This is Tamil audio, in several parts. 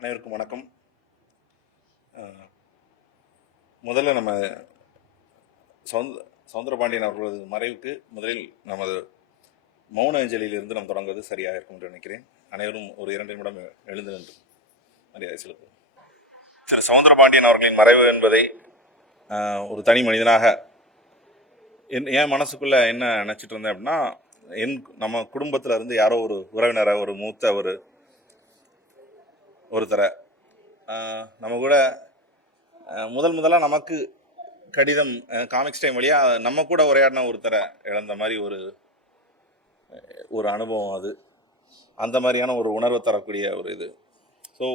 அனைவருக்கும் வணக்கம். முதல்ல நம்ம சவுந்தரபாண்டியன் அவர்களது மறைவுக்கு முதலில் நமது மௌன அஞ்சலியிலிருந்து நாம் தொடங்குவது சரியாக இருக்கும் என்று நினைக்கிறேன். அனைவரும் ஒரு 2 நிமிடம் எழுந்து நின்று மரியாதை செலுத்துவோம். திரு சவுந்தரபாண்டியன் அவர்களின் மறைவு என்பதை ஒரு தனி மனிதனாக என் மனசுக்குள்ள என்ன நினச்சிட்டு இருந்தேன் அப்படின்னா, நம்ம குடும்பத்தில் இருந்து யாரோ ஒரு உறவினரை, ஒரு மூத்த ஒருத்தரை நம்ம கூட முதலாக நமக்கு கடிதம் காமிக்ஸ் டைம் வழியாக நம்ம கூட உரையாடின ஒருத்தரை இழந்த மாதிரி ஒரு அனுபவம். அது அந்த மாதிரியான ஒரு உணர்வை தரக்கூடிய ஒரு இது. ஸோ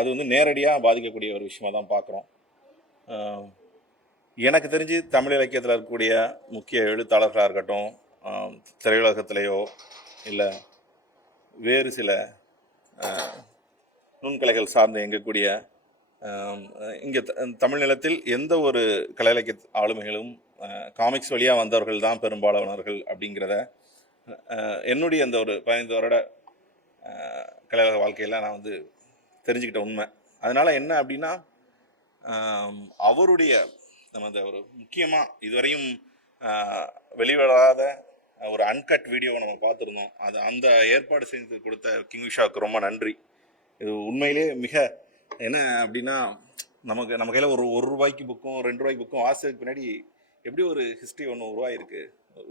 அது நேரடியாக பாதிக்கக்கூடிய ஒரு விஷயமாக தான் பார்க்குறோம். எனக்கு தெரிஞ்சு தமிழ் இலக்கியத்தில் இருக்கக்கூடிய முக்கிய எழுத்தாளர்களாக இருக்கட்டும், திரையுலகத்திலேயோ இல்லை வேறு சில நுண்கலைகள் சார்ந்து இயங்கக்கூடிய இங்கே தமிழ் நிலத்தில் எந்த ஒரு கலை இலக்கிய ஆளுமைகளும் காமிக்ஸ் வழியாக வந்தவர்கள் தான் பெரும்பாலானவர்கள் அப்படிங்கிறத என்னுடைய அந்த ஒரு 15 வருட கலையுலக வாழ்க்கையில் நான் தெரிஞ்சுக்கிட்ட உண்மை. அதனால் என்ன அப்படின்னா, அவருடைய நம்ம அந்த ஒரு முக்கியமாக இதுவரையும் வெளிவராத ஒரு அன்கட் வீடியோவை நம்ம பார்த்துருந்தோம். அந்த ஏற்பாடு செய்து கொடுத்த கிங்விஷாவுக்கு ரொம்ப நன்றி. இது உண்மையிலே மிக என்ன அப்படின்னா, நம்ம கையில் ஒரு ரூபாய்க்கு புக்கும் 2 ரூபாய்க்கு புக்கும் வாசிச்சதுக்கு பின்னாடி எப்படி ஒரு ஹிஸ்ட்ரி ஒன்று உருவாயிருக்கு.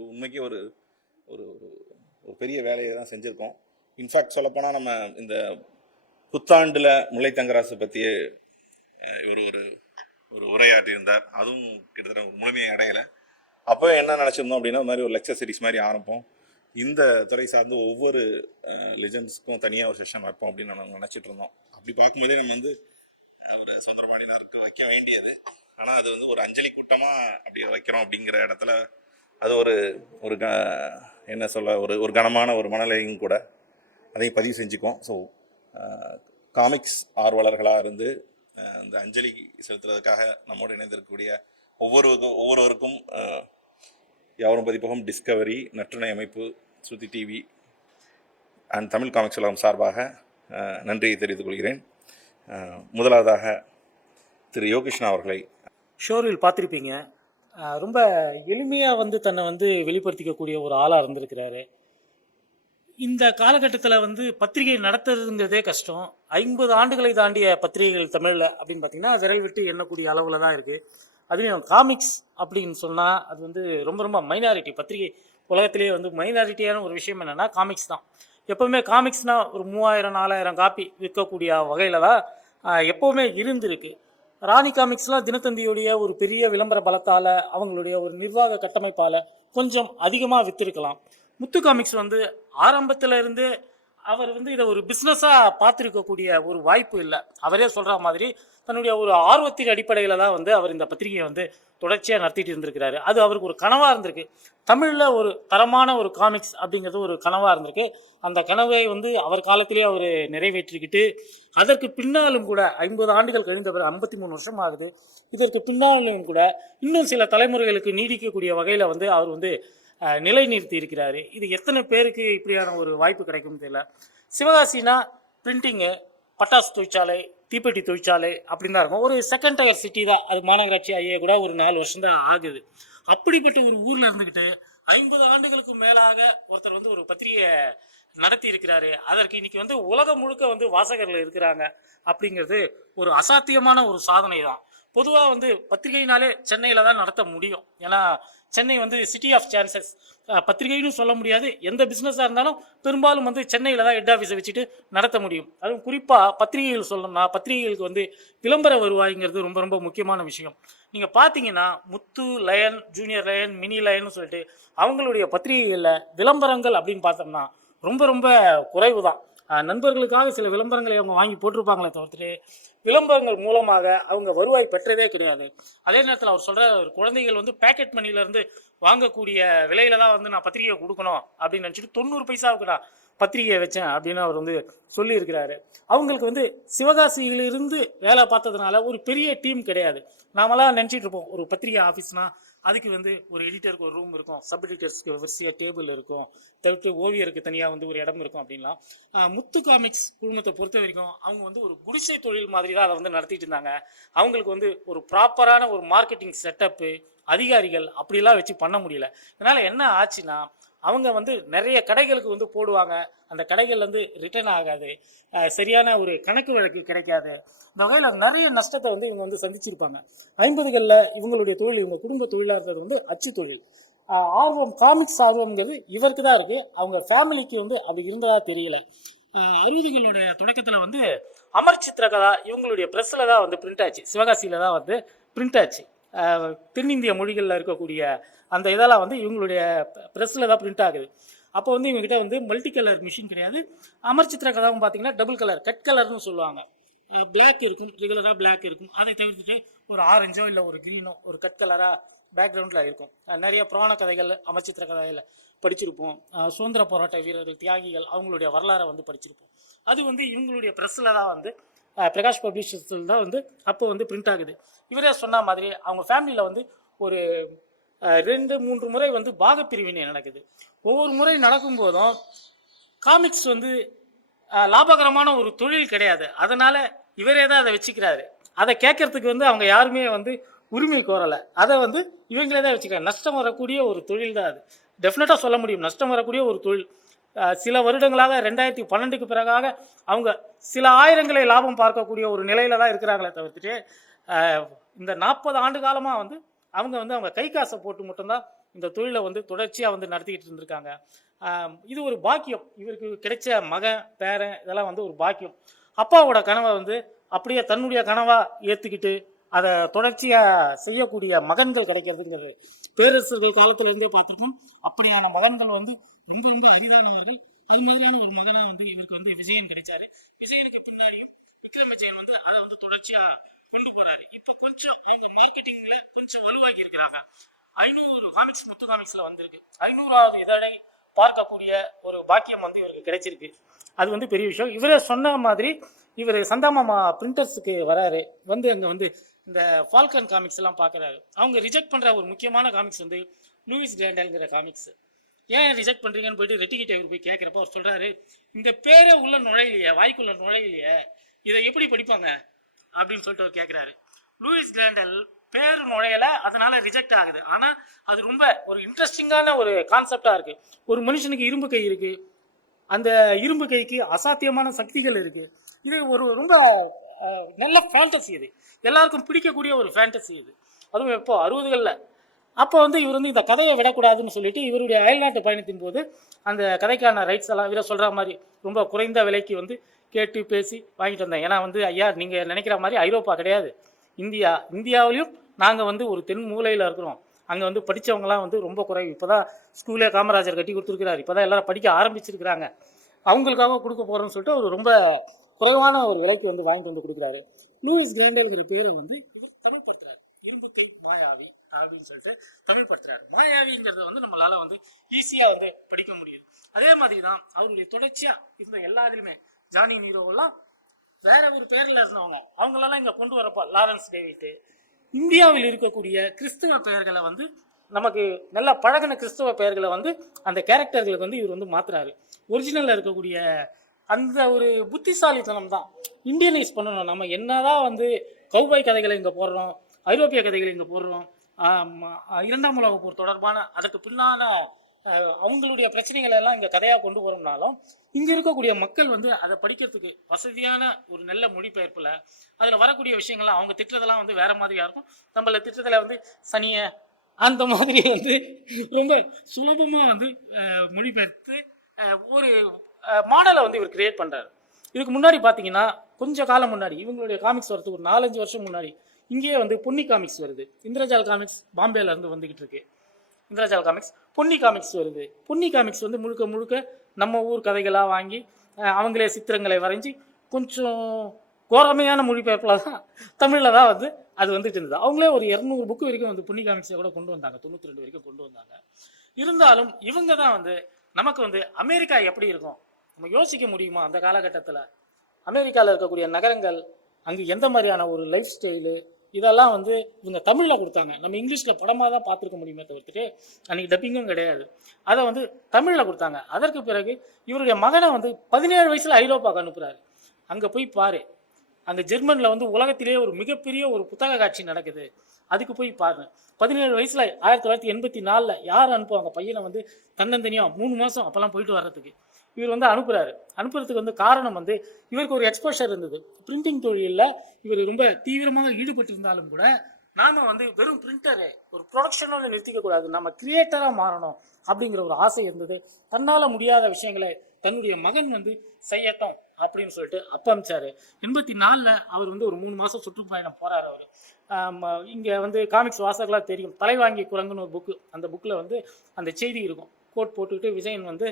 உண்மைக்கே ஒரு ஒரு பெரிய வேலையை தான் செஞ்சுருக்கோம். இன்ஃபேக்ட் சொல்லப்போனால் நம்ம இந்த புத்தாண்டில் முல்லை தங்கராசு பற்றியே இவர் ஒரு உரையாற்றியிருந்தார். அதுவும் கிட்டத்தட்ட ஒரு முழுமையை அடையலை. அப்போ என்ன நினச்சிருந்தோம் அப்படின்னா, இந்த மாதிரி ஒரு லெக்சர் சீரிஸ் மாதிரி ஆரம்பிப்போம், இந்த துறை சார்ந்து ஒவ்வொரு லெஜண்ட்ஸ்க்கும் தனியாக ஒரு செஷன் வைப்போம் அப்படின்னு நம்ம நினச்சிட்டு இருந்தோம். அப்படி பார்க்கும்போதே நம்ம ஒரு சவுந்தரபாண்டியனாருக்கு வைக்க வேண்டியது. ஆனால் அது ஒரு அஞ்சலி கூட்டமாக அப்படி வைக்கிறோம் அப்படிங்கிற இடத்துல அது ஒரு என்ன சொல்ல ஒரு கனமான ஒரு மனநிலையும் கூட. அதையும் பதிவு செஞ்சுக்கோம். ஸோ காமிக்ஸ் ஆர்வலர்களாக இருந்து இந்த அஞ்சலி செலுத்துறதுக்காக நம்மோடு இணைந்திருக்கக்கூடிய ஒவ்வொருவருக்கும் யாவரும் பதிப்பகம், டிஸ்கவரி, நற்றுணை அமைப்பு, ஸ்ருதி டிவி அண்ட் தமிழ் காமிக்ஸ் உலகம் சார்பாக நன்றியை தெரிவித்துக் கொள்கிறேன். முதலாவதாக திரு யோகிருஷ்ணா அவர்களை ஷோரில் பார்த்துருப்பீங்க. ரொம்ப எளிமையாக தன்னை வெளிப்படுத்திக்கக்கூடிய ஒரு ஆளாக இருந்திருக்கிறாரு. இந்த காலகட்டத்தில் பத்திரிகை நடத்துறதுங்கிறதே கஷ்டம். 50 ஆண்டுகளை தாண்டிய பத்திரிகைகள் தமிழில் அப்படின்னு பார்த்தீங்கன்னா விரல் விட்டு எண்ணக்கூடிய அளவில் தான் இருக்குது. அதுலேயும் காமிக்ஸ் அப்படின்னு சொன்னால் அது ரொம்ப ரொம்ப மைனாரிட்டி. பத்திரிகை உலகத்திலேயே மைனாரிட்டியான ஒரு விஷயம் என்னென்னா காமிக்ஸ் தான். எப்போவுமே காமிக்ஸ்னால் ஒரு 3000-4000 காப்பி விற்கக்கூடிய வகையில் தான் எப்போவுமே இருந்திருக்கு. ராணி காமிக்ஸ்லாம் தினத்தந்தியுடைய ஒரு பெரிய விளம்பர பலத்தால், அவங்களுடைய ஒரு நிர்வாக கட்டமைப்பால் கொஞ்சம் அதிகமாக விற்றுருக்கலாம். முத்து காமிக்ஸ் ஆரம்பத்தில் இருந்து அவர் இதை ஒரு பிஸ்னஸாக பார்த்துருக்கக்கூடிய ஒரு வாய்ப்பு இல்லை. அவரே சொல்கிற மாதிரி தன்னுடைய ஒரு ஆர்வத்தின் அடிப்படையில் தான் அவர் இந்த பத்திரிகையை தொடர்ச்சியாக நடத்திட்டு இருந்திருக்கிறாரு. அது அவருக்கு ஒரு கனவாக இருந்திருக்கு. தமிழில் ஒரு தரமான ஒரு காமிக்ஸ் அப்படிங்கிறது ஒரு கனவாக இருந்திருக்கு. அந்த கனவை அவர் காலத்திலேயே அவர் நிறைவேற்றிக்கிட்டு, அதற்கு பின்னாலும் கூட 50 ஆண்டுகள் கழிந்தவர், 53 வருஷம் ஆகுது. இதற்கு பின்னாலும் கூட இன்னும் சில தலைமுறைகளுக்கு நீடிக்கக்கூடிய வகையில் அவர் நிலை நிறுத்தி இருக்கிறாரு. இது எத்தனை பேருக்கு இப்படியான ஒரு வாய்ப்பு கிடைக்கும் தெரியல. சிவகாசினா பிரிண்டிங்கு, பட்டாசு தொழிற்சாலை, தீப்பெட்டி தொழிற்சாலை அப்படின்னு தான் இருக்கும். ஒரு செகண்ட் டயர் சிட்டி தான் அது. மாநகராட்சி ஐயா கூட ஒரு 4 வருஷம் தான் ஆகுது. அப்படிப்பட்ட ஒரு ஊரில் இருந்துக்கிட்டு 50 ஆண்டுகளுக்கு மேலாக ஒருத்தர் ஒரு பத்திரிகையை நடத்தி இருக்கிறாரு. அதற்கு இன்னைக்கு உலகம் முழுக்க வாசகர்கள் இருக்கிறாங்க அப்படிங்கிறது ஒரு அசாத்தியமான ஒரு சாதனை தான். பொதுவாக பத்திரிகைனாலே சென்னையில் தான் நடத்த முடியும். ஏன்னா சென்னை சிட்டி ஆஃப் சான்சஸ். பத்திரிகைன்னு சொல்ல முடியாது. எந்த பிஸ்னஸாக இருந்தாலும் பெரும்பாலும் சென்னையில் தான் ஹெட் ஆஃபீஸை வச்சுட்டு நடத்த முடியும். அதுவும் குறிப்பாக பத்திரிகைகள் சொல்லணும்னா, பத்திரிகைகளுக்கு விளம்பர வருவாய்ங்கிறது ரொம்ப ரொம்ப முக்கியமான விஷயம். நீங்கள் பார்த்தீங்கன்னா முத்து, லயன், ஜூனியர் லயன், மினி லயன்னு சொல்லிட்டு அவங்களுடைய பத்திரிகைகளில் விளம்பரங்கள் அப்படின்னு பார்த்தோம்னா ரொம்ப ரொம்ப குறைவு தான். நண்பர்களுக்காக சில விளம்பரங்களை அவங்க வாங்கி போட்டிருப்பாங்களே தவிர்த்துட்டு விளம்பரங்கள் மூலமாக அவங்க வருவாய் பெற்றதே கிடையாது. அதே நேரத்தில் அவர் சொல்கிற குழந்தைகள் பேக்கெட் மணிலேருந்து வாங்கக்கூடிய விலையில தான் நான் பத்திரிகையை கொடுக்கணும் அப்படின்னு நினச்சிட்டு 90 பைசாவுக்கு நான் பத்திரிகையை வச்சேன் அப்படின்னு அவர் வந்து சொல்லியிருக்கிறாரு. அவங்களுக்கு வந்து சிவகாசியிலிருந்து வேலை பார்த்ததுனால ஒரு பெரிய டீம் கிடையாது. நாமெல்லாம் நினச்சிட்டு இருப்போம் ஒரு பத்திரிகை ஆஃபீஸ்னால் அதுக்கு வந்து ஒரு எடிட்டருக்கு ஒரு ரூம் இருக்கும், சப் எடிட்டர்ஸ்க்கு வரிசையாக டேபிள் இருக்கும், தவிர்த்து ஓவியருக்கு தனியாக வந்து ஒரு இடம் இருக்கும் அப்படின்லாம். முத்து காமிக்ஸ் குழுமத்தை பொறுத்த வரைக்கும் அவங்க வந்து ஒரு குடிசை தொழில் மாதிரி தான் அதை வந்து நடத்திட்டு இருந்தாங்க. அவங்களுக்கு வந்து ஒரு ப்ராப்பரான ஒரு மார்க்கெட்டிங் செட்டப்பு, அதிகாரிகள் அப்படிலாம் வச்சு பண்ண முடியல. இதனால் என்ன ஆச்சுன்னா அவங்க வந்து நிறைய கடைகளுக்கு வந்து போடுவாங்க, அந்த கடைகள் வந்து ரிட்டர்ன் ஆகாது, சரியான ஒரு கணக்கு வழக்கு கிடைக்காது. இந்த வகையில் நிறைய நஷ்டத்தை வந்து இவங்க வந்து சந்திச்சிருப்பாங்க. 50களில் இவங்களுடைய தொழில், இவங்க குடும்ப தொழிலாக இருந்தது வந்து அச்சு தொழில். ஆர்வம், காமிக்ஸ் ஆர்வம்ங்கிறது இவருக்கு தான் இருக்குது, அவங்க ஃபேமிலிக்கு வந்து அப்படி இருந்ததா தெரியல. 60களுடைய தொடக்கத்தில் வந்து அமர் சித்திரகதா இவங்களுடைய ப்ரெஸ்ஸில் தான் வந்து பிரிண்ட் ஆச்சு, சிவகாசியில் தான் வந்து பிரிண்ட் ஆச்சு. தென்னிந்திய மொழிகளில் இருக்கக்கூடிய அந்த இதெல்லாம் வந்து இவங்களுடைய ப்ரெஸ்ஸில் தான் பிரிண்ட் ஆகுது. அப்போ வந்து இவங்ககிட்ட வந்து மல்டி கலர் மிஷின் கிடையாது. அமர் சித்திர கதாவும் பார்த்தீங்கன்னா டபுள் கலர், கட் கலர்னு சொல்லுவாங்க. பிளாக் இருக்கும், ரெகுலராக பிளாக் இருக்கும், அதை தவிர்த்துட்டு ஒரு ஆரஞ்சோ இல்லை ஒரு க்ரீனோ ஒரு கட் கலராக பேக்ரவுண்டில் இருக்கும். நிறைய புராண கதைகள் அமர் சித்திர கதையில் படிச்சிருப்போம். சுதந்திர போராட்ட வீரர்கள், தியாகிகள், அவங்களுடைய வரலாறை வந்து படிச்சிருப்போம். அது வந்து இவங்களுடைய ப்ரெஸ்ஸில் தான் வந்து பிரகாஷ் பப்ளிஷர்ஸில் தான் வந்து அப்போ வந்து பிரிண்ட் ஆகுது. இவரே சொன்ன மாதிரி அவங்க ஃபேமிலியில் வந்து ஒரு 2-3 முறை வந்து பாகப்பிரிவினை நடக்குது. ஒவ்வொரு முறை நடக்கும்போதும் காமிக்ஸ் வந்து லாபகரமான ஒரு தொழில் கிடையாது, அதனால் இவரே தான் அதை வச்சுக்கிறாரு. அதை கேட்கறதுக்கு வந்து அவங்க யாருமே வந்து உரிமை கோரலை, அதை வந்து இவங்களே தான் வச்சுக்கிறாங்க. நஷ்டம் வரக்கூடிய ஒரு தொழில் தான் அது, டெஃபினட்டாக சொல்ல முடியும், நஷ்டம் வரக்கூடிய ஒரு தொழில். சில வருடங்களாக 2012க்கு பிறகாக அவங்க சில ஆயிரங்களை லாபம் பார்க்கக்கூடிய ஒரு நிலையில தான் இருக்கிறாங்களே தவிர்த்துட்டு இந்த 40 ஆண்டு காலமாக வந்து அவங்க கை காசை போட்டு மட்டும்தான் இந்த தொழிலை வந்து தொடர்ச்சியாக வந்து நடத்திக்கிட்டு இருந்திருக்காங்க. இது ஒரு பாக்கியம், இவருக்கு கிடைச்ச மகன் பேரன் இதெல்லாம் வந்து ஒரு பாக்கியம். அப்பாவோட கனவை வந்து அப்படியே தன்னுடைய கனவாக ஏற்றுக்கிட்டு அதை தொடர்ச்சியாக செய்யக்கூடிய மகன்கள் கிடைக்கிறதுங்கிறது பேரரசர்கள் காலத்திலிருந்தே பார்த்துருக்கோம். அப்படியான மகன்கள் வந்து ரொம்ப ரொம்ப அரிதானவர்கள். அது மாதிரியான ஒரு மகனாக வந்து இவருக்கு வந்து விஜயன் கிடைச்சாரு. விஜயனுக்கு பின்னாடியும் விக்ரம் விஜயன் வந்து அதை வந்து தொடர்ச்சியாக கொண்டு போறாரு. இப்போ கொஞ்சம் அவங்க மார்க்கெட்டிங்ல கொஞ்சம் வலுவாகி இருக்கிறாங்க. 500 காமிக்ஸ் முத்து காமிக்ஸ்ல வந்திருக்கு. 500வது இதழை பார்க்கக்கூடிய ஒரு பாக்கியம் வந்து இவருக்கு கிடைச்சிருக்கு. அது வந்து பெரிய விஷயம். இவரே சொன்ன மாதிரி இவர் சந்தாமாமா பிரிண்டர்ஸுக்கு வராரு, வந்து அங்கே வந்து இந்த ஃபால்கன் காமிக்ஸ் எல்லாம் பார்க்குறாரு. அவங்க ரிஜெக்ட் பண்ணுற ஒரு முக்கியமான காமிக்ஸ் வந்து லூயிஸ் கிராண்டல்ங்கிற காமிக்ஸ். ஏன் ரிஜெக்ட் பண்ணுறீங்கன்னு போயிட்டு ரெட்டிகிட்ட இவர் போய் கேட்குறப்ப அவர் சொல்கிறாரு, இந்த பேரை உள்ள நுழையிலையே, வாய்க்குள்ள நுழையிலையே, இதை எப்படி படிப்பாங்க அப்படின்னு சொல்லிட்டு அவர் கேட்குறாரு. லூயிஸ் கிராண்டல் பேர் நுழையலை, அதனால ரிஜெக்ட் ஆகுது. ஆனால் அது ரொம்ப ஒரு இன்ட்ரெஸ்டிங்கான ஒரு கான்செப்டாக இருக்குது. ஒரு மனுஷனுக்கு இரும்பு கை இருக்குது, அந்த இரும்பு கைக்கு அசாத்தியமான சக்திகள் இருக்குது. இது ஒரு ரொம்ப நல்ல ஃபேண்டசி, இது எல்லாருக்கும் பிடிக்கக்கூடிய ஒரு ஃபேண்டசி இது. அதுவும் எப்போ 60களில். அப்போ வந்து இவர் வந்து இந்த கதையை விடக்கூடாதுன்னு சொல்லிட்டு இவருடைய அயல்நாட்டு பயணத்தின் போது அந்த கதைக்கான ரைட்ஸ் எல்லாம் இவரை சொல்கிற மாதிரி ரொம்ப குறைந்த விலைக்கு வந்து கேட்டு பேசி வாங்கிட்டு வந்தேன். ஏன்னா வந்து ஐயா நீங்கள் நினைக்கிற மாதிரி ஐரோப்பா கிடையாது, இந்தியாவிலையும் நாங்கள் வந்து ஒரு தென் மூலையில் இருக்கிறோம். அங்கே வந்து படித்தவங்களாம் வந்து ரொம்ப குறைவு. இப்போ தான் ஸ்கூலே காமராஜர் கட்டி கொடுத்துருக்கிறார், இப்போ தான் எல்லோரும் படிக்க ஆரம்பிச்சிருக்கிறாங்க. அவங்களுக்காக கொடுக்க போகிறோன்னு சொல்லிட்டு அவர் ரொம்ப குறைவான ஒரு விலைக்கு வந்து வாங்கிட்டு வந்து கொடுக்குறாரு. லூயிஸ் கிராண்டல்ங்கிற பேரை வந்து இவர் தமிழ் படுத்துறாரு, இரும்பு கை மாயாவி அப்படின்னு சொல்லிட்டு தமிழ் படுத்துறாரு. மாயாவிங்கிறத வந்து நம்மளால வந்து ஈஸியாக வந்து படிக்க முடியுது. அதே மாதிரி தான் அவருடைய தொடர்ச்சியாக இருந்த எல்லா இதுலையுமே ஜானி நீரோவெல்லாம் வேற ஒரு பேரில் இருந்தவங்க, அவங்களெல்லாம் இங்கே கொண்டு வரப்போ லாரன்ஸ் டேவிட் இந்தியாவில் இருக்கக்கூடிய கிறிஸ்துவ பெயர்களை வந்து நமக்கு நல்லா பழகின கிறிஸ்துவ பெயர்களை வந்து அந்த கேரக்டர்களுக்கு வந்து இவர் வந்து மாத்துறாரு. ஒரிஜினலில் இருக்கக்கூடிய அந்த ஒரு புத்திசாலித்தனம் தான் இந்தியனைஸ் பண்ணணும். நம்ம என்னதான் வந்து கௌபாய் கதைகளை இங்கே போடுறோம், ஐரோப்பிய கதைகளை இங்கே போடுறோம், 2ஆம் உலகப் போர் தொடர்பான அதற்கு பின்னால அவங்களுடைய பிரச்சனைகளை எல்லாம் இங்கே கதையாக கொண்டு வரோம்னாலும் இங்கே இருக்கக்கூடிய மக்கள் வந்து அதை படிக்கிறதுக்கு வசதியான ஒரு நல்ல மொழிபெயர்ப்பில் அதில் வரக்கூடிய விஷயங்கள்லாம் அவங்க திட்டத்தெல்லாம் வந்து வேற மாதிரியாக இருக்கும். நம்மள திட்டத்தில் வந்து சனியை அந்த மாதிரி வந்து ரொம்ப சுலபமாக வந்து மொழிபெயர்த்து ஒரு மாடலை வந்து இவர் கிரியேட் பண்ணுறாரு. இதுக்கு முன்னாடி பார்த்தீங்கன்னா கொஞ்சம் காலம் முன்னாடி இவங்களுடைய காமிக்ஸ் வரதுக்கு ஒரு 4-5 வருஷம் முன்னாடி இங்கேயே வந்து பொன்னி காமிக்ஸ் வருது. இந்திரஜால் காமிக்ஸ் பாம்பேலேருந்து வந்துக்கிட்டு இருக்கு. இந்திரஜால் காமிக்ஸ், பொன்னி காமிக்ஸ் வருது. பொன்னி காமிக்ஸ் வந்து முழுக்க முழுக்க நம்ம ஊர் கதைகளாக வாங்கி அவங்களே சித்திரங்களை வரைஞ்சி கொஞ்சம் கோரமையான மொழிபெயர்ப்பில் தான் தமிழில் தான் வந்து அது வந்துட்டு இருந்தது. அவங்களே ஒரு 200 புக்கு வரைக்கும் வந்து பொன்னி காமிக்ஸை கூட கொண்டு வந்தாங்க, 92 வரைக்கும் கொண்டு வந்தாங்க. இருந்தாலும் இவங்க தான் வந்து நமக்கு வந்து அமெரிக்கா எப்படி இருக்கும், நம்ம யோசிக்க முடியுமா அந்த காலகட்டத்தில் அமெரிக்காவில் இருக்கக்கூடிய நகரங்கள், அங்கே எந்த மாதிரியான ஒரு லைஃப் ஸ்டைலு, இதெல்லாம் வந்து இவங்க தமிழில் கொடுத்தாங்க. நம்ம இங்கிலீஷில் படமாக தான் பார்த்துருக்க முடியுமே தவிர்த்துட்டு அன்றைக்கி டப்பிங்கும் கிடையாது. அதை வந்து தமிழில் கொடுத்தாங்க. அதற்கு பிறகு இவருடைய மகனை வந்து 17 வயசில் ஐரோப்பாவுக்கு அனுப்புகிறாரு. அங்கே போய் பாரு, அங்கே ஜெர்மனில் வந்து உலகத்திலேயே ஒரு மிகப்பெரிய ஒரு புத்தக காட்சி நடக்குது, அதுக்கு போய் பாருங்க. 17 வயசில் 1984 யார் அனுப்புவாங்க பையனை வந்து தன்னந்தனியாக 3 மாதம் அப்போல்லாம் போயிட்டு வர்றதுக்கு? இவர் வந்து அனுப்புறதுக்கு வந்து காரணம் வந்து இவருக்கு ஒரு எக்ஸ்போஷர் இருந்தது. பிரிண்டிங் தொழிலில் இவர் ரொம்ப தீவிரமாக ஈடுபட்டிருந்தாலும் கூட நாம் வந்து வெறும் பிரிண்டரை ஒரு ப்ரொடக்ஷனோட நிறுத்திக்கக்கூடாது, நம்ம கிரியேட்டராக மாறணும் அப்படிங்கிற ஒரு ஆசை இருந்தது. தன்னால் முடியாத விஷயங்களை தன்னுடைய மகன் வந்து செய்யட்டும் அப்படின்னு சொல்லிட்டு அப்போ அமிச்சார். 84 அவர் வந்து ஒரு 3 மாதம் சுற்றுப்பயணம் போகிறார். அவர் இங்கே வந்து காமிக்ஸ் வாசகர்களாக தெரியும், தலைவாங்கி குரங்குன்னு ஒரு புக்கு, அந்த புக்கில் வந்து அந்த செய்தி இருக்கும். கோட் போட்டுக்கிட்டு விஜயன் வந்து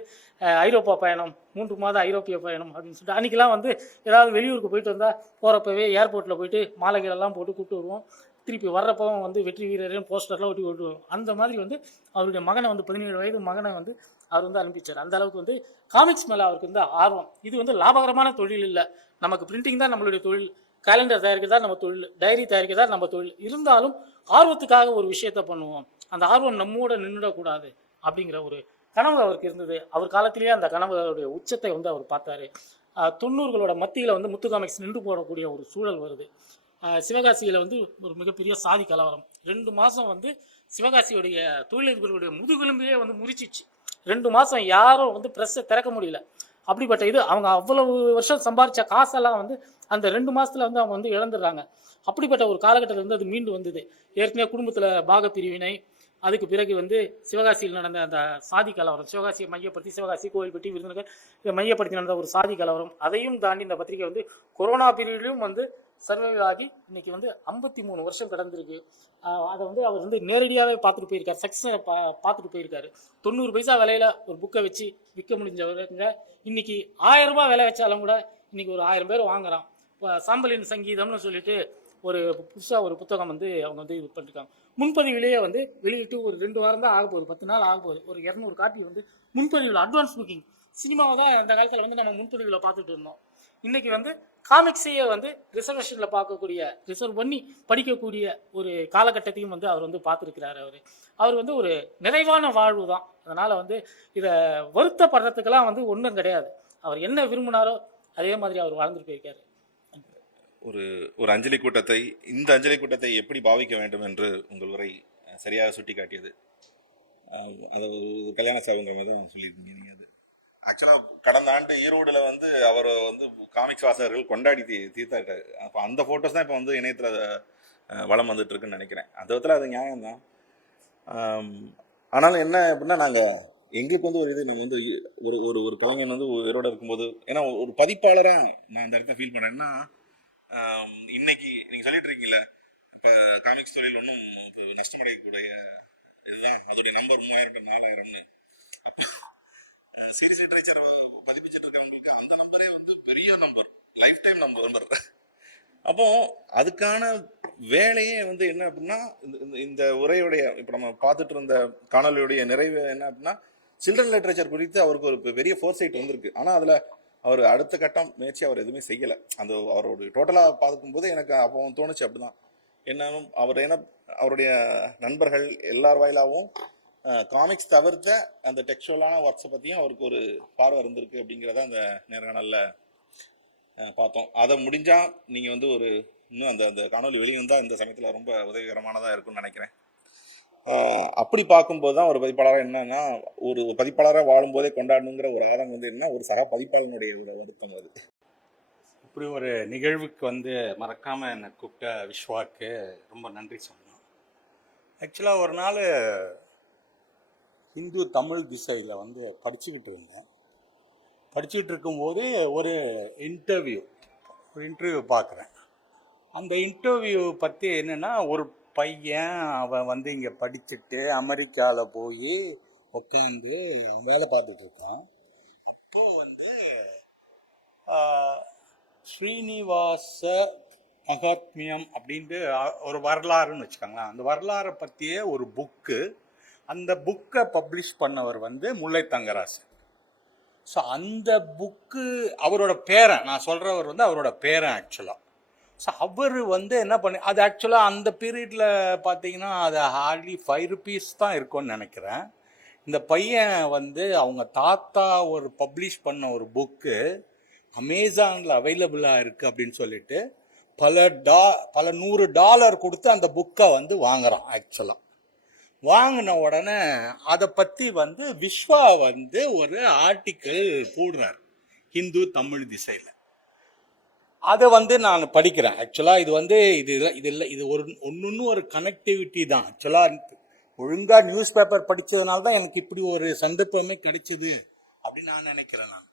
ஐரோப்பா பயணம், 3 மாத ஐரோப்பிய பயணம் அப்படின்னு சொல்லிட்டு, அன்றைக்கெலாம் வந்து ஏதாவது வெளியூருக்கு போயிட்டு வந்தால் போகிறப்பவே ஏர்போர்ட்டில் போயிட்டு மாலைகளெல்லாம் போட்டு கூப்பிட்டு வருவோம். திருப்பி வர்றப்பவும் வந்து வெற்றி வீரர்னு போஸ்டர்லாம் ஒட்டி விட்டுருவோம். அந்த மாதிரி வந்து அவருடைய மகனை வந்து 17 வயது மகனை வந்து அவர் வந்து அனுப்பிச்சார். அந்த அளவுக்கு வந்து காமிக்ஸ் மேலே அவருக்கு வந்து ஆர்வம். இது வந்து லாபகரமான தொழில் இல்லை, நமக்கு பிரிண்டிங் தான் நம்மளுடைய தொழில், கேலண்டர் தயாரிக்கிறதா நம்ம தொழில், டைரி தயாரிக்கிறதா நம்ம தொழில். இருந்தாலும் ஆர்வத்துக்காக ஒரு விஷயத்த பண்ணுவோம், அந்த ஆர்வம் நம்மோட நின்றுடக்கூடாது அப்படிங்கிற ஒரு கனவு அவருக்கு இருந்தது. அவர் காலத்திலேயே அந்த கனவுடைய உச்சத்தை வந்து அவர் பார்த்தாரு. 90களோட மத்தியில் வந்து முத்து காமிக்ஸ் நின்று போடக்கூடிய ஒரு சூழல் வருது. சிவகாசியில் வந்து ஒரு மிகப்பெரிய சாதி கலவரம். 2 மாதம் வந்து சிவகாசியுடைய தொழிலதிபர்களுடைய முதுகெலும்பிலே வந்து முறிச்சிச்சு. 2 மாதம் யாரும் வந்து ப்ரெஸ்ஸை திறக்க முடியல. அப்படிப்பட்ட இது அவங்க அவ்வளவு வருஷம் சம்பாதிச்ச காசெல்லாம் வந்து அந்த 2 மாதத்தில் வந்து அவங்க வந்து இழந்துடுறாங்க. அப்படிப்பட்ட ஒரு காலகட்டத்தில் வந்து அது மீண்டு வந்தது. ஏற்கனவே குடும்பத்தில் பாக பிரிவினை, அதுக்கு பிறகு வந்து சிவகாசியில் நடந்த அந்த சாதி கலவரம், சிவகாசியை மையப்படுத்தி சிவகாசி, கோவில்பட்டி, விருதுநகர் இதை மையப்படுத்தி நடந்த ஒரு சாதி கலவரம், அதையும் தாண்டி இந்த பத்திரிகை வந்து கொரோனா பீரியட்லையும் வந்து சர்வைவ் ஆகி இன்னைக்கு வந்து 53 வருஷம் கடந்திருக்கு. அதை வந்து அவர் வந்து நேரடியாகவே பார்த்துட்டு போயிருக்காரு, சக்ஸஸை பார்த்துட்டு போயிருக்காரு. 90 பைசா விலையில் ஒரு புக்கை வச்சு விற்க முடிஞ்சவங்க இன்னைக்கு 1000 ரூபாய் விலை வச்சாலும் கூட இன்னைக்கு ஒரு 1000 பேர் வாங்குறான். இப்போ சாம்பலின் சங்கீதம்னு சொல்லிட்டு ஒரு புதுசாக ஒரு புத்தகம் வந்து அவங்க வந்து இது பண்ணிருக்காங்க. முன்பதிவிலேயே வந்து வெளியிட்டு ஒரு 2 வாரம் தான் ஆக போகுது, 10 நாள் ஆக போகுது. ஒரு 200 காப்பி வந்து முன்பதிவில், அட்வான்ஸ் புக்கிங். சினிமாவை தான் அந்த காலத்தில் வந்து நம்ம முன்பதிவில் பார்த்துட்டு இருந்தோம். இன்றைக்கி வந்து காமிக்ஸையே வந்து ரிசர்வேஷனில் ரிசர்வ் பண்ணி படிக்கக்கூடிய ஒரு காலகட்டத்தையும் வந்து அவர் வந்து பார்த்துருக்கிறார். அவர் வந்து ஒரு நிறைவான வாழ்வு தான். அதனால் வந்து இதை வருத்தப்படுறதுக்கெல்லாம் வந்து ஒன்றும் கிடையாது. அவர் என்ன விரும்பினாரோ அதே மாதிரி அவர் வாழ்ந்துட்டு போயிருக்காரு. ஒரு அஞ்சலி கூட்டத்தை, இந்த அஞ்சலி கூட்டத்தை எப்படி பாவிக்க வேண்டும் என்று உங்கள் உரை சரியாக சுட்டி காட்டியது. அதை ஒரு கல்யாண சாவுங்கிற மாதிரி தான் சொல்லியிருக்கீங்க நீங்கள். அது ஆக்சுவலாக கடந்த ஆண்டு ஈரோடில் வந்து அவர் வந்து காமிக்ஸ் வாசகர்கள் கொண்டாடி தீர்த்தாட்டாரு. அப்போ அந்த ஃபோட்டோஸ் தான் இப்போ வந்து இணையத்தில் வளம் வந்துட்டு இருக்குன்னு நினைக்கிறேன். அந்த விதத்தில் அது நியாயம்தான். ஆனாலும் என்ன அப்படின்னா, நாங்கள் எங்களுக்கு வந்து ஒரு இது, நம்ம வந்து ஒரு கலைஞன் வந்து உயிரோடு இருக்கும்போது, ஏன்னா ஒரு பதிப்பாளராக நான் அந்த இடத்த ஃபீல் பண்ணேன்னா, இன்னைக்கு நீங்கள் சொல்லிட்டு இருக்கீங்களே, இப்போ காமிக்ஸ் தொழில் ஒன்றும் இப்போ நஷ்டமடையக்கூடிய இதுதான், அதோடைய நம்பர் 3000 4000ன்னு. அப்போ சீரிஸ் லிட்ரேச்சர் பதிப்பிச்சுட்டு இருக்கவங்களுக்கு அந்த நம்பரே வந்து பெரிய நம்பர், லைஃப் டைம் நம்பர். அப்போ அதுக்கான வேலையே வந்து என்ன அப்படின்னா, இந்த உரையுடைய இப்போ நம்ம பார்த்துட்டு இருந்த காணொலியுடைய நிறைவு என்ன அப்படின்னா, சில்ட்ரன் லிட்ரேச்சர் குறித்து அவருக்கு ஒரு பெரிய ஃபோர்சைட் வந்திருக்கு. ஆனால் அதில் அவர் அடுத்த கட்டம் முயற்சி அவர் எதுவுமே செய்யலை. அந்த அவரோட டோட்டலாக பார்க்கும்போது எனக்கு அப்போ தோணுச்சு அப்படிதான். என்னாலும் அவருடைய நண்பர்கள் எல்லார் வாயிலாகவும் காமிக்ஸ் தவிர்த்த அந்த டெக்ஸ்டுவலான ஒர்க்ஸை பற்றியும் அவருக்கு ஒரு பார்வை இருந்திருக்கு அப்படிங்கிறத அந்த நேர்காணலில் பார்த்தோம். அதை முடிஞ்சால் நீங்கள் வந்து இன்னும் அந்த காணொலி வெளிவந்தால் இந்த சமயத்தில் ரொம்ப உதவிகரமானதாக இருக்கும்னு நினைக்கிறேன். அப்படி பார்க்கும்போது தான் ஒரு பதிப்பாளராக என்னன்னா, ஒரு பதிப்பாளராக வாழும்போதே கொண்டாடணுங்கிற ஒரு ஆதங்கம் வந்து என்ன, ஒரு சக பதிப்பாளனுடைய ஒரு வருத்தம். அது இப்படி ஒரு நிகழ்வுக்கு வந்து மறக்காமல் என்னை கூப்பிட்ட விஸ்வாக்கு ரொம்ப நன்றி சொல்லணும். ஆக்சுவலாக ஒரு நாள் இந்து தமிழ் திசையில் வந்து படிச்சுக்கிட்டு இருந்தேன். படிச்சுக்கிட்டு இருக்கும்போது ஒரு இன்டர்வியூ பார்க்குறேன். அந்த இன்டர்வியூ பற்றி என்னென்னா, ஒரு பையன் அவன் வந்து இங்கே படிச்சுட்டு அமெரிக்காவில் போய் உட்காந்து அவன் வேலை பார்த்துட்டு இருக்கான். அப்போ வந்து ஸ்ரீனிவாச மகாத்மியம் அப்படின்ட்டு ஒரு வரலாறுன்னு வச்சுக்கோங்களேன். அந்த வரலாறை பற்றியே ஒரு புக்கு, அந்த புக்கை பப்ளிஷ் பண்ணவர் வந்து முல்லை தங்கராசன். ஸோ அந்த புக்கு அவரோட பேரன், நான் சொல்கிறவர் வந்து அவரோட பேரன் ஆக்சுவலாக. ஸோ அவர் வந்து என்ன பண்ணி, அது ஆக்சுவலாக அந்த பீரியடில் பார்த்தீங்கன்னா அது ஹார்ட்லி 5 rupees தான் இருக்கும்னு நினைக்கிறேன். இந்த பையன் வந்து அவங்க தாத்தா ஒரு பப்ளிஷ் பண்ண ஒரு புக்கு அமேசானில் அவைலபிளாக இருக்குது அப்படின்னு சொல்லிட்டு பல $100 கொடுத்து அந்த புக்கை வந்து வாங்குறான். ஆக்சுவலாக வாங்கின உடனே அதை பற்றி வந்து விஸ்வா வந்து ஒரு ஆர்டிக்கிள் போடுறார் ஹிந்து தமிழ் திசையில். அதை வந்து நான் படிக்கிறேன். ஆக்சுவலாக இது வந்து இது ஒன்று ஒரு கனெக்டிவிட்டி தான். ஆக்சுவலாக ஒழுங்காக நியூஸ் பேப்பர் படித்ததுனால தான் எனக்கு இப்படி ஒரு சந்தர்ப்பமே கிடைச்சிது அப்படின்னு நான் நினைக்கிறேன். நான்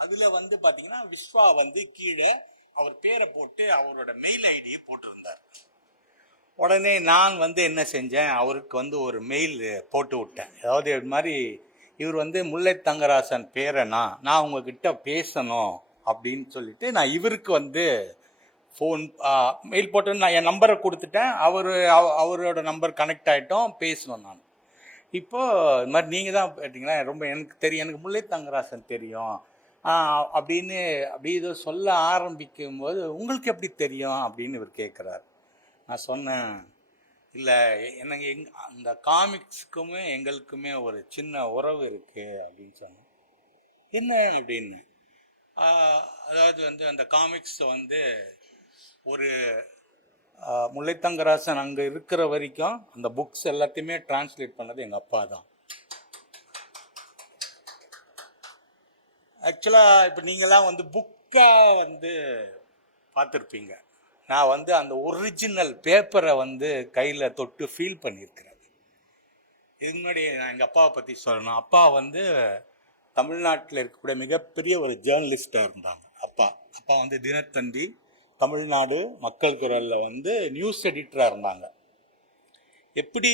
அதில் வந்து பார்த்தீங்கன்னா விஸ்வா வந்து கீழே அவர் பேரை போட்டு அவரோட மெயில் ஐடியை போட்டிருந்தார். உடனே நான் வந்து என்ன செஞ்சேன், அவருக்கு வந்து ஒரு மெயில் போட்டு விட்டேன். அதாவது இது மாதிரி இவர் வந்து முல்லை தங்கராசன் பேரனா, நான் உங்ககிட்ட பேசணும் அப்படின்னு சொல்லிட்டு நான் இவருக்கு வந்து ஃபோன் மெயில் போட்டு நான் என் நம்பரை கொடுத்துட்டேன். அவரோட நம்பர் கனெக்ட் ஆகிட்டோம், பேசணும். நான் இப்போது இது மாதிரி நீங்கள் தான் கேட்டிங்களா, ரொம்ப எனக்கு தெரியும், எனக்கு முல்லை தங்கராசன் தெரியும் அப்படின்னு அப்படி ஏதோ சொல்ல ஆரம்பிக்கும் போது உங்களுக்கு எப்படி தெரியும் அப்படின்னு இவர் கேட்குறாரு. நான் சொன்னேன், இல்லை எனக்கு அந்த காமிக்ஸுக்குமே எங்களுக்குமே ஒரு சின்ன உறவு இருக்குது அப்படின்னு சொன்னேன். என்ன அப்படின்னு, அதாவது வந்து அந்த காமிக்ஸ் வந்து ஒரு முல்லைத்தங்கராசன் அங்கே இருக்கிற வரைக்கும் அந்த புக்ஸ் எல்லாத்தையுமே டிரான்ஸ்லேட் பண்ணது எங்கள் அப்பா தான். ஆக்சுவலாக இப்போ நீங்களாம் வந்து புக்கை வந்து பார்த்துருப்பீங்க. நான் வந்து அந்த ஒரிஜினல் பேப்பரை வந்து கையில் தொட்டு ஃபீல் பண்ணியிருக்கிறேன். இதுக்கு முன்னாடி நான் எங்கள் அப்பாவை பற்றி சொல்லணும். அப்பா வந்து தமிழ்நாட்டில் இருக்கக்கூடிய மிகப்பெரிய ஒரு ஜேர்னலிஸ்டாக இருந்தாங்க. அப்பா வந்து தினத்தந்தி, தமிழ்நாடு, மக்கள் குரலில் வந்து நியூஸ் எடிட்டராக இருந்தாங்க. எப்படி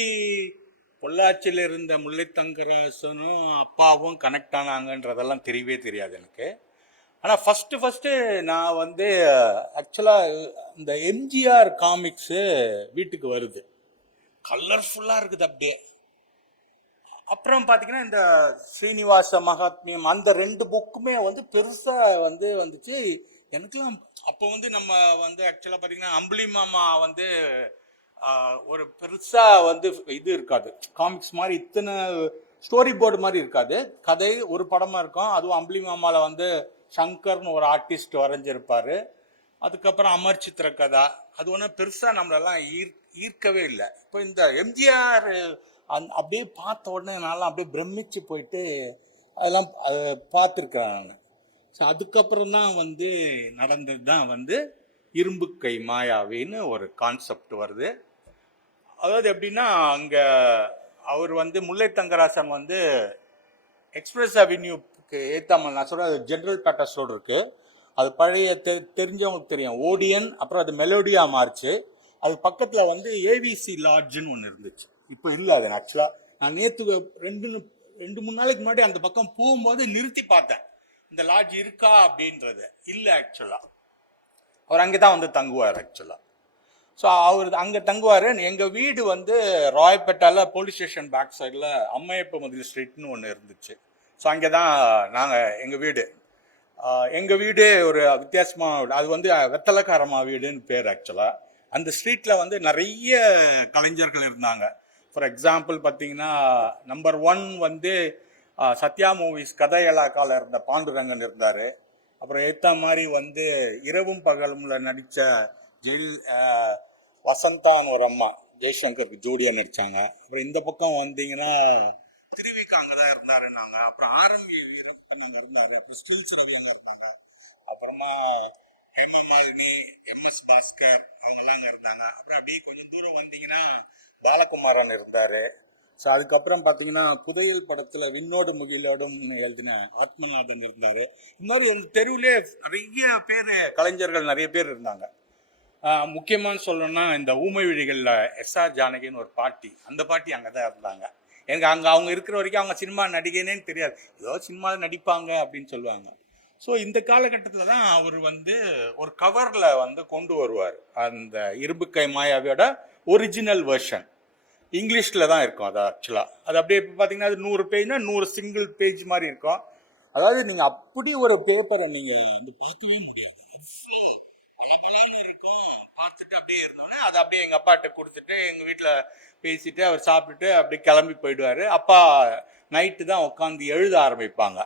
பொள்ளாச்சியில் இருந்த முல்லைத்தங்கராசனும் அப்பாவும் கனெக்ட் ஆனாங்கன்றதெல்லாம் தெரியவே தெரியாது எனக்கு. ஆனால் ஃபஸ்ட்டு நான் வந்து ஆக்சுவலாக இந்த எம்ஜிஆர் காமிக்ஸு வீட்டுக்கு வருது, கலர்ஃபுல்லாக இருக்குது அப்படியே. அப்புறம் பார்த்தீங்கன்னா இந்த ஸ்ரீனிவாச மகாத்மியம் அந்த 2 புக்குமே வந்து பெருசாக வந்து வந்துச்சு எனக்குலாம். அப்போ வந்து நம்ம வந்து ஆக்சுவலாக பார்த்தீங்கன்னா அம்புலி மாமா வந்து ஒரு பெருசாக வந்து இது இருக்காது, காமிக்ஸ் மாதிரி இத்தனை ஸ்டோரி போர்டு மாதிரி இருக்காது, கதை ஒரு படமாக இருக்கும். அதுவும் அம்புலி மாமாவில் வந்து சங்கர்னு ஒரு ஆர்டிஸ்ட் வரைஞ்சிருப்பார். அதுக்கப்புறம் அமர் சித்திர கதா, அது ஒன்றும் பெருசாக நம்மளெல்லாம் ஈர்க்கவே இல்லை. இப்போ இந்த எம்ஜிஆர் அப்படியே பார்த்த உடனே நான்லாம் அப்படியே பிரமிச்சு போயிட்டு அதெல்லாம் பார்த்துருக்கேன் நான். ஸோ அதுக்கப்புறம் தான் வந்து நடந்தது தான் வந்து இரும்பு கை மாயாவின்னு ஒரு கான்செப்ட் வருது. அதாவது எப்படின்னா, அங்கே அவர் வந்து முல்லை தங்கராசன் வந்து எக்ஸ்பிரஸ் அவென்யூக்கு ஏத்தாமல், நான் சொல்கிறேன், அது ஜென்ரல் பேட்டர்ஸ் ரோடு இருக்குது, அது பழைய தெரிஞ்சவங்களுக்கு தெரியும், ஓடியன், அப்புறம் அது மெலோடியா மாறிச்சு. அது பக்கத்தில் வந்து ஏவிசி லாட்ஜுன்னு ஒன்று இருந்துச்சு, இப்போ இல்லை. அது ஆக்சுவலாக நான் நேற்று 2-3 நாளைக்கு முன்னாடி அந்த பக்கம் போகும்போது நிறுத்தி பார்த்தேன், இந்த லாட்ஜ் இருக்கா அப்படின்றது. இல்லை, ஆக்சுவலாக அவர் அங்கே தான் வந்து தங்குவார் ஆக்சுவலாக. ஸோ அவர் அங்கே தங்குவார். எங்கள் வீடு வந்து ராயப்பேட்டாவில் போலீஸ் ஸ்டேஷன் பேக் சைடில் அம்மையப்ப மதில் ஸ்ட்ரீட்னு ஒன்று இருந்துச்சு. ஸோ அங்கே தான் எங்கள் வீடு ஒரு வித்தியாசமாக, அது வந்து வெத்தலைக்காரம்மா வீடுன்னு பேர் ஆக்சுவலாக. அந்த ஸ்ட்ரீட்டில் வந்து நிறைய கலைஞர்கள் இருந்தாங்க. ஃபார் எக்ஸாம்பிள் பார்த்தீங்கன்னா, நம்பர் 1 வந்து சத்யா மூவிஸ் கதையலாக்கால இருந்த பாண்டுரங்கன் இருந்தார். அப்புறம் ஏற்ற மாதிரி வந்து இரவும் பகலும்ல நடித்த வசந்தான்னு ஒரு அம்மா ஜெய்சங்கருக்கு ஜோடியாக நடித்தாங்க. அப்புறம் இந்த பக்கம் வந்தீங்கன்னா திருவிக்கா அங்கே தான் இருந்தாருன்னாங்க. அப்புறம் ஆரம்பி வீரப்பன் அங்கே இருந்தார். அப்புறம் ஸ்டில்ஸ் ரவி அங்கே இருந்தாங்க. அப்புறமா ஹேமமாலினி, MS பாஸ்கர் அவங்கெல்லாம் அங்கே இருந்தாங்க. அப்புறம் அப்படியே கொஞ்சம் தூரம் வந்தீங்கன்னா பாலகுமாரன் இருந்தார். ஸோ அதுக்கப்புறம் பார்த்தீங்கன்னா புதையல் படத்தில் விண்ணோடு முகிலோடும் எழுதின ஆத்மநாதன் இருந்தார். இந்த மாதிரி எங்கள் தெருவிலே நிறைய பேர் கலைஞர்கள் நிறைய பேர் இருந்தாங்க. முக்கியமாக சொல்லணும்னா இந்த ஊமை விழிகளில் SR ஜானகின்னு ஒரு பாட்டி, அந்த பாட்டி அங்கே தான் இருந்தாங்க. எனக்கு அங்கே அவங்க இருக்கிற வரைக்கும் அவங்க சினிமா நடிகைனேன்னு தெரியாது, ஏதோ சினிமாவில் நடிப்பாங்க அப்படின்னு சொல்லுவாங்க. ஸோ இந்த காலகட்டத்தில் தான் அவர் வந்து ஒரு கவரில் வந்து கொண்டு வருவார் அந்த இரும்பு கை மாயாவியோட ஒரிஜினல் வெர்ஷன். இங்கிலீஷில் தான் இருக்கும் அது ஆக்சுவலாக. அது அப்படியே இப்போ பார்த்தீங்கன்னா அது 100 பேஜ்னா 100 சிங்கிள் பேஜ் மாதிரி இருக்கும். அதாவது நீங்கள் அப்படி ஒரு பேப்பரை நீங்கள் வந்து பார்க்கவே முடியாது. பலபலன்னு இருக்கும். பார்த்துட்டு அப்படியே இருந்தோன்னே அதை அப்படியே எங்கள் அப்பாட்ட கொடுத்துட்டு எங்கள் வீட்டில் பேசிட்டு அவர் சாப்பிட்டுட்டு அப்படியே கிளம்பி போயிடுவார். அப்பா நைட்டு தான் உட்காந்து எழுத ஆரம்பிப்பாங்க.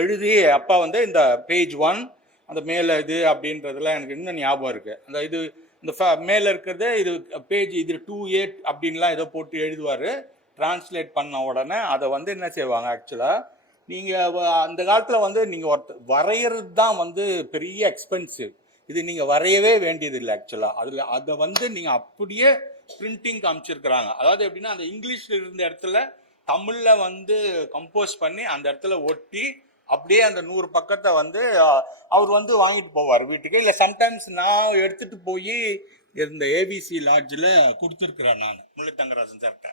எழுதி அப்பா வந்து இந்த பேஜ் 1 அந்த மேலே இது அப்படின்றதுலாம் எனக்கு இன்னும் ஞாபகம் இருக்குது. அந்த இது இந்த மேலே இருக்கிறது இது பேஜ் இது 2A அப்படின்லாம் ஏதோ போட்டு எழுதுவார். டிரான்ஸ்லேட் பண்ண உடனே அதை வந்து என்ன செய்வாங்க, ஆக்சுவலாக நீங்கள் அந்த காலத்தில் வந்து நீங்கள் வரைகிறது தான் வந்து பெரிய எக்ஸ்பென்சிவ். இது நீங்கள் வரையவே வேண்டியதில்லை ஆக்சுவலாக. அதை வந்து நீங்கள் அப்படியே பிரிண்டிங் காமிச்சிருக்கிறாங்க. அதாவது எப்படின்னா அந்த இங்கிலீஷில் இருந்த இடத்துல தமிழில் வந்து கம்போஸ் பண்ணி அந்த இடத்துல ஒட்டி அப்படியே அந்த 100 பக்கத்தை வந்து அவர் வந்து வாங்கிட்டு போவார் வீட்டுக்கு. இல்லை சம்டைம்ஸ் நான் எடுத்துகிட்டு போய் இந்த ஏபிசி லாட்ஜில் கொடுத்துருக்குறேன் நான் முல்லைத்தங்கராசன் சார்கிட்ட.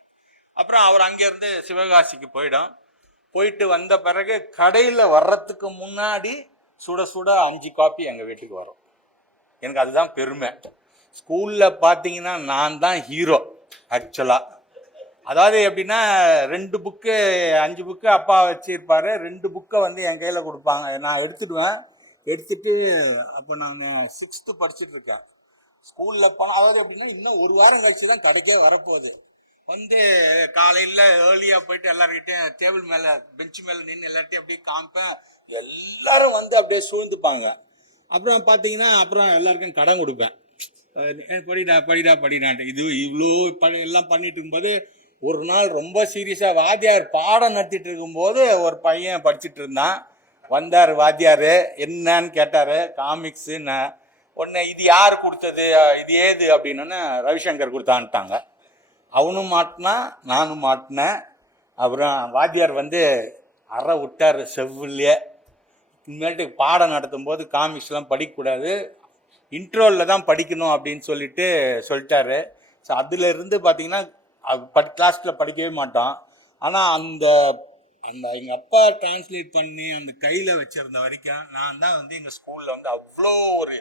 அப்புறம் அவர் அங்கேருந்து சிவகாசிக்கு போயிட்டு வந்த பிறகு கடையில் வர்றதுக்கு முன்னாடி சுட சுட 5 காப்பி எங்கள் வீட்டுக்கு வரும். எனக்கு அதுதான் பெருமை. ஸ்கூலில் பார்த்தீங்கன்னா நான் தான் ஹீரோ ஆக்சுவலாக. அதாவது எப்படின்னா 2 புக்கு 5 புக்கு அப்பா வச்சிருப்பாரு. 2 புக்கை வந்து என் கையில் கொடுப்பாங்க. நான் எடுத்துட்டு அப்போ நான் 6th படிச்சுட்டு இருக்கேன். ஸ்கூலில் அதாவது எப்படின்னா இன்னும் 1 வாரம் கழிச்சு தான் கடைக்கே வரப்போகுது. வந்து காலையில் ஏர்லியாக போயிட்டு எல்லாருக்கிட்டையும் டேபிள் மேலே பெஞ்சு மேலே நின்று எல்லார்ட்டையும் அப்படியே காமிப்பேன். எல்லாரும் வந்து அப்படியே சூழ்ந்துப்பாங்க. அப்புறம் பார்த்தீங்கன்னா அப்புறம் எல்லாருக்கும் கடன் கொடுப்பேன். படிடான்ட்டு இது இவ்வளோ எல்லாம் பண்ணிட்டு இருக்கும்போது ஒரு நாள் ரொம்ப சீரியஸாக வாத்தியார் பாடம் நடத்திட்டு இருக்கும்போது ஒரு பையன் படிச்சுட்டு இருந்தான். வந்தார் வாத்தியார், என்னன்னு கேட்டார். காமிக்ஸு. உடனே இது யார் கொடுத்தது, இது ஏது அப்படின்னோடனே ரவிசங்கர் கொடுத்தான்ட்டாங்க. அவனும் மாட்டினான், நானும் மாட்டினேன். அப்புறம் வாத்தியார் வந்து அறை விட்டார் செவ்வில்லையே. இனிமேட்டு பாடம் நடத்தும் போது காமிக்ஸ்லாம் படிக்கக்கூடாது, இன்ட்ரோவில் தான் படிக்கணும் அப்படின்னு சொல்லிட்டாரு. ஸோ அதிலிருந்து பார்த்தீங்கன்னா கிளாஸில் படிக்கவே மாட்டான். ஆனால் அந்த எங்கள் அப்பா டிரான்ஸ்லேட் பண்ணி அந்த கையில் வச்சிருந்த வரைக்கும் நான் தான் வந்து எங்கள் ஸ்கூலில் வந்து அவ்வளோ ஒரு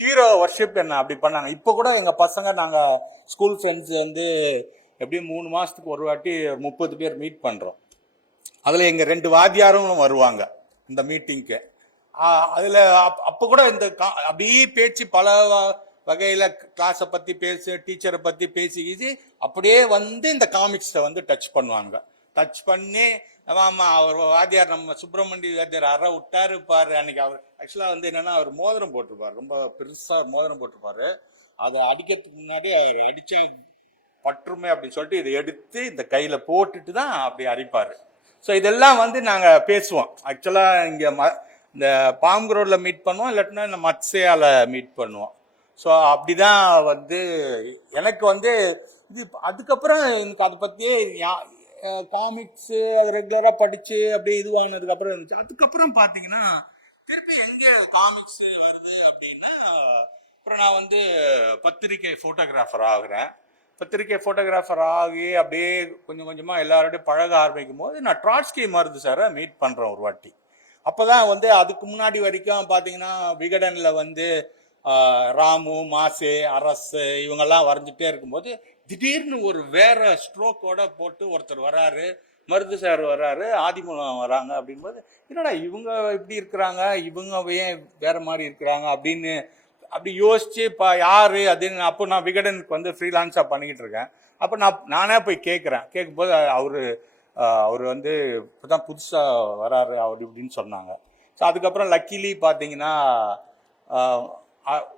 ஹீரோ வர்ஷிப் என்ன அப்படி பண்ணாங்க. இப்போ கூட எங்கள் பசங்க நாங்கள் ஸ்கூல் ஃப்ரெண்ட்ஸ் வந்து எப்படியும் 3 மாதத்துக்கு ஒரு வாட்டி 30 பேர் மீட் பண்ணுறோம். அதில் எங்கள் 2 வாத்தியாரும் வருவாங்க இந்த மீட்டிங்க்கு. அதில் அப்போ கூட இந்த அப்படியே பேச்சு பல வகையில் கிளாஸை பற்றி டீச்சரை பற்றி பேசி அப்படியே வந்து இந்த காமிக்ஸை வந்து டச் பண்ணுவாங்க. டச் பண்ணி ஆமாம் அவர் வாத்தியார் நம்ம சுப்பிரமணிய வாத்தியார் அறை விட்டாரு பாரு. அன்னைக்கு அவர் ஆக்சுவலாக வந்து என்னென்னா அவர் மோதிரம் போட்டிருப்பார், ரொம்ப பெருசாக மோதிரம் போட்டிருப்பாரு. அதை அடிக்கிறதுக்கு முன்னாடி அவர் அடித்த பற்றுமை அப்படின்னு சொல்லிட்டு இதை எடுத்து இந்த கையில் போட்டுட்டு தான் அப்படி அடிப்பார். ஸோ இதெல்லாம் வந்து நாங்கள் பேசுவோம். ஆக்சுவலாக இங்கே இந்த பாம்பு ரோடில் மீட் பண்ணுவோம், இல்லாட்டினா இந்த மத்சேயால் மீட் பண்ணுவோம். ஸோ அப்படி தான் வந்து எனக்கு வந்து இது. அதுக்கப்புறம் எனக்கு அதை பற்றியே காமிக்ஸு அது ரெகுலராக படித்து அப்படியே இதுவானதுக்கப்புறம் இருந்துச்சு. அதுக்கப்புறம் பார்த்தீங்கன்னா திருப்பி எங்கே காமிக்ஸு வருது அப்படின்னா அப்புறம் நான் வந்து பத்திரிக்கை ஃபோட்டோகிராஃபர் ஆகுறேன். பத்திரிக்கை ஃபோட்டோகிராஃபர் ஆகி அப்படியே கொஞ்சம் கொஞ்சமாக எல்லாரோடையும் பழக ஆரம்பிக்கும் போது நான் ட்ராட்ஸ்கி மருது சாரை மீட் பண்ணுறேன் ஒரு வாட்டி. அப்போ தான் வந்து அதுக்கு முன்னாடி வரைக்கும் பார்த்தீங்கன்னா விகடனில் வந்து ராமு, மாசே, அரசு இவங்கெல்லாம் வரைஞ்சிட்டே இருக்கும்போது திடீர்னு ஒரு வேற ஸ்ட்ரோக்கோட போட்டு ஒருத்தர் வராரு, மருது சார் வராரு, ஆதிமூலம் வராங்க. அப்படின்போது என்னடா இவங்க இப்படி இருக்கிறாங்க, இவங்க ஏன் வேற மாதிரி இருக்கிறாங்க அப்படின்னு அப்படி யோசிச்சு யாரு அப்படின்னு. அப்போ நான் விகடனுக்கு வந்து ஃப்ரீலான்ஸாக பண்ணிக்கிட்டு இருக்கேன். அப்போ நானே போய் கேட்கும்போது அவர் வந்து இப்போ தான் புதுசாக வராரு அவர் இப்படின்னு சொன்னாங்க. ஸோ அதுக்கப்புறம் லக்கிலி பார்த்தீங்கன்னா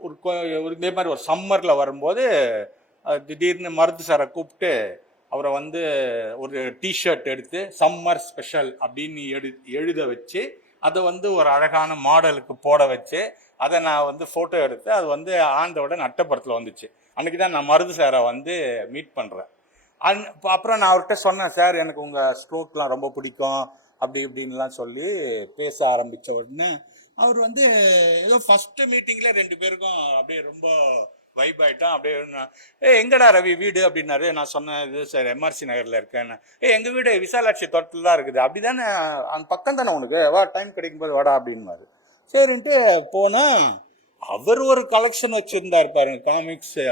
ஒரு இதே மாதிரி ஒரு சம்மரில் வரும்போது திடீர்னு மருது சாரை கூப்பிட்டு அவரை வந்து ஒரு டிஷர்ட் எடுத்து சம்மர் ஸ்பெஷல் அப்படின்னு எழுத வச்சு அதை வந்து ஒரு அழகான மாடலுக்கு போட வச்சு அதை நான் வந்து ஃபோட்டோ எடுத்து அது வந்து ஆண்டவுடன் அட்டைப்படத்தில் வந்துச்சு. அன்றைக்கி தான் நான் மருது சாரை வந்து மீட் பண்ணுறேன். அப்புறம் நான் அவர்கிட்ட சொன்னேன், சார் எனக்கு உங்கள் ஸ்ட்ரோக்லாம் ரொம்ப பிடிக்கும் அப்படி இப்படின்லாம் சொல்லி பேச ஆரம்பித்த உடனே அவர் வந்து ஏதோ ஃபஸ்ட்டு மீட்டிங்கில் 2 பேருக்கும் அப்படியே ரொம்ப வைப் ஆகிட்டான். அப்படியே எங்கடா ரவி வீடு அப்படின்னாரு. நான் சொன்னேன், இது சார் எம்ஆர்சி நகரில் இருக்கேன்னு. எங்கள் வீடு விசாலாட்சி தோட்டத்தில் தான் இருக்குது. அப்படி தானே அந்த பக்கம் தானே உனக்கு, வா டைம் கிடைக்கும்போது வாடா அப்படின்வாரு. சரின்ட்டு போனால் அவர் ஒரு கலெக்ஷன் வச்சுருந்தார் பாருங்க, காமிக்ஸு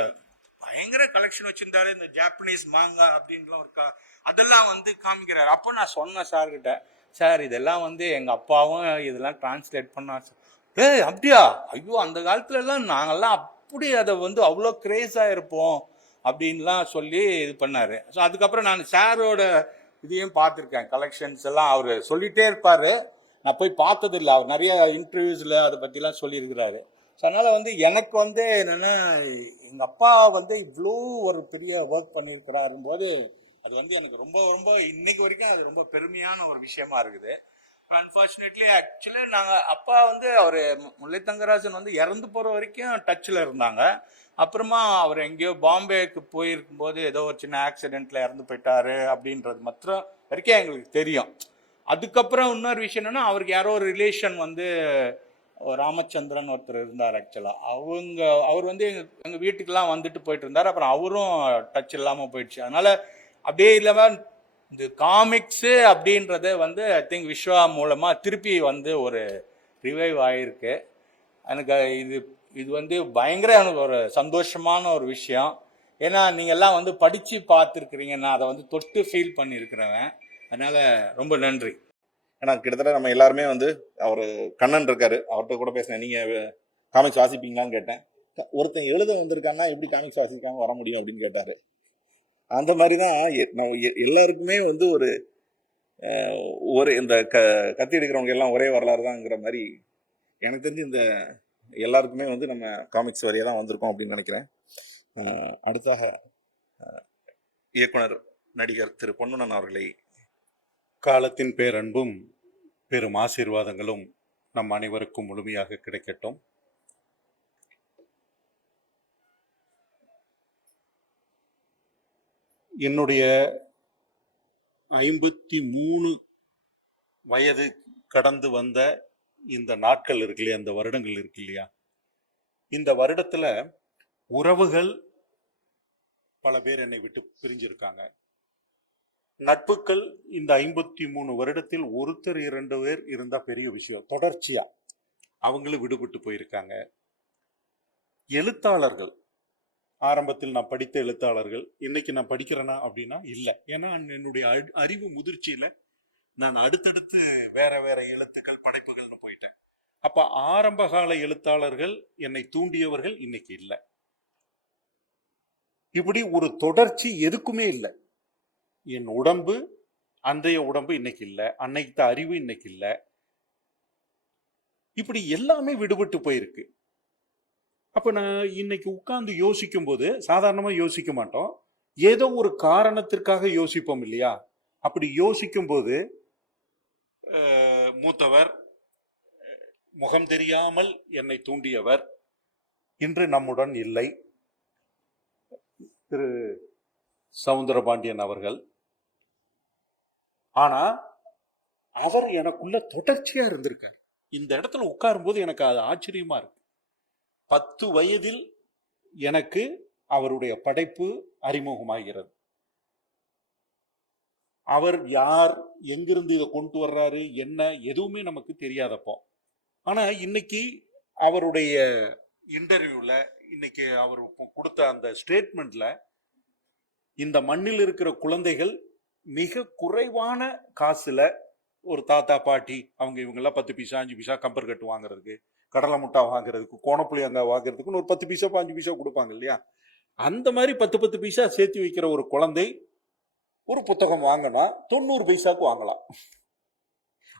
பயங்கர கலெக்ஷன் வச்சுருந்தாரு. இந்த ஜாப்பனீஸ் மாங்கா அப்படின்லாம் அதெல்லாம் வந்து காமிக்கிறாரு. அப்போ நான் சொன்னேன் சார்கிட்ட, சார் இதெல்லாம் வந்து எங்கள் அப்பாவும் இதெல்லாம் டிரான்ஸ்லேட் பண்ணார் சார். ஏய் அப்படியா? ஐயோ அந்த காலத்துலலாம் நாங்கள்லாம் அப்படி அதை வந்து அவ்வளோ க்ரேஸாக இருப்போம் அப்படின்லாம் சொல்லி இது பண்ணார். ஸோ அதுக்கப்புறம் நான் சாரோட இதையும் பார்த்துருக்கேன், கலெக்ஷன்ஸ் எல்லாம் அவர் சொல்லிகிட்டே இருப்பார். நான் போய் பார்த்ததில்லை, அவர் நிறைய இன்டர்வியூஸில் அதை பற்றிலாம் சொல்லியிருக்கிறாரு. ஸோ அதனால் வந்து எனக்கு வந்து என்னென்னா எங்கள் அப்பா வந்து இவ்வளோ ஒரு பெரிய ஒர்க் பண்ணியிருக்கிறாரும் போது அது வந்து எனக்கு ரொம்ப ரொம்ப இன்னைக்கு வரைக்கும் அது ரொம்ப பெருமையான ஒரு விஷயமா இருக்குது. அன்ஃபார்ச்சுனேட்லி ஆக்சுவலி நாங்கள் அப்பா வந்து அவர் முல்லை தங்கராஜன் வந்து இறந்து போகிற வரைக்கும் டச்சில் இருந்தாங்க. அப்புறமா அவர் எங்கேயோ பாம்பேக்கு போயிருக்கும்போது ஏதோ ஒரு சின்ன ஆக்சிடெண்ட்டில் இறந்து போயிட்டாரு அப்படின்றது மாத்திரம் வரைக்கும் எங்களுக்கு தெரியும். அதுக்கப்புறம் இன்னொரு விஷயம் என்னென்னா அவருக்கு யாரோ ஒரு ரிலேஷன் வந்து ராமச்சந்திரன் ஒருத்தர் இருந்தார். ஆக்சுவலாக அவர் வந்து எங்கள் வீட்டுக்கெல்லாம் வந்துட்டு போயிட்டு இருந்தார். அப்புறம் அவரும் டச் இல்லாமல் போயிடுச்சு. அதனால் அப்படியே இல்லாமல் இந்த காமிக்ஸு அப்படின்றத வந்து ஐ திங்க் விஸ்வா மூலமாக திருப்பி வந்து ஒரு ரிவைவ் ஆகிருக்கு. எனக்கு இது வந்து பயங்கர எனக்கு ஒரு சந்தோஷமான ஒரு விஷயம். ஏன்னா நீங்கள்லாம் வந்து படித்து பார்த்துருக்குறீங்க, நான் அதை வந்து தொட்டு ஃபீல் பண்ணியிருக்கிறேன். அதனால் ரொம்ப நன்றி. ஏன்னா கிட்டத்தட்ட நம்ம எல்லாருமே வந்து அவர் கண்ணன் இருக்காரு, அவர்கிட்ட கூட பேசினேன், நீங்கள் காமிக்ஸ் வாசிப்பீங்களான்னு கேட்டேன். ஒருத்தன் எழுத வந்திருக்கான்னா எப்படி காமிக்ஸ் வாசிக்காமல் வர முடியும் அப்படின்னு கேட்டார். அந்த மாதிரி தான் நம்ம எல்லாருக்குமே வந்து ஒரு இந்த கத்தி எடுக்கிறவங்க எல்லாம் ஒரே வரலாறு தான்ங்கிற மாதிரி எனக்கு தெரிஞ்சு இந்த எல்லாருக்குமே வந்து நம்ம காமிக்ஸ் வழியாக தான் வந்திருக்கோம் அப்படின்னு நினைக்கிறேன். அடுத்தாக இயக்குனர் நடிகர் திரு பொன்னுனன் அவர்களை. காலத்தின் பேரன்பும் பெரும் ஆசீர்வாதங்களும் நம் அனைவருக்கும் முழுமையாக கிடைக்கட்டும். என்னுடைய 53 வயது கடந்து வந்த இந்த நாட்கள் இருக்கு இல்லையா, இந்த வருடங்கள் இருக்கு இல்லையா, இந்த வருடத்துல உறவுகள் பல பேர் என்னை விட்டு பிரிஞ்சிருக்காங்க. நட்புகள் இந்த 53 வருடத்தில் ஒருத்தர் 2 பேர் இருந்தா பெரிய விஷயம். தொடர்ச்சியா அவங்களும் விடுபட்டு போயிருக்காங்க. எழுத்தாளர்கள், ஆரம்பத்தில் நான் படித்த எழுத்தாளர்கள் இன்னைக்கு நான் படிக்கிறேனா அப்படின்னா இல்லை. ஏன்னா என்னுடைய அறிவு முதிர்ச்சியில நான் அடுத்தடுத்து வேற வேற எழுத்துக்கள் படைப்புகள்னு போயிட்டேன். அப்ப ஆரம்ப கால எழுத்தாளர்கள் என்னை தூண்டியவர்கள் இன்னைக்கு இல்லை. இப்படி ஒரு தொடர்ச்சி எதுக்குமே இல்லை. என் உடம்பு, அன்றைய உடம்பு இன்னைக்கு இல்லை, அன்னைக்கு அறிவு இன்னைக்கு இல்லை. இப்படி எல்லாமே விடுபட்டு போயிருக்கு. அப்ப நான் இன்னைக்கு உட்கார்ந்து யோசிக்கும் போது சாதாரணமா யோசிக்க மாட்டோம், ஏதோ ஒரு காரணத்திற்காக யோசிப்போம் இல்லையா? அப்படி யோசிக்கும் போது மூத்தவர், முகம் தெரியாமல் என்னை தூண்டியவர் இன்று நம்முடன் இல்லை, திரு சவுந்தரபாண்டியன் அவர்கள். ஆனா அவர் எனக்குள்ள தொடர்ச்சியா இருந்திருக்கார். இந்த இடத்துல உட்காரும் போது எனக்கு அது ஆச்சரியமா இருக்கு. 10 வயதில் எனக்கு அவருடைய படைப்பு அறிமுகமாகிறது. அவர் யார், எங்கிருந்து இதை கொண்டு வர்றாரு, என்ன எதுவுமே நமக்கு தெரியாதப்போ. ஆனா இன்னைக்கு அவருடைய இன்டர்வியூல, இன்னைக்கு அவர் கொடுத்த அந்த ஸ்டேட்மெண்ட்ல, இந்த மண்ணில் இருக்கிற குழந்தைகள் மிக குறைவான காசுல ஒரு தாத்தா பாட்டி அவங்க இவங்கெல்லாம் 10 பைசா 5 பைசா கம்பர் கட்டு வாங்குறதுக்கு, கடலை முட்டா வாங்குறதுக்கு, கோணப்புளியங்காய் வாங்குறதுக்குன்னு ஒரு 10 பைசா 5 பைசா கொடுப்பாங்க இல்லையா? அந்த மாதிரி 10 பைசா சேர்த்து வைக்கிற ஒரு குழந்தை ஒரு புத்தகம் வாங்கினா 90 பைசாக்கு வாங்கலாம்.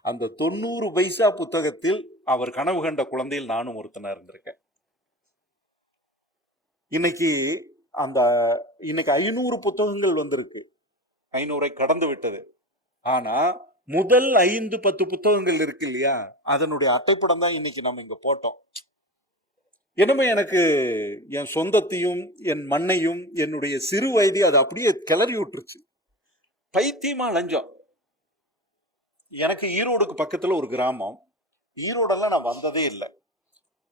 அந்த 90 பைசா புத்தகத்தில் அவர் கனவு கண்ட குழந்தையில் நானும் ஒருத்தனா இருந்திருக்கேன். இன்னைக்கு 500 புத்தகங்கள் வந்திருக்கு, 500 கடந்து விட்டது. ஆனா முதல் 5-10 புத்தகங்கள் இருக்கு இல்லையா, அதனுடைய அட்டைப்படம் தான் இன்னைக்கு நம்ம இங்க போட்டோம். என்னமே எனக்கு என் சொந்தத்தையும் என் மண்ணையும் என்னுடைய சிறு வயதையும் அது அப்படியே கிளறி விட்டுருச்சு. பைத்தியமா லஞ்சம். எனக்கு ஈரோடுக்கு பக்கத்துல ஒரு கிராமம். ஈரோடெல்லாம் நான் வந்ததே இல்லை.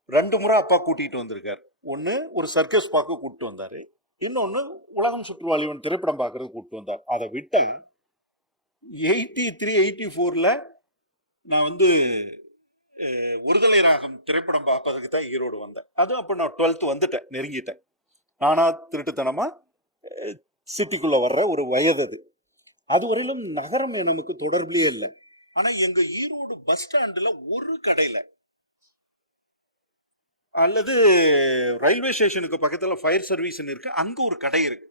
2 முறை அப்பா கூட்டிகிட்டு வந்திருக்காரு. ஒன்று ஒரு சர்க்கஸ் பார்க்க கூப்பிட்டு வந்தாரு, இன்னொன்று உலகம் சுற்றுவாளிவன் திரைப்படம் பார்க்கறது கூப்பிட்டு வந்தார். அதை விட்ட 83-84 நான் வந்து ஒருதலை ராகம் திரைப்படம் பார்ப்பதுக்கு தான் ஈரோடு வந்தேன். அது அப்போ நான் 12th வந்துட்டேன், நெருங்கிட்டேன். நானா திருட்டுத்தனமா சிட்டிக்குள்ள வர்ற ஒரு வயது அது. அதுவரையிலும் நகரம் நமக்கு தொடர்பிலே இல்லை. ஆனா எங்க ஈரோடு பஸ் ஸ்டாண்டுல ஒரு கடையில அல்லது ரயில்வே ஸ்டேஷனுக்கு பக்கத்துல ஃபயர் சர்வீஸ் இருக்கு, அங்க ஒரு கடை இருக்கு.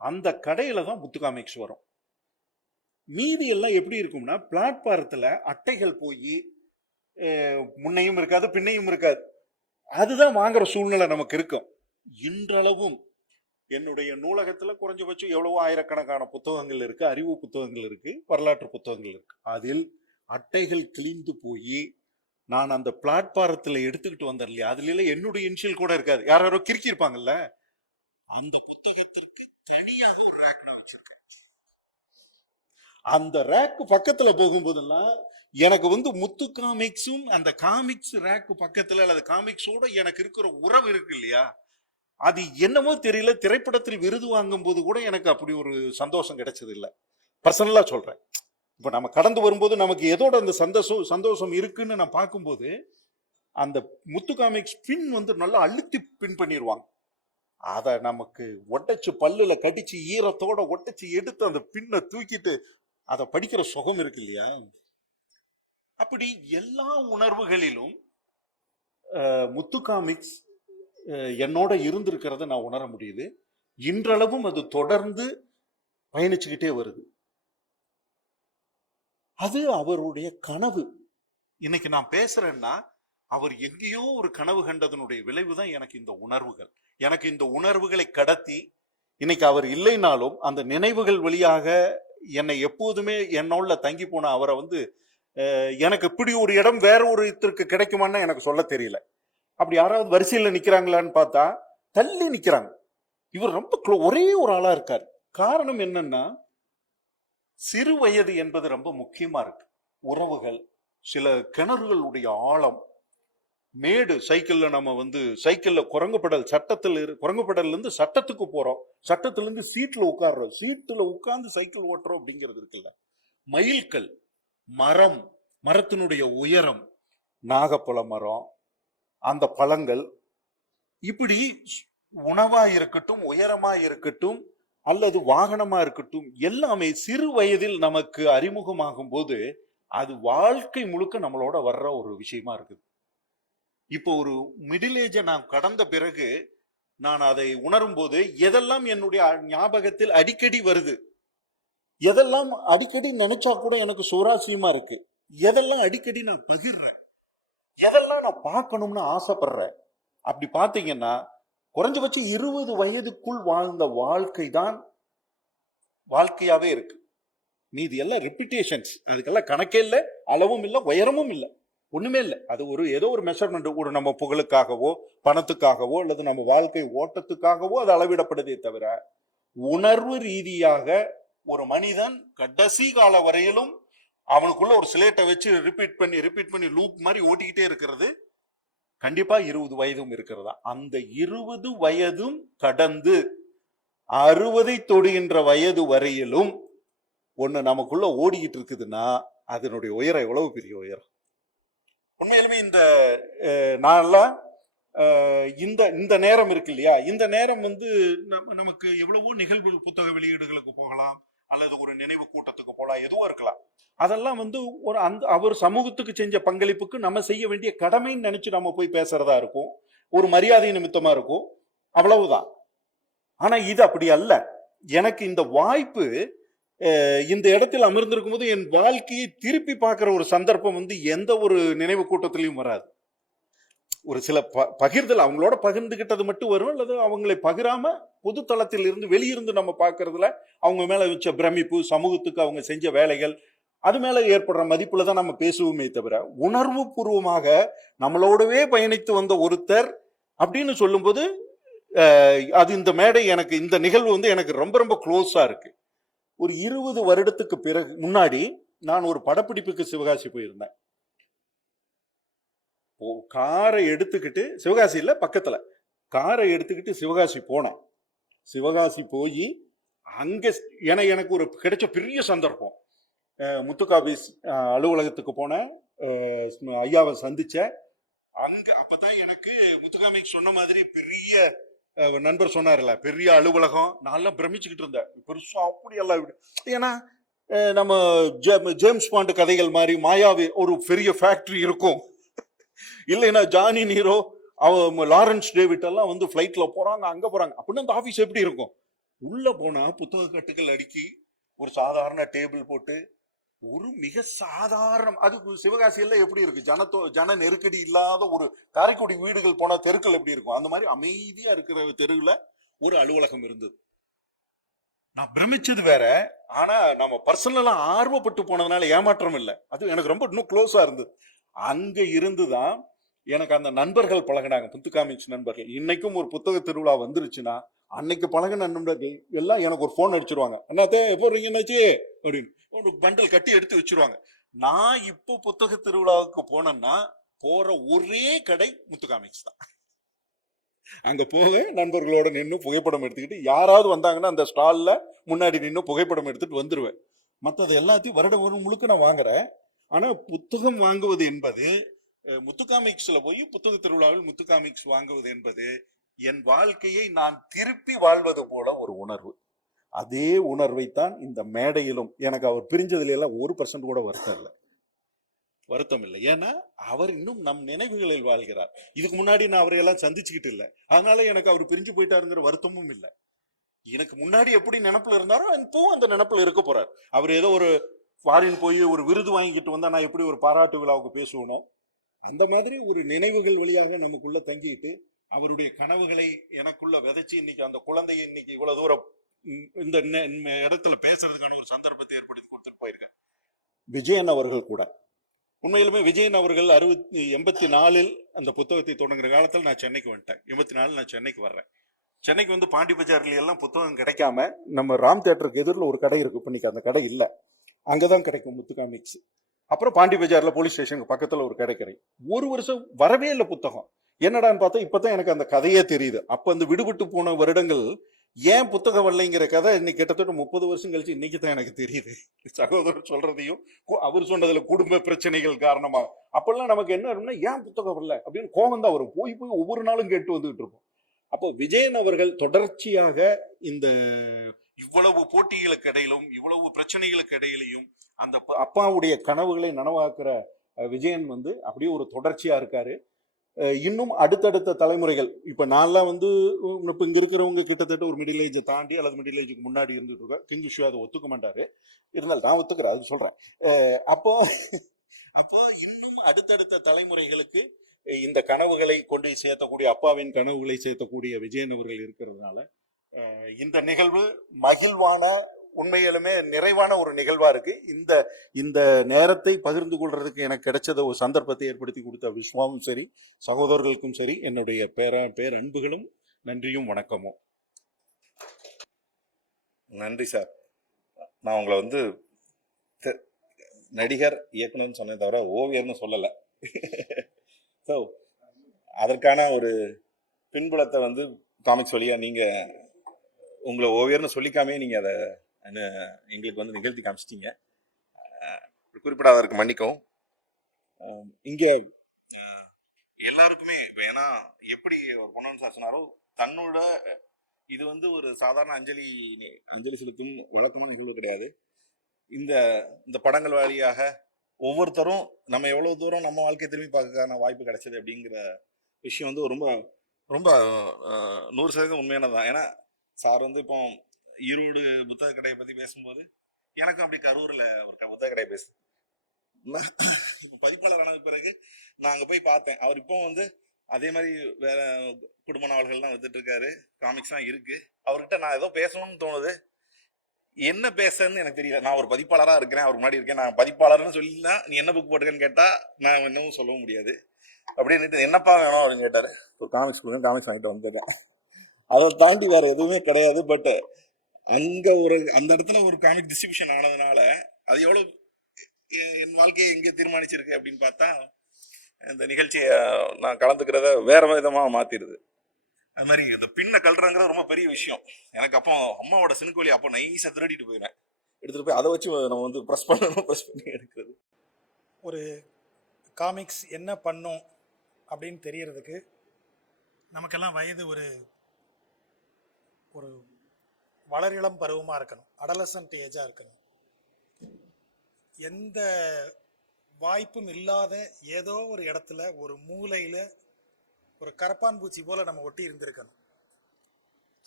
அந்த கடையில தான் முத்து காமிக்ஸ் வரும். மீதி எல்லாம் எப்படி இருக்கும்னா பிளாட்பாரத்துல அட்டைகள் போய் முன்னையும் இருக்காது பின்னையும் இருக்காது, அதுதான் வாங்குற சூழ்நிலை நமக்கு இருக்கும். இன்றளவும் என்னுடைய நூலகத்துல குறைஞ்சபட்சம் எவ்வளவோ ஆயிரக்கணக்கான புத்தகங்கள் இருக்கு, அறிவு புத்தகங்கள் இருக்கு, வரலாற்று புத்தகங்கள் இருக்கு. அதில் அட்டைகள் கிழிந்து போய் நான் அந்த பிளாட்பாரத்துல எடுத்துக்கிட்டு வந்தேன் இல்லையா, அதுல எல்லாம் என்னுடைய இனிஷியல் கூட இருக்காது, யாரோ கிறுக்கி இருப்பாங்கல்ல, அந்த புத்தகத்திற்கு தனியாக ஒரு ரேக் நான் வச்சிருக்கேன். அந்த ரேக்கு பக்கத்துல போகும்போதெல்லாம் எனக்கு வந்து முத்து காமிக்ஸும் அந்த காமிக்ஸ் ரேக்கு பக்கத்துல அல்லது காமிக்ஸோட எனக்கு இருக்கிற உறவு இருக்கு இல்லையா, அது என்னமோ தெரியல. திரைப்படத்தில் விருது வாங்கும் போது கூட எனக்கு அப்படி ஒரு சந்தோஷம் கிடைச்சது இல்லை. பர்சனலா சொல்றேன். இப்ப நம்ம கடந்து வரும்போது நமக்கு எதோட அந்த சந்தோஷம் இருக்குன்னு நான் பார்க்கும்போது, அந்த முத்து காமிக்ஸ் பின் வந்து நல்லா அழுத்தி பின் பண்ணிடுவாங்க. அதை நமக்கு ஒட்டச்சு பல்லுல கடிச்சு ஈரத்தோட ஒட்டச்சு எடுத்து அந்த பின்னை தூக்கிட்டு அதை படிக்கிற சுகம் இருக்கு இல்லையா. அப்படி எல்லா உணர்வுகளிலும் முத்து காமிக்ஸ் என்னோட இருந்திருக்கிறத நான் உணர முடியுது. இன்றளவும் அது தொடர்ந்து பயணிச்சுக்கிட்டே வருது. அது அவருடைய கனவு. இன்னைக்கு நான் பேசுறேன்னா அவர் எங்கேயோ ஒரு கனவு கண்டதனுடைய விளைவுதான் எனக்கு இந்த உணர்வுகள். எனக்கு இந்த உணர்வுகளை கடத்தி இன்னைக்கு அவர் இல்லைனாலும் அந்த நினைவுகள் வழியாக என்னை எப்போதுமே என்னோட தங்கி போன அவரை வந்து எனக்கு இப்படி ஒரு இடம் வேற ஒரு இதற்கு கிடைக்குமான்னு எனக்கு சொல்ல தெரியல. அப்படி யாராவது வரிசையில் நிக்கிறாங்களான்னு பார்த்தா தள்ளி நிக்கிறாங்க. இவர் ரொம்ப ஒரே ஒரு ஆளா இருக்கார். காரணம் என்னன்னா, சிறு வயது என்பது ரொம்ப முக்கியமா இருக்கு. உறவுகள், சில கிணறுகளுடைய ஆழம், மேடு, சைக்கிள்ல நம்ம வந்து சைக்கிள்ல குரங்குப்படல்ல இருந்து சட்டத்துக்கு போறோம், சட்டத்துல இருந்து சீட்ல உட்கார்றோம், சீட்டுல உட்கார்ந்து சைக்கிள் ஓட்டுறோம் அப்படிங்கிறது இருக்குல்ல. மயில்கள், மரம், மரத்தினுடைய உயரம், நாகப்பழ மரம், அந்த பழங்கள், இப்படி உணவா இருக்கட்டும், உயரமா இருக்கட்டும், அல்லது வாகனமா இருக்கட்டும், எல்லாமே சிறு வயதில் நமக்கு அறிமுகமாகும் போது அது வாழ்க்கை முழுக்க நம்மளோட வர்ற ஒரு விஷயமா இருக்குது. இப்போ ஒரு மிடில் ஏஜை நான் கடந்த பிறகு நான் அதை உணரும் போது எதெல்லாம் என்னுடைய ஞாபகத்தில் அடிக்கடி வருது, எதெல்லாம் அடிக்கடி நினைச்சா கூட எனக்கு சுவாரஸ்யமா இருக்கு, எதெல்லாம் அடிக்கடி நான் பகிர்றேன், எதெல்லாம் நான் பார்க்கணும்னு ஆசைப்படுறேன். அப்படி பார்த்தீங்கன்னா குறைஞ்சபட்சம் 20 வயதுக்குள் வாழ்ந்த வாழ்க்கை தான் வாழ்க்கையாவே இருக்கு. மீதி எல்லாம் ரெப்பிட்டேஷன்ஸ், அதுக்கெல்லாம் கணக்கே இல்லை, அளவும் இல்லை, உயரமும் இல்லை, ஒண்ணுமே இல்லை. அது ஒரு ஏதோ ஒரு மெஷர்மெண்ட், ஒரு நம்ம புகழுக்காகவோ பணத்துக்காகவோ அல்லது நம்ம வாழ்க்கை ஓட்டத்துக்காகவோ அது அளவிடப்படுதே தவிர, உணர்வு ரீதியாக ஒரு மனிதன் கடைசி கால வரையிலும் அவனுக்குள்ள ஒரு சிலேட்டை வச்சு ரிப்பீட் பண்ணி லூப் மாதிரி ஓட்டிக்கிட்டே இருக்கிறது கண்டிப்பா 20 வயதும் இருக்கிறதா. அந்த 20 வயதும் கடந்து 60 தொடுகின்ற வயது வரையிலும் ஒண்ணு நமக்குள்ள ஓடிக்கிட்டு இருக்குதுன்னா அதனுடைய உயரம் எவ்வளவு பெரிய உயரம். உண்மையிலுமே இந்த நான்லாம் இந்த நேரம் இருக்கு இல்லையா, இந்த நேரம் வந்து நமக்கு எவ்வளவோ நிகழ்வு, புத்தக வெளியீடுகளுக்கு போகலாம் அல்லது ஒரு நினைவு கூட்டத்துக்கு போகலாம், எதுவும் இருக்கலாம். அதெல்லாம் வந்து ஒரு அவர் சமூகத்துக்கு செஞ்ச பங்களிப்புக்கு நம்ம செய்ய வேண்டிய கடமைன்னு நினைச்சு நம்ம போய் பேசுறதா இருக்கும், ஒரு மரியாதை நிமித்தமா இருக்கும், அவ்வளவுதான். ஆனா இது அப்படி அல்ல. எனக்கு இந்த வாய்ப்பு இந்த இடத்தில் அமர்ந்திருக்கும் போது என் வாழ்க்கையை திருப்பி பார்க்கிற ஒரு சந்தர்ப்பம் வந்து எந்த ஒரு நினைவு கூட்டத்திலையும் வராது. ஒரு சில பகிர்தல் அவங்களோட பகிர்ந்துகிட்டது மட்டும் வரும், அல்லது அவங்களை பகிராம பொது தளத்தில் இருந்து வெளியிருந்து நம்ம பார்க்கறதுல அவங்க மேல வச்ச பிரமிப்பு, சமூகத்துக்கு அவங்க செஞ்ச வேலைகள், அது மேல ஏற்படுற மதிப்புல தான் நம்ம பேசுவோமே தவிர, உணர்வு பூர்வமாக நம்மளோடவே பயணித்து வந்த ஒருத்தர் அப்படின்னு சொல்லும்போது அது இந்த மேடை எனக்கு, இந்த நிகழ்வு வந்து எனக்கு ரொம்ப ரொம்ப க்ளோஸா இருக்கு. ஒரு 20 வருடத்துக்கு பிறகு முன்னாடி நான் ஒரு படப்பிடிப்புக்கு சிவகாசி போயிருந்தேன். காரை எடுத்துக்கிட்டு, சிவகாசியில பக்கத்துல காரை எடுத்துக்கிட்டு சிவகாசி போனேன். சிவகாசி போய் அங்க எனக்கு ஒரு கிடைச்ச பெரிய சந்தர்ப்பம். முத்துகாபீஸ் அலுவலகத்துக்கு போனேன், ஐயாவை சந்திச்சேன். அங்க அப்பதான் எனக்கு முத்துகாமிக்கு சொன்ன மாதிரி பெரிய நண்பர் சொன்னார்ல, பெரிய அலுவலகம், நான் பிரமிச்சுக்கிட்டு இருந்தேன். பெருசா அப்படி எல்லாம், ஏன்னா நம்ம ஜேம்ஸ் பாண்ட் கதைகள் மாதிரி மாயாவி ஒரு பெரிய ஃபேக்டரி இருக்கும். இல்லைன்னா ஜானி நீரோ லாரன்ஸ் டேவிட் எல்லாம் வந்து ஃப்ளைட்ல போறாங்க, அங்க போறாங்க அப்படின்னு அந்த ஆபீஸ் எப்படி இருக்கும்? உள்ள போனா புத்தக கட்டுகள் அடுக்கி ஒரு சாதாரண டேபிள் போட்டு ஒரு மிக சாதாரண, அது சிவகாசியில எப்படி இருக்கு, ஜன நெருக்கடி இல்லாத ஒரு காரைக்குடி வீடுகள் போனா தெருக்கள் எப்படி இருக்கும், அந்த மாதிரி அமைதியா இருக்கிற தெருவுல ஒரு அலுவலகம் இருந்தது. நான் பிரமிச்சது வேற, ஆனா நம்ம பர்சனலா ஆர்வப்பட்டு போனதுனால ஏமாற்றம் இல்லை, அது எனக்கு ரொம்ப இன்னும் க்ளோஸா இருந்தது. அங்க இருந்துதான் எனக்கு அந்த நண்பர்கள் பழகினாங்க, புத்துகாமிக்ஸ் நண்பர்கள். இன்னைக்கும் ஒரு புத்தக திருவிழா வந்துருச்சுன்னா அன்னைக்கு பழகின நண்பர்கள் எல்லாம் எனக்கு ஒரு போன் அடிச்சிருவாங்க, என்னத்தே எப்போ என்னாச்சு அப்படின்னு ஒரு பண்டல் கட்டி எடுத்து வச்சிருவாங்க. நான் இப்போ புத்தக திருவிழாவுக்கு போனேன்னா போற ஒரே கடை முத்துகாமிக்ஸ் தான். அங்க போக நண்பர்களோட நின்று புகைப்படம் எடுத்துக்கிட்டு, யாராவது வந்தாங்கன்னா அந்த ஸ்டால்ல முன்னாடி நின்று புகைப்படம் எடுத்துட்டு வந்துருவேன். மற்றது எல்லாத்தையும் வருடம் முழுக்க நான் வாங்குறேன். ஆனா புத்தகம் வாங்குவது என்பது, முத்துகாமிக்ஸ்ல போய் புத்தக திருவிழாவில் முத்துகாமிக்ஸ் வாங்குவது என்பது என் வாழ்க்கையை நான் திருப்பி வாழ்வது போல ஒரு உணர்வு. அதே உணர்வைத்தான் இந்த மேடையிலும் எனக்கு அவர் பிரிஞ்சதுல எல்லாம் 1% கூட வருத்தம் இல்லை. ஏன்னா அவர் இன்னும் நம் நினைவுகளில் வாழ்கிறார். இதுக்கு முன்னாடி நான் அவரையெல்லாம் சந்திச்சுக்கிட்டு இல்லை, அதனால எனக்கு அவர் பிரிஞ்சு போயிட்டாருங்கிற வருத்தமும் இல்லை. எனக்கு முன்னாடி எப்படி நினப்புல இருந்தாரோ இப்பவும் அந்த நினப்புல இருக்க போறார். அவர் ஏதோ ஒரு ஃபாரின் போய் ஒரு விருது வாங்கிக்கிட்டு வந்தா நான் எப்படி ஒரு பாராட்டு விழாவுக்கு பேசுவோமோ அந்த மாதிரி ஒரு நினைவுகள் வழியாக நமக்குள்ள தங்கிட்டு அவருடைய கனவுகளை எனக்குள்ள விதைச்சு இன்னைக்கு அந்த குழந்தையை இன்னைக்கு இவ்வளவு தூரம் இந்த இடத்துல பேசுறதுக்கான ஒரு சந்தர்ப்பத்தை ஏற்படுத்தி கொடுத்துட்டு போயிருக்கேன். விஜயன் அவர்கள் கூட உண்மையிலுமே விஜயன் அவர்கள் 84 அந்த புத்தகத்தை தொடங்குற காலத்தில் நான் சென்னைக்கு வந்துட்டேன். 84 நான் சென்னைக்கு வர்றேன். சென்னைக்கு வந்து பாண்டி பஜார்ல எல்லாம் புத்தகம் கிடைக்காம நம்ம ராம் தியேட்டருக்கு எதிரில் ஒரு கடை இருக்கு, இன்னைக்கு அந்த கடை இல்லை, அங்கதான் கிடைக்கும் முத்துகாமிக்ஸ். அப்புறம் பாண்டி பஜார்ல போலீஸ் ஸ்டேஷனுக்கு பக்கத்துல ஒரு கடை ஒரு வருஷம் வரவே இல்லை புத்தகம். என்னடான்னு பார்த்தா இப்பதான் எனக்கு அந்த கதையே தெரியுது. அப்ப அந்த விடுபட்டு போன வருடங்கள் ஏன் புத்தகம் வரலைங்கிற கதை இன்னைக்கு கிட்டத்தட்ட 30 வருஷம் கழிச்சு இன்னைக்கு தான் எனக்கு தெரியுது. சகோதரர் சொல்றதையும் அவர் சொன்னதுல குடும்ப பிரச்சனைகள் காரணமா அப்பெல்லாம் நமக்கு என்ன இருக்கும்னா ஏன் புத்தகம் வரல அப்படின்னு கோபம் தான் வரும். போய் போய் ஒவ்வொரு நாளும் கேட்டு வந்துகிட்டு இருப்போம். அப்போ விஜயன் அவர்கள் தொடர்ச்சியாக இந்த இவ்வளவு போட்டிகளுக்கு இடையிலும் இவ்வளவு பிரச்சனைகளுக்கு இடையிலையும் அந்த அப்பாவுடைய கனவுகளை நனவாக்குற விஜயன் வந்து அப்படியே ஒரு தொடர்ச்சியா இருக்காரு. இன்னும் அடுத்தடுத்த தலைமுறைகள், இப்ப நான்லாம் வந்து இப்ப இங்க இருக்கிறவங்க கிட்டத்தட்ட ஒரு மிடில் ஏஜை தாண்டி அல்லது மிடில் ஏஜுக்கு முன்னாடி இருந்துட்டு இருக்கேன். கிங்ஷு அதை ஒத்துக்க மாட்டாரு, இருந்தாலும் நான் ஒத்துக்கிறேன், அது சொல்றேன். அப்போ இன்னும் அடுத்தடுத்த தலைமுறைகளுக்கு இந்த கனவுகளை கொண்டு சேர்த்தக்கூடிய, அப்பாவின் கனவுகளை சேர்த்தக்கூடிய விஜயன் அவர்கள் இருக்கிறதுனால இந்த நிகழ்வு மகிழ்வான, உண்மையிலுமே நிறைவான ஒரு நிகழ்வா இருக்கு. இந்த நேரத்தை பகிர்ந்து கொள்றதுக்கு எனக்கு கிடைச்சத ஒரு சந்தர்ப்பத்தை ஏற்படுத்தி கொடுத்த விஸ்வாவும் சரி, சகோதரர்களுக்கும் சரி, என்னுடைய பேரன்புகளும் நன்றியும் வணக்கமும். நன்றி சார். நான் உங்களை வந்து நடிகர், இயக்குனர்னு சொன்னே தவிர ஓவியர்னு சொல்லலை. ஸோ அதற்கான ஒரு பின்புலத்தை வந்து காமிக்ஸ் வழியா நீங்க உங்களை ஓவியர்னு சொல்லிக்காமே நீங்க அதை எங்களுக்கு வந்து நிகழ்த்தி காமிச்சிட்டீங்க. குறிப்பிடாதற்கு மன்னிக்கவும். இங்க எல்லாருக்குமே ஏன்னா எப்படி ஒரு பொன்னன் சார் சொன்னாரோ, தன்னோட இது வந்து ஒரு சாதாரண அஞ்சலி செலுத்தும் வழக்கமான நிகழ்வு கிடையாது. இந்த படங்கள் வழியாக ஒவ்வொருத்தரும் நம்ம எவ்வளவு தூரம் நம்ம வாழ்க்கையை திரும்பி பார்க்கறதுக்கான வாய்ப்பு கிடைச்சது அப்படிங்கிற விஷயம் வந்து ரொம்ப ரொம்ப 100% உண்மையானதுதான். ஏன்னா சார் வந்து இப்போ ஈரோடு புத்தக கடையை பத்தி பேசும்போது எனக்கும் அப்படி கரூர்ல ஒரு புத்தக கடையை பேசு பதிப்பாளர் ஆனது பிறகு நான் அங்க போய் பார்த்தேன். அவர் இப்போ வந்து அதே மாதிரி வேற குடும்ப நாவல்கள்லாம் வித்துட்டு இருக்காரு, காமிக்ஸ்லாம் இருக்கு. அவர்கிட்ட நான் ஏதோ பேசணும்னு தோணுது, என்ன பேசுறதுன்னு எனக்கு தெரியல. நான் ஒரு பதிப்பாளரா இருக்கிறேன், அவர் முன்னாடி இருக்கேன். நான் பதிப்பாளர்னு சொல்லினா நீ என்ன புக் போட்டுக்கன்னு கேட்டா நான் என்னவும் சொல்லவும் முடியாது. அப்படின்னு என்னப்பா வேணும் அப்படின்னு கேட்டாரு. ஒரு காமிக்ஸ் கொடுங்க, காமிக்ஸ் வாங்கிட்டு வந்துட்டேன். அதை தாண்டி வேற எதுவுமே கிடையாது. பட் அங்க அந்த இடத்துல ஒரு காமிக் டிஸ்ட்ரிபியூஷன் ஆனதுனால அது எவ்வளவு என் வாழ்க்கையை எங்கே தீர்மானிச்சிருக்கு அப்படின்னு பார்த்தா, இந்த நிகழ்ச்சியை நான் கலந்துக்கிறத வேற விதமா மாத்திடுது. அது மாதிரி இந்த பின்னை கல்றாங்கிறது ரொம்ப பெரிய விஷயம். எனக்கு அப்போ அம்மாவோட சினுக்கோலி அப்போ நைஸா திருடிட்டு போயிடுறேன், எடுத்துட்டு போய் அதை வச்சு நம்ம வந்து ப்ரெஸ் பண்ணி எடுக்கிறது. ஒரு காமிக்ஸ் என்ன பண்ணும் அப்படின்னு தெரியறதுக்கு நமக்கெல்லாம் வயது ஒரு வளரிளம் பருவமாக இருக்கணும், அடலசன்ட் ஏஜாக இருக்கணும். எந்த வாய்ப்பும் இல்லாத ஏதோ ஒரு இடத்துல ஒரு மூலையில் ஒரு கரப்பான் பூச்சி போல நம்ம ஒட்டி இருந்திருக்கணும்.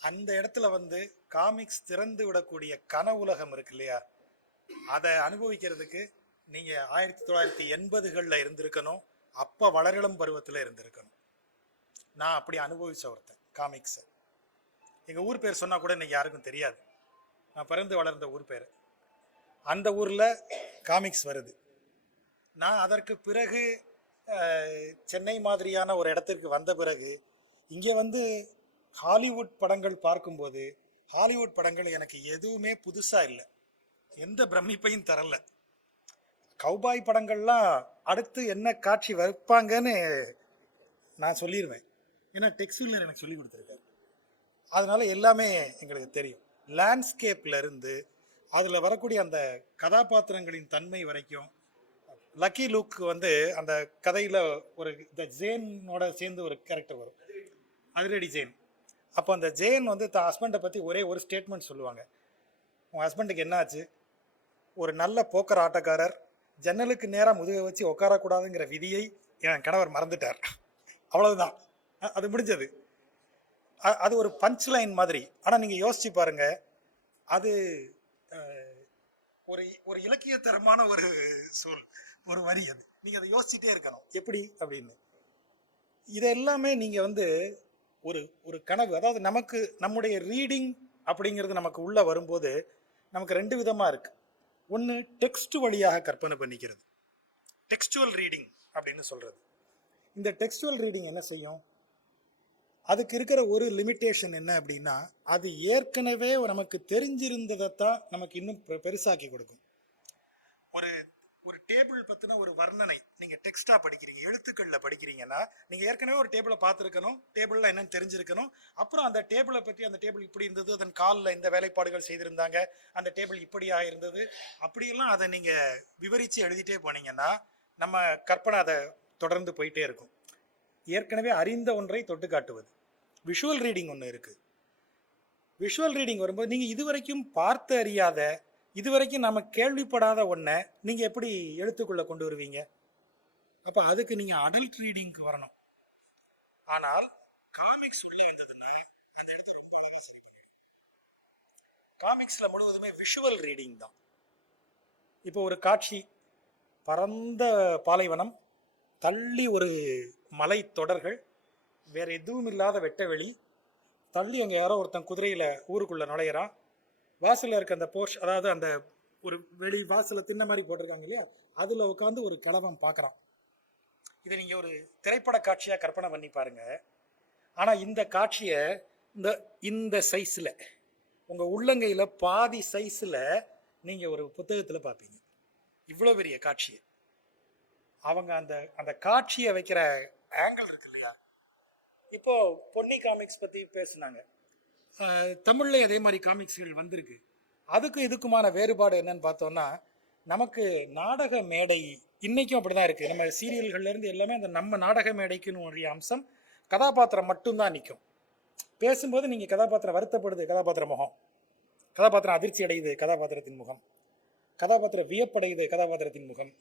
அந்த இடத்துல வந்து காமிக்ஸ் திறந்து விடக்கூடிய உலகம் இருக்கு இல்லையா, அதை அனுபவிக்கிறதுக்கு நீங்கள் 1980களில் இருந்திருக்கணும். அப்போ வளரிளம் பருவத்தில் இருந்திருக்கணும். நான் அப்படி அனுபவிச்ச ஒருத்தன் காமிக்ஸை. எங்கள் ஊர் பேர் சொன்னால் கூட இன்னைக்கு யாருக்கும் தெரியாது. நான் பிறந்து வளர்ந்த ஊர் பேர். அந்த ஊரில் காமிக்ஸ் வருது. நான் அதற்கு பிறகு சென்னை மாதிரியான ஒரு இடத்திற்கு வந்த பிறகு இங்கே வந்து ஹாலிவுட் படங்கள் பார்க்கும்போது ஹாலிவுட் படங்கள் எனக்கு எதுவுமே புதுசாக இல்லை, எந்த பிரமிப்பையும் தரல. கௌபாய் படங்கள்லாம் அடுத்து என்ன காட்சி வைப்பாங்கன்னு நான் சொல்லிடுவேன். ஏன்னா டெக்ஸ்டில் எனக்கு சொல்லி கொடுத்துருக்காரு. அதனால எல்லாமே எங்களுக்கு தெரியும். லேண்ட்ஸ்கேப்ல இருந்து அதில் வரக்கூடிய அந்த கதாபாத்திரங்களின் தன்மை வரைக்கும். லக்கி லூக் வந்து அந்த கதையில் ஒரு இந்த ஜேனோட சேர்ந்து ஒரு கேரக்டர் வரும், அதிரடி ஜேன். அப்போ அந்த ஜேன் வந்து தான் ஹஸ்பண்டை பற்றி ஒரே ஒரு ஸ்டேட்மெண்ட் சொல்லுவாங்க. உங்கள் ஹஸ்பண்டுக்கு என்ன ஆச்சு? ஒரு நல்ல போக்கர் ஆட்டக்காரர், ஜன்னலுக்கு நேராக முதுகை வச்சு உட்காரக்கூடாதுங்கிற விதியை என் கணவர் மறந்துட்டார். அவ்வளவுதான், அது முடிஞ்சது. அது ஒரு பஞ்ச் லைன் மாதிரி. ஆனால் நீங்கள் யோசிச்சு பாருங்க, அது ஒரு ஒரு இலக்கியத்தரமான ஒரு சொல், ஒரு வரி. அது நீங்கள் அதை யோசிச்சுட்டே இருக்கணும் எப்படி அப்படின்னு. இது எல்லாமே நீங்கள் வந்து ஒரு ஒரு கனவு. அதாவது நமக்கு நம்முடைய ரீடிங் அப்படிங்கிறது நமக்கு உள்ளே வரும்போது நமக்கு ரெண்டு விதமாக இருக்குது. ஒன்று டெக்ஸ்ட் வழியாக கற்பனை பண்ணிக்கிறது, டெக்ஸ்டுவல் ரீடிங் அப்படின்னு சொல்கிறது. இந்த டெக்ஸ்டுவல் ரீடிங் என்ன செய்யும்? அதுக்கு இருக்கிற ஒரு லிமிட்டேஷன் என்ன அப்படின்னா, அது ஏற்கனவே நமக்கு தெரிஞ்சிருந்ததைத்தான் நமக்கு இன்னும் பெருசாக்கி கொடுக்கும். ஒரு ஒரு டேபிள் பற்றின ஒரு வர்ணனை நீங்கள் டெக்ஸ்டாக படிக்கிறீங்க, எழுத்துக்களில் படிக்கிறீங்கன்னா நீங்கள் ஏற்கனவே ஒரு டேபிளை பார்த்துருக்கணும், டேபிளில் என்னன்னு தெரிஞ்சிருக்கணும். அப்புறம் அந்த டேபிளை பற்றி, அந்த டேபிள் இப்படி இருந்தது, அதன் காலில் இந்த வேலைப்பாடுகள் செய்திருந்தாங்க, அந்த டேபிள் இப்படியாக இருந்தது, அப்படியெல்லாம் அதை நீங்கள் விவரித்து எழுதிட்டே போனீங்கன்னா நம்ம கற்பனை அதை தொடர்ந்து போயிட்டே இருக்கும். ஏற்கனவே அறிந்த ஒன்றை தொட்டு காட்டுவது. விஷுவல் ரீடிங் ஒன்று இருக்குது. விஷுவல் ரீடிங் வரும்போது நீங்கள் இதுவரைக்கும் பார்த்து அறியாத, இதுவரைக்கும் நம்ம கேள்விப்படாத ஒன்றை நீங்கள் எப்படி எழுத்துக்குள்ளே கொண்டு வருவீங்க? அப்போ அதுக்கு நீங்கள் அடல்ட் ரீடிங்க்கு வரணும். ஆனால் காமிக்ஸ் உள்ளே இருந்ததுன்னா அந்த இடத்த ரொம்ப அழகாக சரி பண்ணிடும். காமிக்ஸில் முழுவதுமே விஷுவல் ரீடிங் தான். இப்போ ஒரு காட்சி, பரந்த பாலைவனம், தள்ளி ஒரு மலை தொடர்கள், வேற எதுவும் இல்லாத வெட்டவெளி, தள்ளி அங்கே யாரோ ஒருத்தன் குதிரையில் ஊருக்குள்ளே நுழையிறான். வாசலில் இருக்க அந்த போர்ஷ், அதாவது அந்த ஒரு வெளி வாசலில் தின்ன மாதிரி போட்டிருக்காங்க இல்லையா, அதில் உட்காந்து ஒரு கிழவன் பார்க்குறான். இதை நீங்கள் ஒரு திரைப்பட காட்சியாக கற்பனை பண்ணி பாருங்க. ஆனால் இந்த காட்சியை இந்த சைஸில், உங்கள் உள்ளங்கையில் பாதி சைஸில் நீங்கள் ஒரு புத்தகத்தில் பார்ப்பீங்க. இவ்வளோ பெரிய காட்சியை அவங்க அந்த அந்த காட்சியை வைக்கிற ஆங்கிள் இருக்கு இல்லையா. இப்போ பொன்னி காமிக்ஸ் பற்றி பேசுனாங்க, தமிழ்ல அதே மாதிரி காமிக்ஸ்கள் வந்திருக்கு. அதுக்கும் இதுக்குமான வேறுபாடு என்னன்னு பார்த்தோம்னா, நமக்கு நாடக மேடை இன்னைக்கும் அப்படிதான் இருக்கு. நம்ம சீரியல்கள்ல இருந்து எல்லாமே அந்த நம்ம நாடக மேடைக்குன்னு ஒரு அம்சம், கதாபாத்திரம் மட்டும்தான் நிற்கும். பேசும்போது நீங்க கதாபாத்திரம் வருத்தப்படுது, கதாபாத்திர முகம், கதாபாத்திரம் அதிர்ச்சி அடையுது, கதாபாத்திரத்தின் முகம், கதாபாத்திரம் வியப்படையுது, கதாபாத்திரத்தின் முகம்.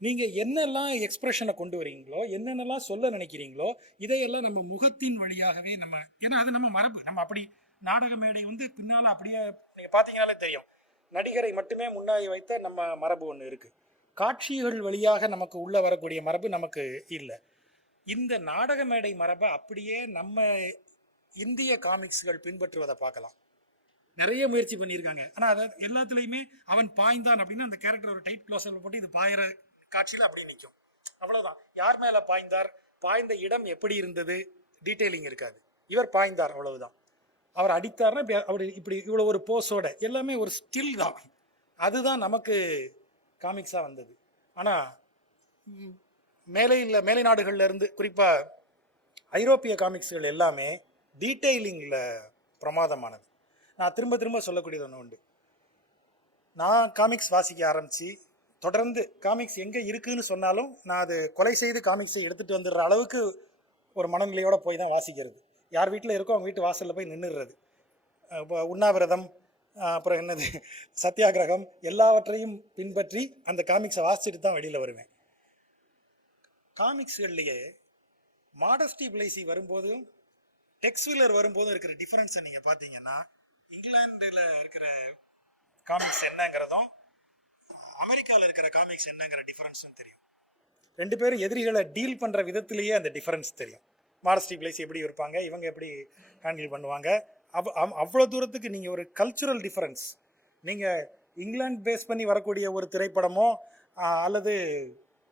நீங்கள் என்னெல்லாம் எக்ஸ்பிரஷனை கொண்டு வரீங்களோ, என்னென்னலாம் சொல்ல நினைக்கிறீங்களோ, இதையெல்லாம் நம்ம முகத்தின் வழியாகவே நம்ம, ஏன்னா அது நம்ம மரபு. நம்ம அப்படி நாடக மேடை வந்து பின்னால் அப்படியே நீங்கள் பார்த்தீங்கன்னாலே தெரியும், நடிகரை மட்டுமே முன்னாடி வைத்த நம்ம மரபு ஒன்று இருக்குது. காட்சிகள் வழியாக நமக்கு உள்ளே வரக்கூடிய மரபு நமக்கு இல்லை. இந்த நாடக மேடை மரபை அப்படியே நம்ம இந்திய காமிக்ஸ்கள் பின்பற்றுவதை பார்க்கலாம். நிறைய முயற்சி பண்ணியிருக்காங்க. ஆனால் அதை எல்லாத்துலேயுமே அவன் பாய்ந்தான் அப்படின்னா அந்த கேரக்டர் ஒரு டைட் க்ளோஸில் போட்டு இது பாயிற காட்சியில் அப்படி நிற்கும். அவ்வளோதான். யார் மேலே பாய்ந்தார், பாய்ந்த இடம் எப்படி இருந்தது, டீட்டெயிலிங் இருக்காது. இவர் பாய்ந்தார், அவ்வளவுதான். அவர் அடித்தார்னா அவர் இப்படி இவ்வளோ ஒரு போஸோட, எல்லாமே ஒரு ஸ்டில் தான். அதுதான் நமக்கு காமிக்ஸாக வந்தது. ஆனால் மேலை நாடுகளில் இருந்து, குறிப்பாக ஐரோப்பிய காமிக்ஸ்கள் எல்லாமே டீட்டெயிலிங்கில் பிரமாதமானது. நான் திரும்ப திரும்ப சொல்லக்கூடியது ஒன்று உண்டு. நான் காமிக்ஸ் வாசிக்க ஆரம்பித்து தொடர்ந்து காமிக்ஸ் எங்கே இருக்குதுன்னு சொன்னாலும் நான் அது கொலை செய்து காமிக்ஸை எடுத்துகிட்டு வந்துடுற அளவுக்கு ஒரு மனநிலையோடு போய் தான் வாசிக்கிறது. யார் வீட்டில் இருக்கோ அவங்க வீட்டு வாசலில் போய் நின்றுடுறது. இப்போ உண்ணாவிரதம், அப்புறம் என்னது சத்தியாகிரகம் எல்லாவற்றையும் பின்பற்றி அந்த காமிக்ஸை வாசிச்சுட்டு தான் வெளியில் வருவேன். காமிக்ஸ்கள்லேயே மாடஸ்டி பிளைசி வரும்போதும் டெக்ஸ்வில்லர் வரும்போதும் இருக்கிற டிஃபரன்ஸை நீங்கள் பார்த்தீங்கன்னா இங்கிலாண்டில் இருக்கிற காமிக்ஸ் என்னங்கிறதும் அமெரிக்காவில் இருக்கிற காமிக்ஸ் என்னங்கிற டிஃபரன்ஸும் தெரியும். ரெண்டு பேரும் எதிரிகளை டீல் பண்ணுற விதத்திலேயே அந்த டிஃபரன்ஸ் தெரியும். மாடஸ்டி பிளைஸ் எப்படி இருப்பாங்க, இவங்க எப்படி ஹேண்டில் பண்ணுவாங்க. அவ்வளோ தூரத்துக்கு நீங்கள் ஒரு கல்ச்சுரல் டிஃபரன்ஸ், நீங்கள் இங்கிலாந்து பேஸ் பண்ணி வரக்கூடிய ஒரு திரைப்படமோ அல்லது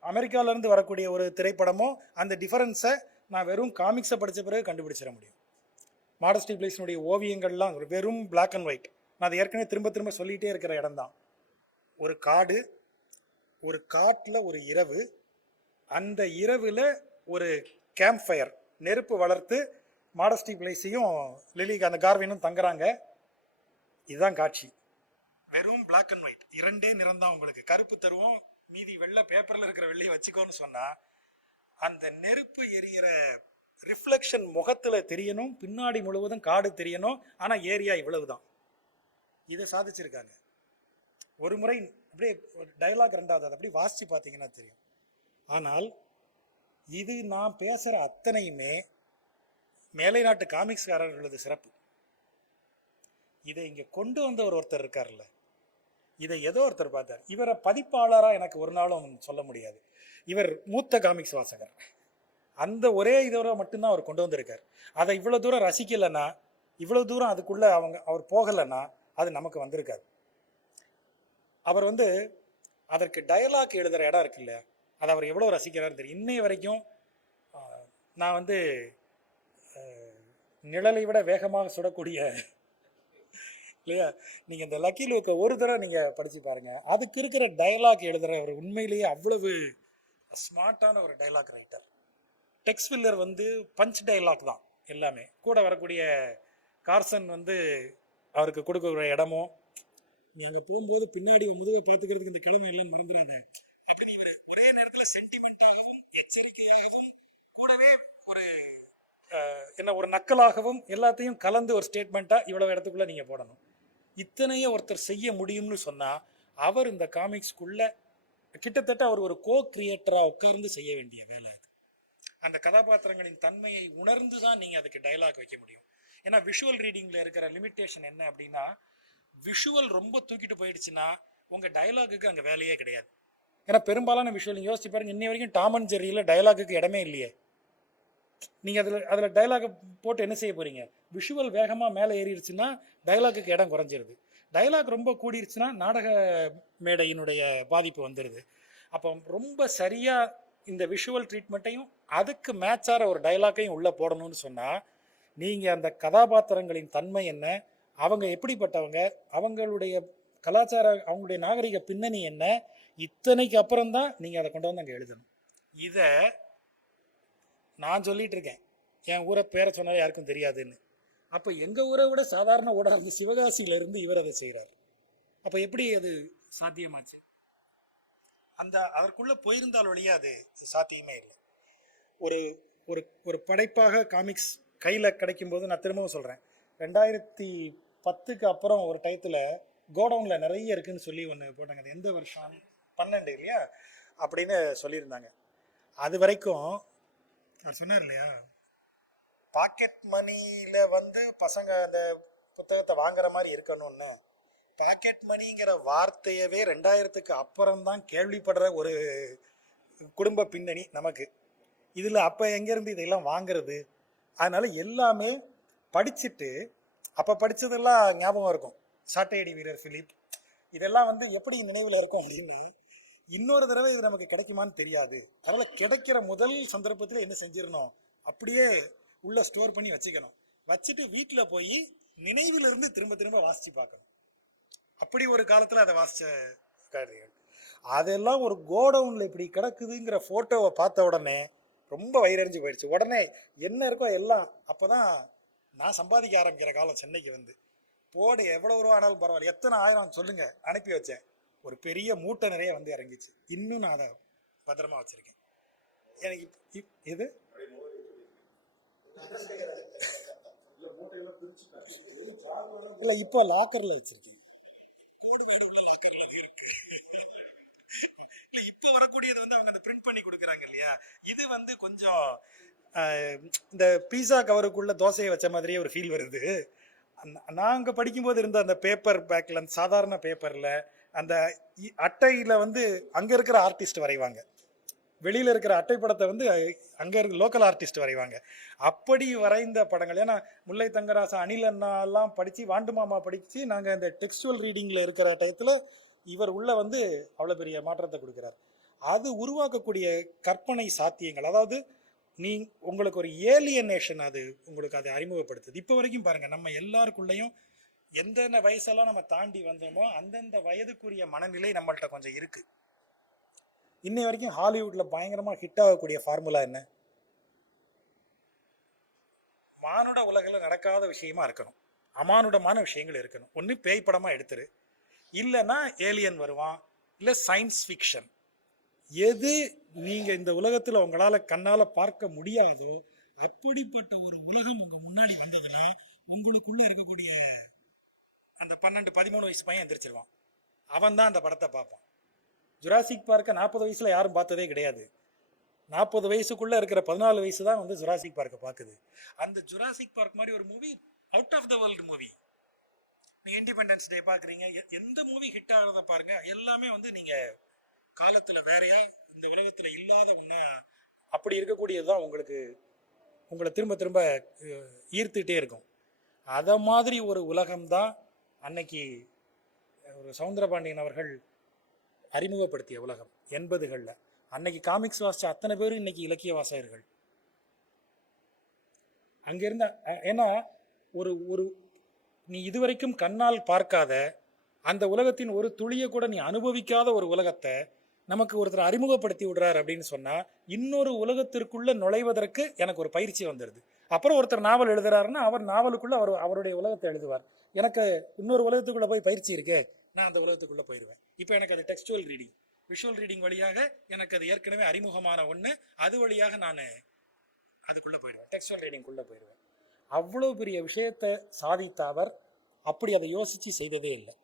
அமெரிக்காவிலேருந்து வரக்கூடிய ஒரு திரைப்படமோ அந்த டிஃபரன்ஸை நான் வெறும் காமிக்ஸை படித்த பிறகு கண்டுபிடிச்சிட முடியும். மாடஸ்டி பிளைஸினுடைய ஓவியங்கள்லாம் வெறும் பிளாக் அண்ட் ஒயிட். நான் அதை ஏற்கனவே திரும்ப திரும்ப சொல்லிகிட்டே இருக்கிற இடம்தான். ஒரு காடு, ஒரு காட்டில் ஒரு இரவு, அந்த இரவில் ஒரு கேம்ப் ஃபயர், நெருப்பு வளர்த்து மாடஸ்டி பிளைஸையும் அந்த கார்வினும் தங்குறாங்க. இதுதான் காட்சி. வெறும் பிளாக் அண்ட் ஒயிட், இரண்டே நிறம் தான் உங்களுக்கு. கருப்பு தருவோம், மீதி வெள்ளை பேப்பரில் இருக்கிற வெள்ளையை வச்சுக்கோன்னு சொன்னால் அந்த நெருப்பு எரியிற ரிஃப்ளெக்ஷன் முகத்தில் தெரியணும், பின்னாடி முழுவதும் காடு தெரியணும். ஆனால் ஏரியா இவ்வளவு தான். இதை சாதிச்சிருக்காங்க. ஒரு முறை அப்படியே டயலாக் ரெண்டாவது அதை அப்படி வாசித்து பார்த்தீங்கன்னா தெரியும். ஆனால் இது நான் பேசுகிற அத்தனையுமே மேலை நாட்டு காமிக்ஸ்காரர்களது சிறப்பு. இதை இங்கே கொண்டு வந்தவர் ஒருத்தர் இருக்கார்ல, இதை ஏதோ ஒருத்தர் பார்த்தார். இவரை பதிப்பாளராக எனக்கு ஒரு நாளும் சொல்ல முடியாது. இவர் மூத்த காமிக்ஸ் வாசகர். அந்த ஒரே இதோட மட்டும்தான் அவர் கொண்டு வந்திருக்கார். அதை இவ்வளோ தூரம் ரசிக்கலைன்னா, இவ்வளோ தூரம் அதுக்குள்ளே அவர் போகலைன்னா அது நமக்கு வந்திருக்காது. அவர் அதற்கு டயலாக் எழுதுகிற இடம் இருக்கு இல்லையா, அதை அவர் எவ்வளோ ரசிக்கிறாருன்னு தெரியும். இன்னைய வரைக்கும் நான் நிழலை விட வேகமாக சுடக்கூடிய இல்லையா, நீங்கள் இந்த லக்கி லூக்கை ஒரு தடவை நீங்கள் படித்து பாருங்கள். அதுக்கு இருக்கிற டயலாக் எழுதுகிற ஒரு உண்மையிலேயே அவ்வளவு ஸ்மார்ட்டான ஒரு டைலாக் ரைட்டர். டெக்ஸ்வில்லர் பஞ்ச் டைலாக் தான் எல்லாமே. கூட வரக்கூடிய கார்சன் அவருக்கு கொடுக்கக்கூடிய இடமோ, நீ அங்கே போகும்போது பின்னாடி முதுகை பார்த்துக்கிறதுக்கு இந்த கிழமை இல்லைன்னு மறந்துடாத அப்படின்னு ஒரே நேரத்தில் சென்டிமெண்ட்டாகவும் எச்சரிக்கையாகவும் கூடவே ஒரு நக்கலாகவும் எல்லாத்தையும் கலந்து ஒரு ஸ்டேட்மெண்ட்டாக இவ்வளோ இடத்துக்குள்ளே நீங்கள் போடணும். இத்தனையே ஒருத்தர் செய்ய முடியும்னு சொன்னால் அவர் இந்த காமிக்ஸ்குள்ளே கிட்டத்தட்ட அவர் ஒரு கோ கிரியேட்டராக உட்கார்ந்து செய்ய வேண்டிய வேலை அது. அந்த கதாபாத்திரங்களின் தன்மையை உணர்ந்து தான் நீங்கள் அதுக்கு டைலாக் வைக்க முடியும். ஏன்னா விஷுவல் ரீடிங்கில் இருக்கிற லிமிட்டேஷன் என்ன அப்படின்னா, விஷுவல் ரொம்ப தூக்கிட்டு போயிடுச்சுன்னா உங்கள் டைலாகுக்கு அங்கே வேலையே கிடையாது. ஏன்னா பெரும்பாலான விஷுவல் யோசிச்சு பாருங்க, இன்னை வரைக்கும் டாம் அண்ட் ஜெர்ரியில் டைலாகுக்கு இடமே இல்லையே. நீங்கள் அதில் டைலாகை போட்டு என்ன செய்ய போகிறீங்க? விஷுவல் வேகமாக மேலே ஏறிடுச்சுன்னா டைலாகுக்கு இடம் குறைஞ்சிருது. டைலாக் ரொம்ப கூடிருச்சுன்னா நாடக மேடையினுடைய பாதிப்பு வந்துடுது. அப்போ ரொம்ப சரியாக இந்த விஷுவல் ட்ரீட்மெண்ட்டையும் அதுக்கு மேட்சார ஒரு டைலாக்கையும் உள்ளே போடணும்னு சொன்னால், நீங்கள் அந்த கதாபாத்திரங்களின் தன்மை என்ன, அவங்க எப்படிப்பட்டவங்க, அவங்களுடைய கலாச்சார, அவங்களுடைய நாகரிக பின்னணி என்ன, இத்தனைக்கு அப்புறம்தான் நீங்கள் அதை கொண்டு அங்கே எழுதணும். இதை நான் சொல்லிட்டு இருக்கேன், என் ஊரை பேரை சொன்னாலே யாருக்கும் தெரியாதுன்னு. அப்போ எங்கள் ஊரை விட சாதாரண ஊடகம் சிவகாசியிலிருந்து இவர் அதை செய்கிறார். அப்போ எப்படி அது சாத்தியமாச்சு? அதற்குள்ளே போயிருந்தால் ஒழிய அது சாத்தியமே இல்லை. ஒரு ஒரு ஒரு படைப்பாக காமிக்ஸ் கையில் கிடைக்கும்போது, நான் திரும்பவும் சொல்கிறேன், 2010க்கு அப்புறம் ஒரு டயத்தில் கோடவுனில் நிறைய இருக்குதுன்னு சொல்லி ஒன்று போட்டாங்க. அது எந்த வருஷம்? 12 இல்லையா அப்படின்னு சொல்லியிருந்தாங்க. அது வரைக்கும் அவர் சொன்னார் இல்லையா, பாக்கெட் மணியில் பசங்க அந்த புத்தகத்தை வாங்குற மாதிரி இருக்கணும்னு. பாக்கெட் மணிங்கிற வார்த்தையவே 2000க்கு அப்புறம்தான் கேள்விப்படுற ஒரு குடும்ப பின்னணி நமக்கு. இதில் அப்போ எங்கேருந்து இதெல்லாம் வாங்கிறது? அதனால் எல்லாமே படிச்சுட்டு, அப்போ படித்ததெல்லாம் ஞாபகம் இருக்கும். சாட்டையடி வீரர் பிலிப் இதெல்லாம் எப்படி நினைவில் இருக்கும் அப்படின்னா, இன்னொரு தடவை இது நமக்கு கிடைக்குமான்னு தெரியாது. அதனால் கிடைக்கிற முதல் சந்தர்ப்பத்தில் என்ன செஞ்சிடணும், அப்படியே உள்ள ஸ்டோர் பண்ணி வச்சுக்கணும். வச்சுட்டு வீட்டில் போய் நினைவிலிருந்து திரும்ப திரும்ப வாசித்து பார்க்கணும். அப்படி ஒரு காலத்தில் அதை வாசித்த கதைகள் அதெல்லாம் ஒரு கோடவுனில் இப்படி கிடக்குதுங்கிற ஃபோட்டோவை பார்த்த உடனே ரொம்ப வயிறறிஞ்சு போயிடுச்சு. உடனே என்ன இருக்கோ எல்லாம். அப்போ தான் நான் சம்பாதிக்க ஆரம்பிக்கிற காலம். சென்னைக்கு போடு எவ்வளோ ரூபா ஆனாலும் பரவாயில்ல, எத்தனை ஆயிரம் சொல்லுங்கள், அனுப்பி வச்சேன். ஒரு பெரிய மூட்டை நிறைய இறங்கிச்சு. இன்னும் நான் அதை பத்திரமா வச்சுருக்கேன். எனக்கு இது இல்ல இப்போ லாக்கர்ல வச்சிருக்கேன். கோடு வேர்டு உள்ள லாக்கர்ல இருக்கு. இல்ல இப்போ வரக்கூடியது வந்து அவங்க அந்த பிரிண்ட் பண்ணி கொடுக்குறாங்க இல்லையா, இது வந்து கொஞ்சம் அஹ், இந்த பீஸா கவருக்குள்ள தோசையை வச்ச மாதிரியே ஒரு ஃபீல் வருது. நாங்க படிக்கும்போது இருந்த அந்த பேப்பர் பேக்ல, அந்த சாதாரண பேப்பர்ல அந்த அட்டையில வந்து அங்க இருக்கிற ஆர்டிஸ்ட் வரைவாங்க, வெளியில இருக்கிற அட்டைப்படத்தை வந்து அங்க இருக்க லோக்கல் ஆர்டிஸ்ட் வரைவாங்க. அப்படி வரைந்த படங்கள். ஏன்னா முல்லை தங்கராசா, அனில் அண்ணா எல்லாம் படிச்சு, வாண்டு மாமா படிச்சு, நாங்க இந்த டெக்ஸ்டுவல் ரீடிங்ல இருக்கிற டயத்துல இவர் உள்ள வந்து அவ்வளவு பெரிய மாற்றத்தை கொடுக்கிறார். அது உருவாக்கக்கூடிய கற்பனை சாத்தியங்கள், அதாவது நீ உங்களுக்கு ஒரு ஏலியனேஷன், அது உங்களுக்கு அதை அறிமுகப்படுத்துது. இப்போ வரைக்கும் பாருங்க, நம்ம எல்லாருக்குள்ளேயும் எந்தெந்த வயசெல்லாம் நம்ம தாண்டி வந்தோமோ அந்தந்த வயதுக்குரிய மனநிலை நம்மள்ட்ட கொஞ்சம் இருக்கு. இன்னை வரைக்கும் ஹாலிவுட்ல பயங்கரமா ஹிட் ஆகக்கூடிய ஃபார்முலா என்ன? மானுட உலகில் நடக்காத விஷயமா இருக்கணும், அமானுடமான விஷயங்கள் இருக்கணும். ஒன்று பேய் படமா எடுத்துரு, இல்லைன்னா ஏலியன் வருவான், இல்லை சயின்ஸ் ஃபிக்ஷன். எது நீங்க இந்த உலகத்துல உங்களால கண்ணால பார்க்க முடியாதோ அப்படிப்பட்ட ஒரு உலகம் உங்க முன்னாடி வந்ததுன்னா உங்களுக்குள்ள இருக்கக்கூடிய அந்த 12-13 வயசு பையன் எந்திரிச்சிருவான். அவன் தான் அந்த படத்தை பார்ப்பான். ஜுராசிக் பார்க்க 40 வயசுல யாரும் பார்த்ததே கிடையாது. 40 வயசுக்குள்ள இருக்கிற 14 வயசு தான் வந்து ஜுராசிக் பார்க்க பார்க்குது. அந்த ஜுராசிக் பார்க் மாதிரி ஒரு movie, out of the world movie. நீங்க இண்டிபெண்டன்ஸ் டே பாக்குறீங்க, எந்த மூவி ஹிட் ஆகிறத பாருங்க, எல்லாமே வந்து நீங்க காலத்துல வேறையா, இந்த உலகத்துல இல்லாத ஒண்ணு. அப்படி இருக்கக்கூடியதுதான் உங்களுக்கு உங்களை திரும்ப திரும்ப ஈர்த்துட்டே இருக்கும். அத மாதிரி ஒரு உலகம்தான் அன்னைக்கு ஒரு சவுந்தரபாண்டியன் அவர்கள் அறிமுகப்படுத்திய உலகம் 80களில். அன்னைக்கு காமிக்ஸ் வாசிச்ச அத்தனை பேரும் இன்னைக்கு இலக்கிய வாசகர்கள். அங்கிருந்த ஏன்னா ஒரு ஒரு நீ இதுவரைக்கும் கண்ணால் பார்க்காத அந்த உலகத்தின் ஒரு துளியை கூட நீ அனுபவிக்காத ஒரு உலகத்தை நமக்கு ஒருத்தர் அறிமுகப்படுத்தி விடுறாரு அப்படின்னு சொன்னா, இன்னொரு உலகத்திற்குள்ள நுழைவதற்கு எனக்கு ஒரு பயிற்சி வந்துடுது. அப்புறம் ஒருத்தர் நாவல் எழுதுறாருன்னா அவர் நாவலுக்குள்ள அவருடைய உலகத்தை எழுதுவார். எனக்கு இன்னொரு உலகத்துக்குள்ள போய் பயிற்சி இருக்கு, நான் அந்த உலகத்துக்குள்ள போயிடுவேன். இப்போ எனக்கு அது டெக்ஸ்டுவல் ரீடிங், விஷுவல் ரீடிங் வழியாக எனக்கு அது ஏற்கனவே அறிமுகமான ஒன்று, அது வழியாக நான் அதுக்குள்ள போயிடுவேன், டெக்ஸ்டுவல் ரீடிங்குள்ள போயிடுவேன். அவ்வளோ பெரிய விஷயத்தை சாதித்த அவர் அப்படி அதை யோசிச்சு செய்ததே இல்லை.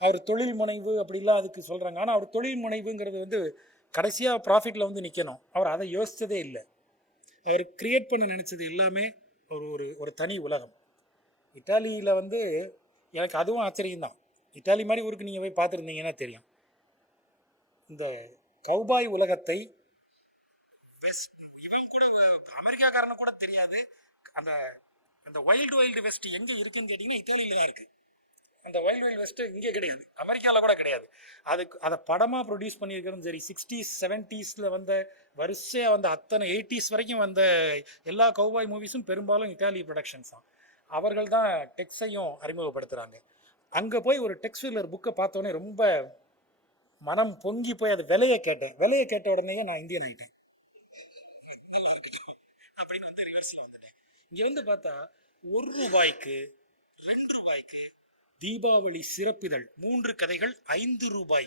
அவர் தொழில் முனைவு அப்படிலாம் அதுக்கு சொல்றாங்க. ஆனால் அவர் தொழில் முனைவுங்கிறது வந்து கடைசியாக ப்ராஃபிட்ல வந்து நிற்கணும், அவர் அதை யோசிச்சதே இல்லை. அவர் கிரியேட் பண்ண நினைச்சது எல்லாமே ஒரு ஒரு ஒரு தனி உலகம். இட்டாலியில் வந்து எனக்கு அதுவும் ஆச்சரியம்தான். இட்டாலி மாதிரி ஊருக்கு நீங்கள் போய் பார்த்துருந்தீங்கன்னா தெரியும். இந்த கௌபாய் உலகத்தை இவன் கூட அமெரிக்காக்காரனு கூட தெரியாது. அந்த அந்த வைல்டு வெஸ்ட் எங்கே இருக்குன்னு கேட்டிங்கன்னா இத்தாலியில தான் இருக்குது. அந்த வைல்டு வெஸ்ட் இங்கே கிடையாது, அமெரிக்காவில் கூட கிடையாது. அதை படமாக ப்ரொடியூஸ் பண்ணியிருக்கிறது சரி, 60s 70s வந்த வரிசையாக வந்த அத்தனை 80s வரைக்கும் வந்த எல்லா கௌபாய் மூவிஸும் பெரும்பாலும் இட்டாலி ப்ரொடக்ஷன்ஸ் தான். அவர்கள் தான் டெக்ஸையும் அறிமுகப்படுத்துகிறாங்க. அங்கே போய் ஒரு டெக்ஸ்டைலர் புக்கை பார்த்தோன்னே ரொம்ப மனம் பொங்கி போய் அது விலையை கேட்ட உடனேயே நான் இந்தியன் ஆகிட்டேன். நல்லா இருக்கட்டும் அப்படின்னு வந்து ரிவர்ஸில் வந்துட்டேன். இங்கே வந்து பார்த்தா ₹1, ₹2, தீபாவளி சிறப்பிதழ் 3 கதைகள் ₹5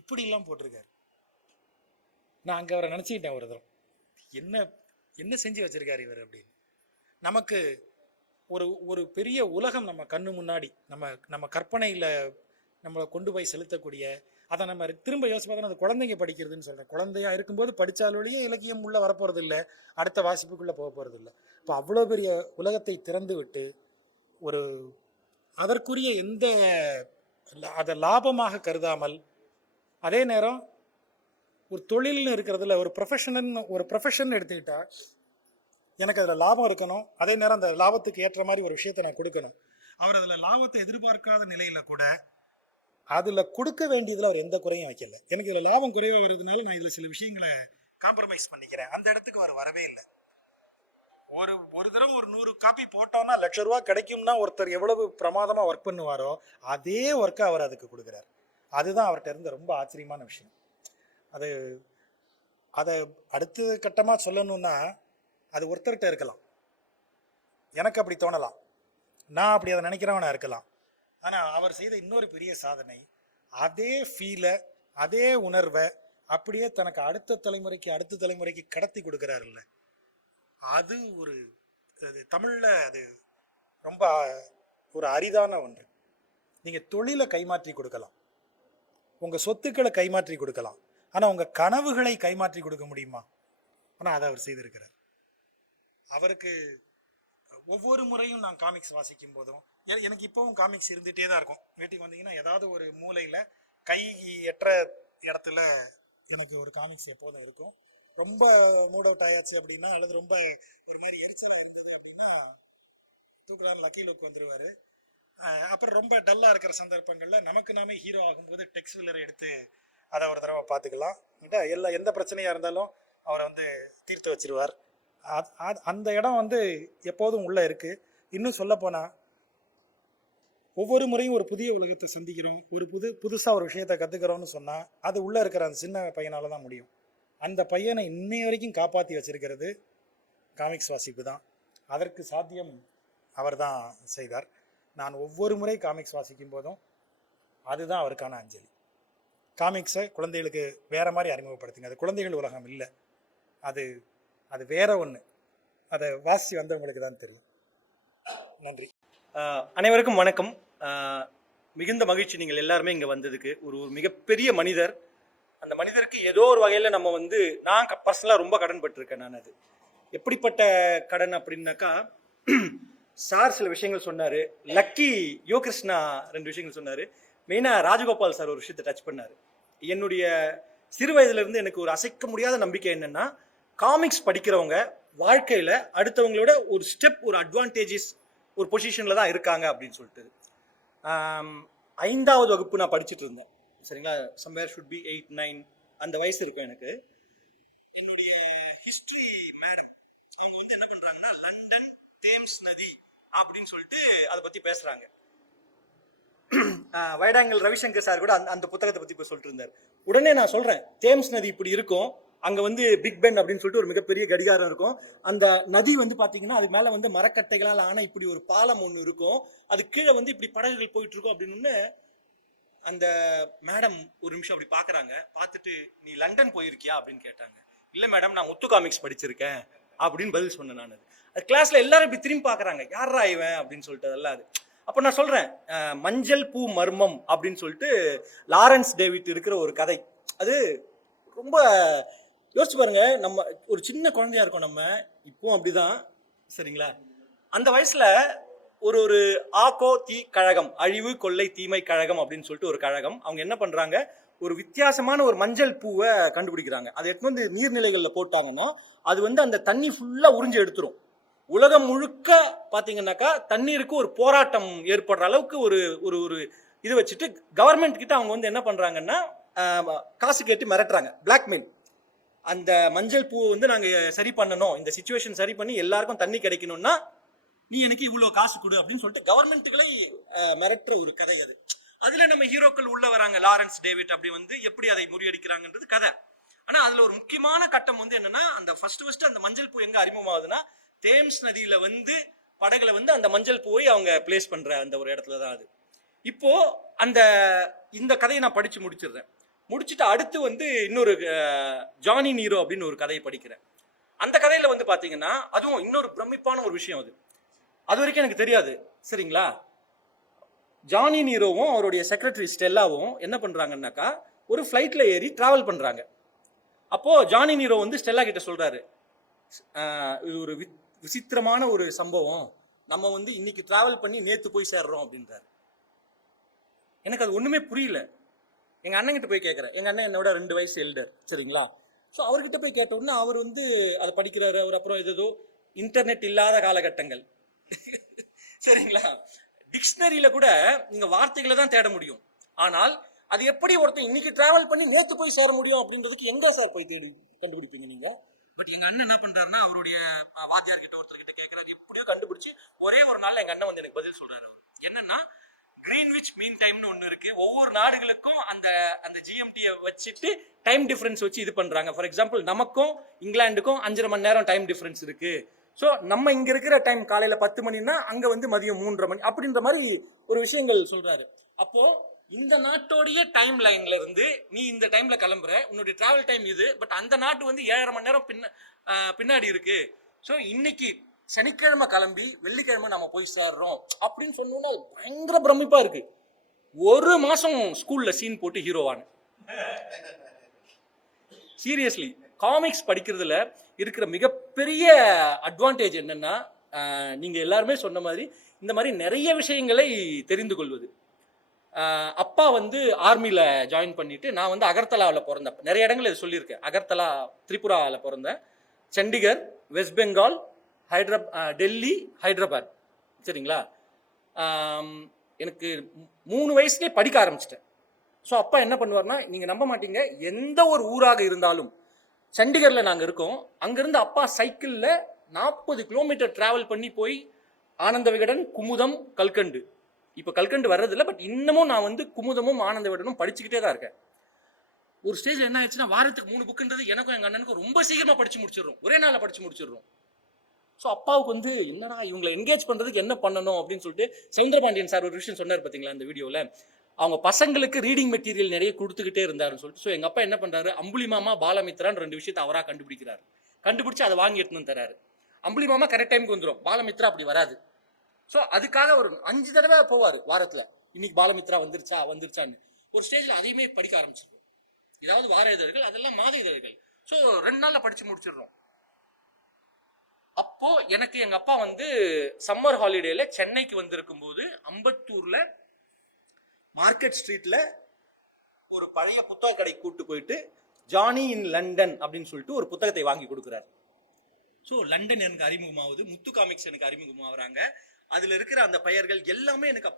இப்படிலாம் போட்டிருக்காரு. நான் அங்கே அவரை நினச்சிக்கிட்டேன் ஒரு தரம், என்ன செஞ்சு வச்சிருக்காரு இவர் அப்படின்னு. நமக்கு ஒரு ஒரு பெரிய உலகம் நம்ம கண்ணு முன்னாடி, நம்ம கற்பனையில் நம்மளை கொண்டு போய் செலுத்தக்கூடிய, அதை நம்ம திரும்ப யோசிச்சு பார்த்தோன்னா அது குழந்தைங்க படிக்கிறதுன்னு சொல்கிறேன். குழந்தையா இருக்கும்போது படித்தாலொழியே இலக்கியம் உள்ளே வரப்போகிறது இல்லை, அடுத்த வாசிப்புக்குள்ளே போக போகிறது இல்லை. இப்போ அவ்வளோ பெரிய உலகத்தை திறந்து விட்டு ஒரு அதற்குரிய எந்த அதை லாபமாக கருதாமல், அதே நேரம் ஒரு தொழில்னு இருக்கிறதுல ஒரு ப்ரொஃபஷன் எடுத்துக்கிட்டா எனக்கு அதில் லாபம் இருக்கணும், அதே நேரம் அந்த லாபத்துக்கு ஏற்ற மாதிரி ஒரு விஷயத்தை நான் கொடுக்கணும். அவர் அதில் லாபத்தை எதிர்பார்க்காத நிலையில கூட அதில் கொடுக்க வேண்டியதில் அவர் எந்த குறையும் வைக்கல. எனக்கு இதில் லாபம் குறைவாக வருதுனால நான் இதில் சில விஷயங்களை காம்ப்ரமைஸ் பண்ணிக்கிறேன், அந்த இடத்துக்கு அவர் வரவே இல்லை. ஒரு தடவை ஒரு 100 காப்பி போட்டோம்னா ₹1,00,000 கிடைக்கும்னா ஒருத்தர் எவ்வளவு பிரமாதமாக ஒர்க் பண்ணுவாரோ அதே ஒர்க்கை அவர் அதுக்கு கொடுக்குறாரு. அதுதான் அவர்கிட்ட இருந்த ரொம்ப ஆச்சரியமான விஷயம். அதை அடுத்த கட்டமாக சொல்லணும்னா அது ஒருத்தர்கிட்ட இருக்கலாம், எனக்கு அப்படி தோணலாம், நான் அப்படி அதை நினைக்கிறவனா இருக்கலாம். ஆனால் அவர் செய்த இன்னொரு பெரிய சாதனை, அதே ஃபீலை அதே உணர்வை அப்படியே தனக்கு அடுத்த தலைமுறைக்கு கடத்தி கொடுக்குறாருல்ல. அது ஒரு தமிழில் அது ரொம்ப ஒரு அரிதான ஒன்று. நீங்கள் தொழிலை கைமாற்றி கொடுக்கலாம், உங்கள் சொத்துக்களை கைமாற்றி கொடுக்கலாம், ஆனால் உங்கள் கனவுகளை கைமாற்றி கொடுக்க முடியுமா? ஆனால் அதை அவர் செய்திருக்கிறார். அவருக்கு ஒவ்வொரு முறையும் நான் காமிக்ஸ் வாசிக்கும் போதும் எனக்கு இப்போவும் காமிக்ஸ் இருந்துகிட்டே தான் இருக்கும். வீட்டுக்கு வந்தீங்கன்னா ஏதாவது ஒரு மூலையில் கை எட்டுற இடத்துல எனக்கு ஒரு காமிக்ஸ் எப்போதும் இருக்கும். ரொம்ப மூட் அவுட் ஆயாச்சு அப்படின்னா, அல்லது ரொம்ப ஒரு மாதிரி எரிச்சலாக இருந்தது அப்படின்னா தூக்குறாரு லக்கி லுக் வந்துடுவார். அப்புறம் ரொம்ப டல்லாக இருக்கிற சந்தர்ப்பங்களில் நமக்கு நாமே ஹீரோ ஆகும்போது டெக்ஸ்ட் வில்லரை எடுத்து அதை ஒரு தடவை பார்த்துக்கலாம். எந்த பிரச்சனையாக இருந்தாலும் அவரை வந்து தீர்த்து வச்சிருவார். அந்த இடம் வந்து எப்போதும் உள்ளே இருக்குது. இன்னும் சொல்லப்போனால் ஒவ்வொரு முறையும் ஒரு புதிய உலகத்தை சந்திக்கிறோம், ஒரு புதுசாக ஒரு விஷயத்தை கற்றுக்கிறோம்னு சொன்னால் அது உள்ளே இருக்கிற அந்த சின்ன பையனால் தான் முடியும். அந்த பையனை இன்னைய வரைக்கும் காப்பாற்றி வச்சிருக்கிறது காமிக்ஸ் வாசிப்பு தான். அதற்கு சாத்தியம் அவர் தான் செய்தார். நான் ஒவ்வொரு முறை காமிக்ஸ் வாசிக்கும் போதும் அதுதான் அவருக்கான அஞ்சலி. காமிக்ஸை குழந்தைகளுக்கு வேற மாதிரி அறிமுகப்படுத்துங்க. அது குழந்தைகள் உலகம் இல்லை, அது அது வேற ஒன்று. அதை வாசி வந்தவங்களுக்கு தான் தெரியும். நன்றி. அனைவருக்கும் வணக்கம். மிகுந்த மகிழ்ச்சி நீங்கள் எல்லாருமே இங்கே வந்ததுக்கு. ஒரு மிகப்பெரிய மனிதர், அந்த மனிதருக்கு ஏதோ ஒரு வகையில் நம்ம வந்து நான் பர்சனலாக ரொம்ப கடன் பட்டிருக்கேன். நான் அது எப்படிப்பட்ட கடன் அப்படின்னாக்கா, சார் சில விஷயங்கள் சொன்னார், லக்கி யோகிருஷ்ணா 2 விஷயங்கள் சொன்னார், மெயினாக ராஜகோபால் சார் ஒரு விஷயத்தை டச் பண்ணார். என்னுடைய சிறு வயதுலேருந்து எனக்கு ஒரு அசைக்க முடியாத நம்பிக்கை என்னென்னா, காமிக்ஸ் படிக்கிறவங்க வாழ்க்கையில் அடுத்தவங்களோட ஒரு ஸ்டெப், ஒரு அட்வான்டேஜஸ், ஒரு பொசிஷனில் தான் இருக்காங்க அப்படின்னு சொல்லிட்டு. 5வது வகுப்பு நான் படிச்சுட்டு இருந்தேன், சரிங்களா. சம்வேர் ஷுட் பி 8, 9 அந்த வயசு இருக்கும் எனக்கு. என்னுடைய ஹிஸ்ட்ரி மேடம் அவங்க வந்து என்ன பண்ணுறாங்கன்னா, லண்டன் தேம்ஸ் நதி அப்படின்னு சொல்லிட்டு அதை பற்றி பேசுகிறாங்க. வைடாங்கல் ரவிசங்கர் சார் கூட அந்த புத்தகத்தை பற்றி இப்போ சொல்லிட்டு இருந்தார். உடனே நான் சொல்கிறேன், தேம்ஸ் நதி இப்படி இருக்கும், அங்கே வந்து பிக் பென் அப்படின்னு சொல்லிட்டு ஒரு மிகப்பெரிய கடிகாரம் இருக்கும். அந்த நதி வந்து பார்த்தீங்கன்னா அது மேலே வந்து மரக்கட்டைகளால் ஆனால் இப்படி ஒரு பாலம் ஒன்று இருக்கும், அது கீழே வந்து இப்படி படகுகள் போயிட்டு இருக்கும் அப்படின்னு. அந்த மேடம் ஒரு நிமிஷம் அப்படி பார்க்குறாங்க, பார்த்துட்டு நீ லண்டன் போயிருக்கியா அப்படின்னு கேட்டாங்க. இல்லை மேடம், நான் முத்து காமிக்ஸ் படிச்சிருக்கேன் அப்படின்னு பதில் சொன்னேன். நான் அது கிளாஸில் எல்லாரும் இப்படி திரும்பி பார்க்குறாங்க, யாரா இவன் அப்படின்னு சொல்லிட்டு. அதெல்லாம் அது அப்போ நான் சொல்கிறேன், மஞ்சள் பூ மர்மம் அப்படின்னு சொல்லிட்டு லாரன்ஸ் டேவிட் இருக்கிற ஒரு கதை. அது ரொம்ப யோசிச்சு பாருங்க, நம்ம ஒரு சின்ன குழந்தையா இருக்கோம், நம்ம இப்பவும் அப்படிதான், சரிங்களா. அந்த வயசுல ஒரு ஆகோ தீ கழகம், அழிவு கொள்ளை தீமை கழகம் அப்படின்னு சொல்லிட்டு ஒரு கழகம், அவங்க என்ன பண்றாங்க, ஒரு வித்தியாசமான ஒரு மஞ்சள் பூவை கண்டுபிடிக்கிறாங்க. அதை எடுத்து வந்து நீர்நிலைகளில் போட்டாங்கன்னா அது வந்து அந்த தண்ணி ஃபுல்லா உறிஞ்சு எடுத்துரும். உலகம் முழுக்க பார்த்தீங்கன்னாக்கா தண்ணீருக்கு ஒரு போராட்டம் ஏற்படுற அளவுக்கு ஒரு ஒரு இது வச்சுட்டு கவர்மெண்ட் கிட்ட அவங்க வந்து என்ன பண்றாங்கன்னா, காசு கேட்டு மிரட்டுறாங்க, பிளாக்மெயில். அந்த மஞ்சள் பூவை வந்து நாங்கள் சரி பண்ணணும், இந்த சிச்சுவேஷன் சரி பண்ணி எல்லாருக்கும் தண்ணி கிடைக்கணும்னா நீ எனக்கு இவ்வளோ காசு கொடு அப்படின்னு சொல்லிட்டு கவர்மெண்ட்டுகளை மிரட்டுற ஒரு கதை அது. அதில் நம்ம ஹீரோக்கள் உள்ள வராங்க, லாரன்ஸ் டேவிட் அப்படி வந்து எப்படி அதை முறியடிக்கிறாங்கன்றது கதை. ஆனால் அதில் ஒரு முக்கியமான கட்டம் வந்து என்னன்னா, அந்த ஃபர்ஸ்ட் அந்த மஞ்சள் பூ எங்கே அறிமுகமாகுதுன்னா, தேம்ஸ் நதியில் வந்து படகுல வந்து அந்த மஞ்சள் பூவை அவங்க பிளேஸ் பண்ணுற அந்த ஒரு இடத்துல தான் அது. இப்போ இந்த கதையை நான் படித்து முடிச்சிடுறேன். முடிச்சுட்டு அடுத்து வந்து இன்னொரு ஜானி நீரோ அப்படின்னு ஒரு கதையை படிக்கிறேன். அந்த கதையில வந்து பாத்தீங்கன்னா அதுவும் இன்னொரு பிரமிப்பான ஒரு விஷயம். அது வரைக்கும் எனக்கு தெரியாது, சரிங்களா. ஜானி நீரோவும் அவருடைய செக்ரட்டரி ஸ்டெல்லாவும் என்ன பண்றாங்கன்னாக்கா, ஒரு ஃப்ளைட்ல ஏறி டிராவல் பண்றாங்க. அப்போ ஜானி நீரோ வந்து ஸ்டெல்லா கிட்ட சொல்றாரு, இது ஒரு விசித்திரமான ஒரு சம்பவம், நம்ம வந்து இன்னைக்கு டிராவல் பண்ணி நேத்து போய் சேர்றோம் அப்படின்றாரு. எனக்கு அது ஒண்ணுமே புரியல. எங்கள் அண்ணன்கிட்ட போய் கேட்குறேன், எங்கள் அண்ணன் என்னோட 2 வயசு எல்டர், சரிங்களா. ஸோ அவர்கிட்ட போய் கேட்ட உடனே அவர் வந்து அதை படிக்கிறாரு. அவர் அப்புறம் ஏதோ இன்டர்நெட் இல்லாத காலகட்டங்கள், சரிங்களா. டிக்ஷனரியில் கூட நீங்கள் வார்த்தைகளை தான் தேட முடியும். ஆனால் அது எப்படி ஒருத்தர் இன்னைக்கு டிராவல் பண்ணி நேற்று போய் சேர முடியும் அப்படின்றதுக்கு எங்கே சார் போய் தேடி கண்டுபிடிப்பீங்க நீங்கள்? பட் எங்கள் அண்ணன் என்ன பண்ணுறாருன்னா, அவருடைய வாத்தியார்கிட்ட ஒருத்தர்கிட்ட கேட்குறாரு, எப்படியோ கண்டுபிடிச்சி ஒரே ஒரு நாளில் எங்கள் அண்ணன் வந்து எனக்கு பதில் சொல்கிறாரு. என்னன்னா, கிரீன்விச் மீன் டைம்னு ஒன்று இருக்கு. ஒவ்வொரு நாடுகளுக்கும் அந்த ஜிஎம்டியை வச்சுட்டு டைம் டிஃபரன்ஸ் வச்சு இது பண்றாங்க. ஃபார் எக்ஸாம்பிள், நமக்கும் இங்கிலாந்துக்கும் 5.5 மணி நேரம் டைம் டிஃபரன்ஸ் இருக்கு. ஸோ நம்ம இங்க இருக்கிற டைம் காலையில 10 மணின்னா அங்க வந்து மதியம் 3:30 மணி அப்படின்ற மாதிரி ஒரு விஷயங்கள் சொல்றாரு. அப்போ இந்த நாட்டோடைய டைம் லைன்ல இருந்து நீ இந்த டைம்ல கிளம்புற, உன்னுடைய டிராவல் டைம் இது, பட் அந்த நாட்டு வந்து 7.5 மணி நேரம் பின்னாடி இருக்கு. ஸோ இன்னைக்கு சனிக்கிழமை கிளம்பி வெள்ளிக்கிழமை நம்ம போய் சேர்றோம் அப்படின்னு சொன்னோன்னா அது பயங்கர பிரமிப்பா இருக்கு. ஒரு மாசம் ஸ்கூல்ல சீன் போட்டு ஹீரோவான. சீரியஸ்லி காமிக்ஸ் படிக்கிறதுல இருக்கிற மிகப்பெரிய அட்வான்டேஜ் என்னன்னா, நீங்க எல்லாருமே சொன்ன மாதிரி இந்த மாதிரி நிறைய விஷயங்களை தெரிந்து கொள்வது. அப்பா வந்து ஆர்மியில் ஜாயின் பண்ணிட்டு, நான் வந்து அகர்தலாவில் பிறந்தேன். நிறைய இடங்கள் இது சொல்லியிருக்கேன். அகர்தலா திரிபுராவில் பிறந்தேன். சண்டிகர், வெஸ்ட் பெங்கால், டெல்லி, ஹைதராபாத். சரிங்களா? எனக்கு 3 வயசுலேயே படிக்க ஆரம்பிச்சிட்டேன். ஸோ அப்பா என்ன பண்ணுவார்னா, நீங்கள் நம்ப மாட்டீங்க, எந்த ஒரு ஊராக இருந்தாலும், சண்டிகரில் நாங்கள் இருக்கோம், அங்கேருந்து அப்பா சைக்கிளில் 40 கிலோமீட்டர் டிராவல் பண்ணி போய் ஆனந்த விகடன், குமுதம், கல்கண்டு. இப்போ கல்கண்டு வர்றதில்லை, பட் இன்னமும் நான் வந்து குமுதமும் ஆனந்த விகடனும் படிச்சுக்கிட்டே தான் இருக்கேன். ஒரு ஸ்டேஜில் என்ன ஆயிடுச்சுன்னா, வாரத்துக்கு 3 புக்குன்றது எனக்கும் எங்கள் அண்ணனுக்கும் ரொம்ப சீக்கிரமாக படிச்சு முடிச்சிடுறோம். ஒரே நாளில் படிச்சு முடிச்சிடுறோம். ஸோ அப்பாவுக்கு வந்து என்னடா இவங்களை என்கேஜ் பண்ணுறதுக்கு என்ன பண்ணணும் அப்படின்னு சொல்லிட்டு, சவுந்தரபாண்டியன் சார் ஒரு விஷயம் சொன்னார் பார்த்தீங்களா இந்த வீடியோவில், அவங்க பசங்களுக்கு ரீடிங் மெட்டீரியல் நிறைய கொடுத்துக்கிட்டே இருந்தாருன்னு சொல்லிட்டு. ஸோ எங்கள் அப்பா என்ன பண்ணுறாரு, அம்புலிமாமா, பாலமித்ரான்னு 2 விஷயத்தை அவராக கண்டுபிடிக்கிறாரு. கண்டுபிடிச்சு அதை வாங்கி எடுத்துன்னு தராரு. அம்புலிமாமா கரெக்ட் டைமுக்கு வந்துடும், பாலமித்ரா அப்படி வராது. ஸோ அதுக்காக ஒரு 5 தடவை போவார் வாரத்தில், இன்னைக்கு பாலமித்ரா வந்துருச்சான்னு. ஒரு ஸ்டேஜில் அதையுமே படிக்க ஆரம்பிச்சிருக்கோம். ஏதாவது வார இதழ்கள், அதெல்லாம் மாத இதழ்கள். ஸோ 2 நாளில் படித்து முடிச்சிடுறோம். அப்போ எனக்கு எங்க அப்பா வந்து சம்மர் ஹாலிடேல சென்னைக்கு வந்திருக்கும் போது அம்பத்தூர்ல மார்க்கெட் ஸ்ட்ரீட்ல ஒரு பழைய புத்தக கடை கூட்டு போயிட்டு ஜானி இன் லண்டன் அப்படின்னு சொல்லிட்டு ஒரு புத்தகத்தை வாங்கி கொடுக்குறாரு. ஸோ லண்டன் எனக்கு அறிமுகமாகுது, முத்து காமிக்ஸ் எனக்கு அறிமுகமாகறாங்க. அதுல இருக்கிற அந்த பெயர்கள் எல்லாமே எனக்கு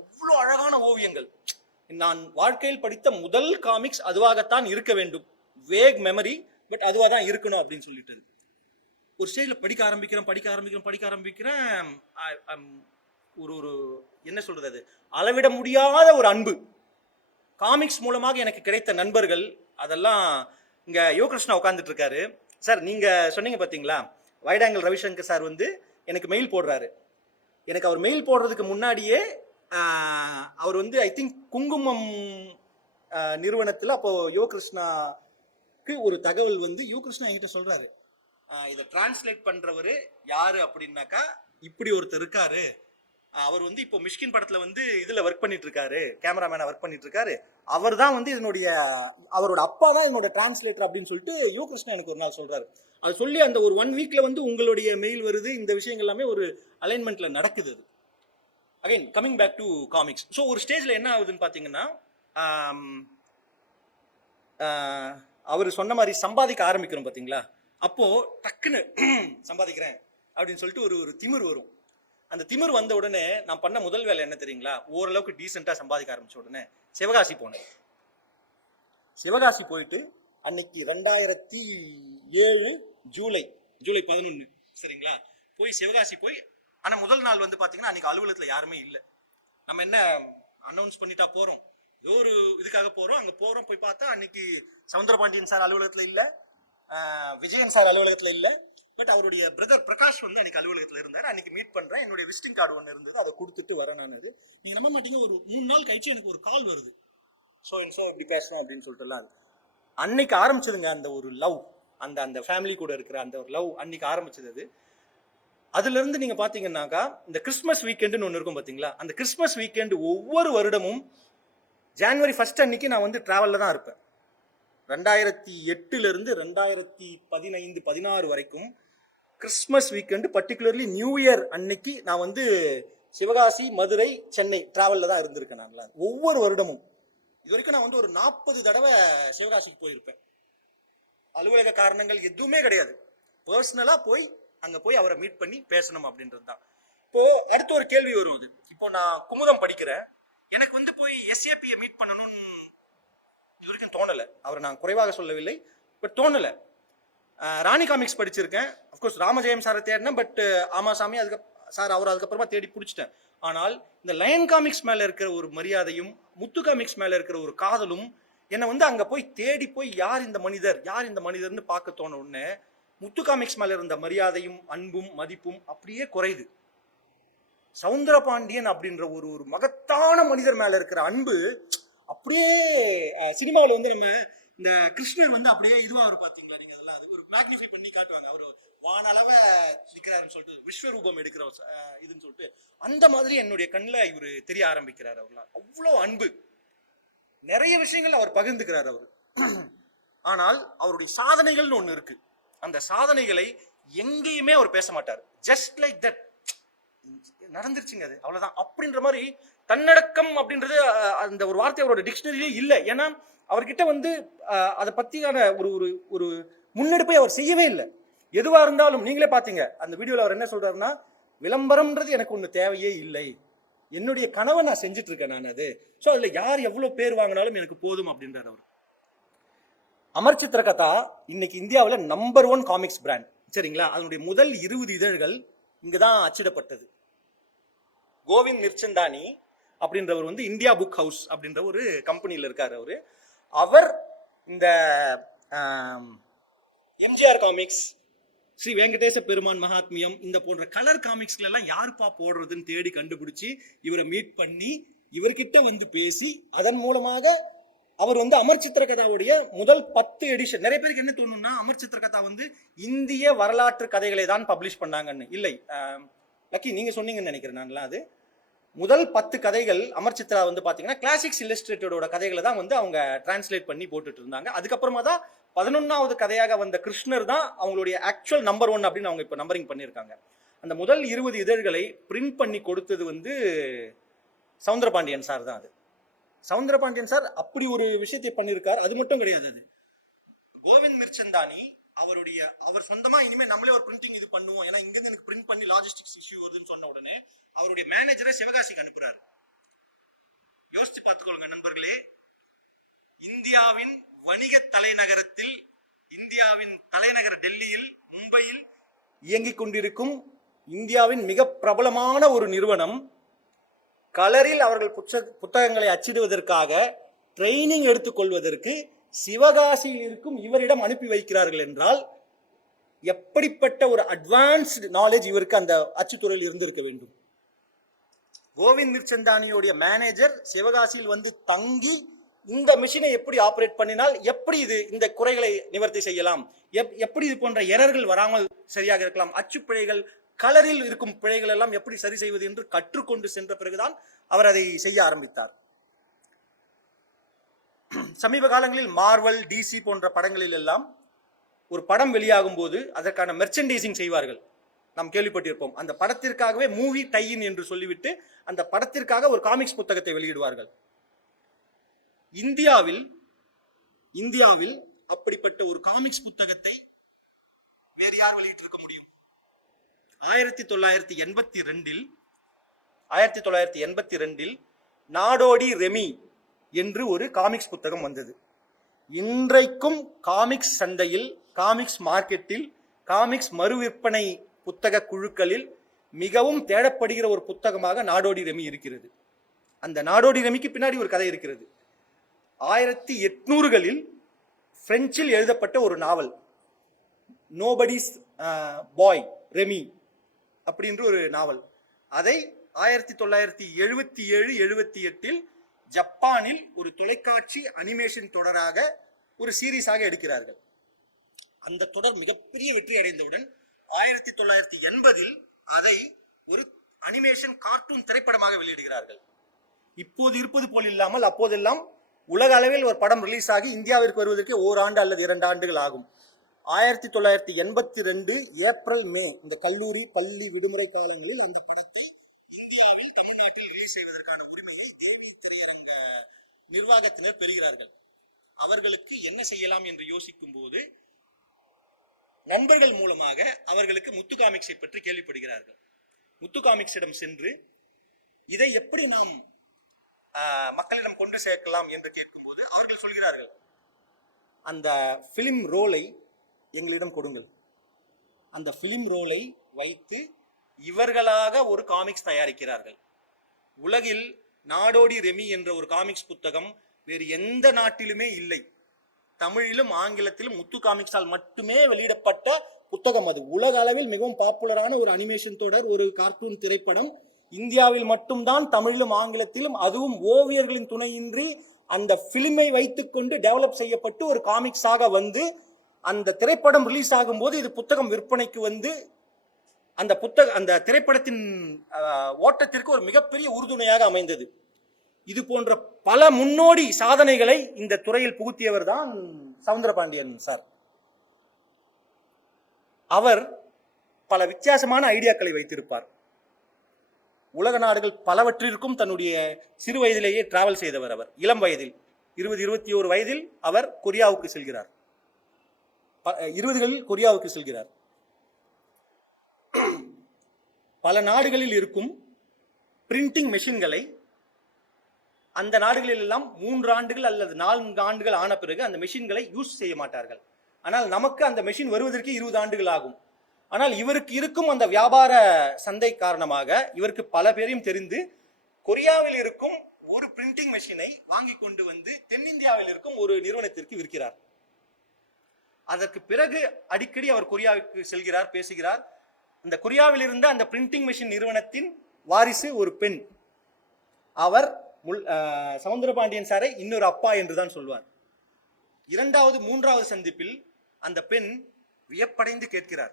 அவ்வளோ அழகான ஓவியங்கள். நான் வாழ்க்கையில் படித்த முதல் காமிக்ஸ் அதுவாகத்தான் இருக்க வேண்டும். வேக் மெமரி, பட் அதுவாக தான் இருக்கணும் அப்படின்னு சொல்லிட்டு ஒரு ஸ்டேஜில் படிக்க ஆரம்பிக்கிறேன். ஒரு என்ன சொல்றது, அது அளவிட முடியாத ஒரு அன்பு. காமிக்ஸ் மூலமாக எனக்கு கிடைத்த நண்பர்கள் அதெல்லாம். இங்க யோகிருஷ்ணா உட்காந்துட்டு இருக்காரு சார். நீங்க சொன்னீங்க பாத்தீங்களா, வைடாங்கல் ரவிசங்கர் சார் வந்து எனக்கு மெயில் போடுறாரு. எனக்கு அவர் மெயில் போடுறதுக்கு முன்னாடியே அவர் வந்து ஐ திங்க் குங்குமம் நிறுவனத்தில் அப்போ யோகிருஷ்ணாக்கு ஒரு தகவல் வந்து யோகிருஷ்ணா என்கிட்ட சொல்றாரு, இதை டிரான்ஸ்லேட் பண்றவரு யாரு அப்படின்னாக்கா இப்படி ஒருத்தர் இருக்காரு, அவர் வந்து இப்போ மிஷ்கின் படத்துல வந்து இதுல ஒர்க் பண்ணிட்டு இருக்காரு, கேமராமேனா ஒர்க் பண்ணிட்டு இருக்காரு, அவர் தான் வந்து அவரோட அப்பா தான் என்னோட டிரான்ஸ்லேட்டர் அப்படின்னு சொல்லிட்டு யோகிருஷ்ணா எனக்கு ஒரு நாள் சொல்றாரு. அது சொல்லி அந்த ஒரு 1 வீக்ல வந்து உங்களுடைய மெயில் வருது, இந்த விஷயங்கள் எல்லாமே ஒரு அலைன்மெண்ட்ல நடக்குது. அது again coming back to comics. So ஒரு ஸ்டேஜ்ல என்ன ஆகுதுன்னு பாத்தீங்கன்னா, அவர் சொன்ன மாதிரி சம்பாதிக்க ஆரம்பிக்கிறோம் பாத்தீங்களா, அப்போ டக்குன்னு சம்பாதிக்கிறேன் அப்படின்னு சொல்லிட்டு ஒரு திமிர் வரும். அந்த திமிர் வந்த உடனே நான் பண்ண முதல் வேலை என்ன தெரியுங்களா, ஓரளவுக்கு டீசெண்டா சம்பாதிக்க ஆரம்பிச்ச உடனே சிவகாசி போனேன். சிவகாசி போயிட்டு அன்னைக்கு 2007 ஜூலை 11 சரிங்களா, போய் சிவகாசி போய். ஆனா முதல் நாள் வந்து பாத்தீங்கன்னா அன்னைக்கு அலுவலகத்துல யாருமே இல்லை. நம்ம என்ன அனௌன்ஸ் பண்ணிட்டா போறோம், ஏதோ ஒரு இதுக்காக போறோம். அங்க போறோம், போய் பார்த்தா அன்னைக்கு சவுந்தரபாண்டியன் சார் அலுவலகத்துல இல்ல, விஜயன் சார் அலுவலகத்துல இல்ல, பட் அவருடைய பிரதர் பிரகாஷ் வந்து அன்னைக்கு அலுவலகத்துல இருந்தார். அன்னைக்கு மீட் பண்றேன். என்னுடைய விசிட்டிங் கார்டு ஒன்று இருந்தது, அதை கொடுத்துட்டு வரேன். நான் நீங்க நம்ப மாட்டீங்க, ஒரு 3 நாள் கழிச்சு எனக்கு ஒரு கால் வருது, ஸோ இப்படி பேசணும் அப்படின்னு சொல்லிட்டுலாம். அன்னைக்கு ஆரம்பிச்சதுங்க அந்த ஒரு லவ், அந்த ஃபேமிலி கூட இருக்கிற அந்த ஒரு லவ் அன்னைக்கு ஆரம்பிச்சது. அதுல இருந்து நீங்க பாத்தீங்கன்னாக்கா இந்த கிறிஸ்மஸ் வீக்கெண்டுன்னு ஒன்று இருக்கும் பாத்தீங்களா, அந்த கிறிஸ்மஸ் வீக்கெண்டு ஒவ்வொரு வருடமும் ஜனவரி 1 அன்னைக்கு நான் வந்து டிராவல்ல தான் இருப்பேன். 2008 இருந்து 2015-16 வரைக்கும் Christmas weekend, particularly new year அன்னைக்கு நான் வந்து சிவகாசி, மதுரை, சென்னை டிராவல்ல தான் இருந்திருக்கேன். நான் ஒவ்வொரு வருடமும் இது வரைக்கும் நான் வந்து ஒரு 40 தடவை சிவகாசிக்கு போயிருப்பேன். அலுவலக காரணங்கள் எதுவுமே கிடையாது, பர்சனலா போய் அங்க போய் அவரை மீட் பண்ணி பேசணும் அப்படின்றது தான். இப்போ அடுத்த ஒரு கேள்வி வரும். அது இப்போ நான் குமுதம் படிக்கிறேன், எனக்கு வந்து போய் எஸ்ஏபியை மீட் பண்ணணும்னு இது வரைக்கும் தோணலை. அவரை நான் குறைவாக சொல்லவில்லை, பட் தோணலை. ராணி காமிக்ஸ் படிச்சிருக்கேன், அஃப்கோர்ஸ் ராமஜெயம் சாரை தேடினேன், பட் ஆமாசாமி அவர் அதுக்கப்புறமா தேடி பிடிச்சிட்டேன். ஆனால் இந்த லயன் காமிக்ஸ் மேல இருக்கிற ஒரு மரியாதையும் முத்து காமிக்ஸ் மேல இருக்கிற ஒரு காதலும் என்னை வந்து அங்க போய் தேடி போய் யார் இந்த மனிதர்னு பார்க்க தோண உடனே முத்து காமிக்ஸ் மேல இருந்த மரியாதையும் அன்பும் மதிப்பும் அப்படியே குறையுது. சவுந்தரபாண்டியன் அப்படின்ற ஒரு மகத்தான மனிதர் மேல இருக்கிற அன்பு அப்படியே சினிமாவில் வந்து நம்ம இந்த கிருஷ்ணர் வந்து அப்படியே இதுவா அவர் பாத்தீங்களா நீங்க, அதெல்லாம் அது ஒரு மேக்னிஃபை பண்ணி காட்டுவாங்க. அவர் வானளவ நிற்கிறாருன்னு சொல்லிட்டு விஸ்வரூபம் எடுக்கிற இதுன்னு சொல்லிட்டு அந்த மாதிரி என்னுடைய கண்ணில் இவர் தெரிய ஆரம்பிக்கிறார். அவர்லாம் அவ்வளோ அன்பு, நிறைய விஷயங்கள் அவர் பகிர்ந்துக்கிறார் அவர். ஆனால் அவருடைய சாதனைகள்னு ஒன்று இருக்கு. அந்த சாதனைகளை எங்கேயுமே அவர் பேச மாட்டார். ஜஸ்ட் லைக் தட், நடந்துருச்சுங்க அது அவ்வளவுதான் அப்படின்ற மாதிரி. தன்னடக்கம் அப்படின்றது அந்த ஒரு வார்த்தை அவரோட டிக்ஷனரியிலே இல்லை. ஏன்னா அவர்கிட்ட வந்து அதை பத்தியான ஒரு ஒரு ஒரு முன்னெடுப்பை அவர் செய்யவே இல்லை. எதுவா இருந்தாலும் நீங்களே பாத்தீங்க அந்த வீடியோல அவர் என்ன சொல்றாருன்னா, விளம்பரம்ன்றது எனக்கு ஒண்ணு தேவையே இல்லை, என்னுடைய கனவை நான் செஞ்சுட்டு இருக்கேன் நான் அது. ஸோ அதுல யார் எவ்வளவு பேர் வாங்கினாலும் எனக்கு போதும் அப்படின்றார் அவர். அமர் சித்திர கதா இன்னைக்கு இந்தியாவில் நம்பர் 1 காமிக்ஸ் பிராண்ட், சரிங்களா? அதனுடைய முதல் 20 இதழ்கள் இங்கதான் அச்சிடப்பட்டது. கோவிந்த் மிர்ச்சந்தானி அப்படின்றவர் வந்து இந்தியா புக் ஹவுஸ் அப்படின்ற ஒரு கம்பெனியில் இருக்காரு. அவர் இந்த எம்ஜிஆர் காமிக்ஸ், ஸ்ரீ வெங்கடேச பெருமான் மகாத்மியம், இந்த போன்ற கலர் காமிக்ஸ்ல எல்லாம் யாருப்பா போடுறதுன்னு தேடி கண்டுபிடிச்சு இவரை மீட் பண்ணி இவர்கிட்ட வந்து பேசி அதன் மூலமாக அவர் வந்து அமர் சித்திர கதாவுடைய முதல் 10 எடிஷன். நிறைய பேருக்கு என்ன தோணும்னா அமர் சித்திர கதா வந்து இந்திய வரலாற்று கதைகளை தான் பப்ளிஷ் பண்ணாங்கன்னு. இல்லை, லக்கி நீங்க சொன்னீங்கன்னு நினைக்கிறேன் நான்லாம். அது முதல் 10 கதைகள் அமர் சித்ரா வந்து பாத்தீங்கன்னா கிளாசிக்ஸ் இல்லஸ்ட்ரேட்டடோட கதைகளை தான் வந்து அவங்க டிரான்ஸ்லேட் பண்ணி போட்டுட்டு இருந்தாங்க. அதுக்கப்புறமா தான் 11வது கதையாக வந்த கிருஷ்ணர் தான் அவங்களுடைய ஆக்சுவல் நம்பர் 1 அப்படின்னு அவங்க இப்போ நம்பரிங் பண்ணியிருக்காங்க. அந்த முதல் 20 இதழ்களை பிரிண்ட் பண்ணி கொடுத்தது வந்து சவுந்தரபாண்டியன் சார் தான். அது சவுந்தரபாண்டியன் சார் அப்படி ஒரு விஷயத்தை பண்ணியிருக்கார். அது மட்டும் கிடையாது, அது கோவிந்த் மிர்ச்சந்தானி அவர் சொந்தமா இனிமே நம்மளே ஒரு பிரிண்டிங் இது பண்ணுவோம், ஏன்னா இங்க இருந்து எனக்கு பிரிண்ட் பண்ணி லாஜிஸ்டிக்ஸ் இஷ்யூ வருதுன்னு சொன்ன உடனே அவருடைய மேனேஜரை சிவகாசிக்கு அனுப்புறாரு. யோசிச்சு பார்த்துக்கொள்ளுங்க நண்பர்களே, இந்தியாவின் வணிக தலைநகரத்தில், இந்தியாவின் தலைநகர் டெல்லியில், மும்பையில் இயங்கிக் கொண்டிருக்கும் இந்தியாவின் மிக பிரபலமான ஒரு நிறுவனம் கலரில் அவர்கள் புத்தகங்களை அச்சிடுவதற்காக ட்ரைனிங் எடுத்துக்கொள்வதற்கு சிவகாசியில் இருக்கும் இவரிடம் அனுப்பி வைக்கிறார்கள் என்றால் எப்படிப்பட்ட ஒரு அட்வான்ஸ்டு நாலேஜ் இவருக்கு அந்த அச்சுத்துறையில் இருந்திருக்க வேண்டும். கோவிந்த் மிர்ச்சந்தானியோடைய மேனேஜர் சிவகாசியில் வந்து தங்கி இந்த மிஷினை எப்படி ஆப்ரேட் பண்ணினால் எப்படி இந்த குறைகளை நிவர்த்தி செய்யலாம், எப்படி இது போன்ற எரர்கள் வராமல் சரியாக இருக்கலாம், அச்சுப்பிழைகள், கலரில் இருக்கும் பிழைகள் எல்லாம் எப்படி சரி செய்வது என்று கற்றுக்கொண்டு சென்ற பிறகுதான் அவர் அதை செய்ய ஆரம்பித்தார். சமீப காலங்களில் மார்வல், டிசி போன்ற படங்களில் எல்லாம் ஒரு படம் வெளியாகும் போது அதற்கான மெர்ச்சன்டைசிங் செய்வார்கள், நாம் கேள்விப்பட்டிருப்போம். அந்த படத்திற்காகவே மூவி டையின் என்று சொல்லிவிட்டு அந்த படத்திற்காக ஒரு காமிக்ஸ் புத்தகத்தை வெளியிடுவார்கள். இந்தியாவில் அப்படிப்பட்ட ஒரு காமிக்ஸ் புத்தகத்தை வேறு யார் வெளியிட்டிருக்க முடியும்? 1982 நாடோடி ரெமி என்று ஒரு காமிக்ஸ் புத்தகம் வந்தது. இன்றைக்கும் காமிக்ஸ் சந்தையில், காமிக்ஸ் மார்க்கெட்டில், காமிக்ஸ் மறு விற்பனை புத்தக குழுக்களில் மிகவும் தேடப்படுகிற ஒரு புத்தகமாக நாடோடி ரெமி இருக்கிறது. அந்த நாடோடி ரெமிக்கு பின்னாடி ஒரு கதை இருக்கிறது. 1800களில் பிரெஞ்சில் எழுதப்பட்ட ஒரு நாவல், நோபடிஸ் பாய் ரெமி அப்படின்ற ஒரு நாவல். அதை 1977-78 ஜப்பானில் ஒரு தொலைக்காட்சி அனிமேஷன் தொடராக ஒரு சீரீஸாக எடுக்கிறார்கள். அந்த தொடர் மிகப்பெரிய வெற்றி அடைந்தவுடன் 1980 அதை ஒரு அனிமேஷன் கார்ட்டூன் திரைப்படமாக வெளியிடுகிறார்கள். இப்போது இருப்பது போல் இல்லாமல் அப்போதெல்லாம் உலக அளவில் ஒரு படம் ரிலீஸ் ஆகி இந்தியாவிற்கு வருவதற்கு 1 ஆண்டு அல்லது 2 ஆண்டுகள் ஆகும். 1982 ஏப்ரல் மே இந்த கல்லூரி பள்ளி விடுமுறை காலங்களில் அந்த படத்தை இந்தியாவில், தமிழ்நாட்டில் ரிலீஸ் செய்வதற்கான உரிமையை தேவி திரையரங்க நிர்வாகத்தினர் பெறுகிறார்கள். அவர்களுக்கு என்ன செய்யலாம் என்று யோசிக்கும் போது நண்பர்கள் மூலமாக அவர்களுக்கு முத்து காமிக்ஸை பற்றி கேள்விப்படுகிறார்கள். முத்து காமிக்ஸிடம் சென்று இதை எப்படி நாம் மக்களிடம் கொண்டு சேர்க்கலாம் என்று கேட்கும்போது அவர்கள் சொல்கிறார்கள், அந்த பிலிம் ரோலை எங்களிடம் கொடுங்கள். அந்த பிலிம் ரோலை வைத்து இவர்களாக ஒரு காமிக்ஸ் தயாரிக்கிறார்கள். உலகில் நாடோடி ரெமி என்ற ஒரு காமிக்ஸ் புத்தகம் வேறு எந்த நாட்டிலுமே இல்லை. தமிழிலும் ஆங்கிலத்திலும் முத்து காமிக்ஸால் மட்டுமே வெளியிடப்பட்ட புத்தகம் அது. உலக அளவில் மிகவும் பாப்புலரான ஒரு அனிமேஷன் தொடர், ஒரு கார்ட்டூன் திரைப்படம். இந்தியாவில் மட்டும்தான் தமிழிலும் ஆங்கிலத்திலும், அதுவும் ஓவியர்களின் துணையின்றி அந்த பிலிமை வைத்துக்கொண்டு டெவலப் செய்யப்பட்டு ஒரு காமிக்ஸாக வந்து அந்த திரைப்படம் ரிலீஸ் ஆகும்போது இது புத்தகம் விற்பனைக்கு வந்து அந்த திரைப்படத்தின் ஓட்டத்திற்கு ஒரு மிகப்பெரிய உறுதுணையாக அமைந்தது. இது போன்ற பல முன்னோடி சாதனைகளை இந்த துறையில் புகுத்தியவர் தான் சவுந்தரபாண்டியன் சார். அவர் பல வித்தியாசமான ஐடியாக்களை வைத்திருப்பார். உலக நாடுகள் பலவற்றிற்கும் தன்னுடைய சிறு வயதிலேயே டிராவல் செய்தவர். அவர் இளம் வயதில் 20-21 வயதில் அவர் கொரியாவுக்கு செல்கிறார். 20களில் கொரியாவுக்கு செல்கிறார். பல நாடுகளில் இருக்கும் பிரிண்டிங் மெஷின்களை அந்த நாடுகளில் எல்லாம் 3 ஆண்டுகள் அல்லது 4 ஆண்டுகள் ஆன பிறகு அந்த மெஷின்களை யூஸ் செய்ய மாட்டார்கள். ஆனால் நமக்கு அந்த மெஷின் வருவதற்கு 20 ஆண்டுகள் ஆகும். ஆனால் இவருக்கு இருக்கும் அந்த வியாபார சந்தை காரணமாக இவருக்கு பல பேரையும் தெரிந்து கொரியாவில் இருக்கும் ஒரு பிரிண்டிங் மெஷினை வாங்கி கொண்டு வந்து தென்னிந்தியாவில் இருக்கும் ஒரு நிறுவனத்திற்கு விற்கிறார். அதற்கு பிறகு அடிக்கடி அவர் கொரியாவுக்கு செல்கிறார், பேசுகிறார். இந்த கொரியாவில் இருந்த அந்த பிரிண்டிங் மெஷின் நிறுவனத்தின் வாரிசு ஒரு பெண். அவர் சவுந்தரபாண்டியன் சாரை இன்னொரு அப்பா என்றுதான் சொல்வார். 2வது 3வது சந்திப்பில் அந்த பெண் வியப்படைந்து கேட்கிறார்,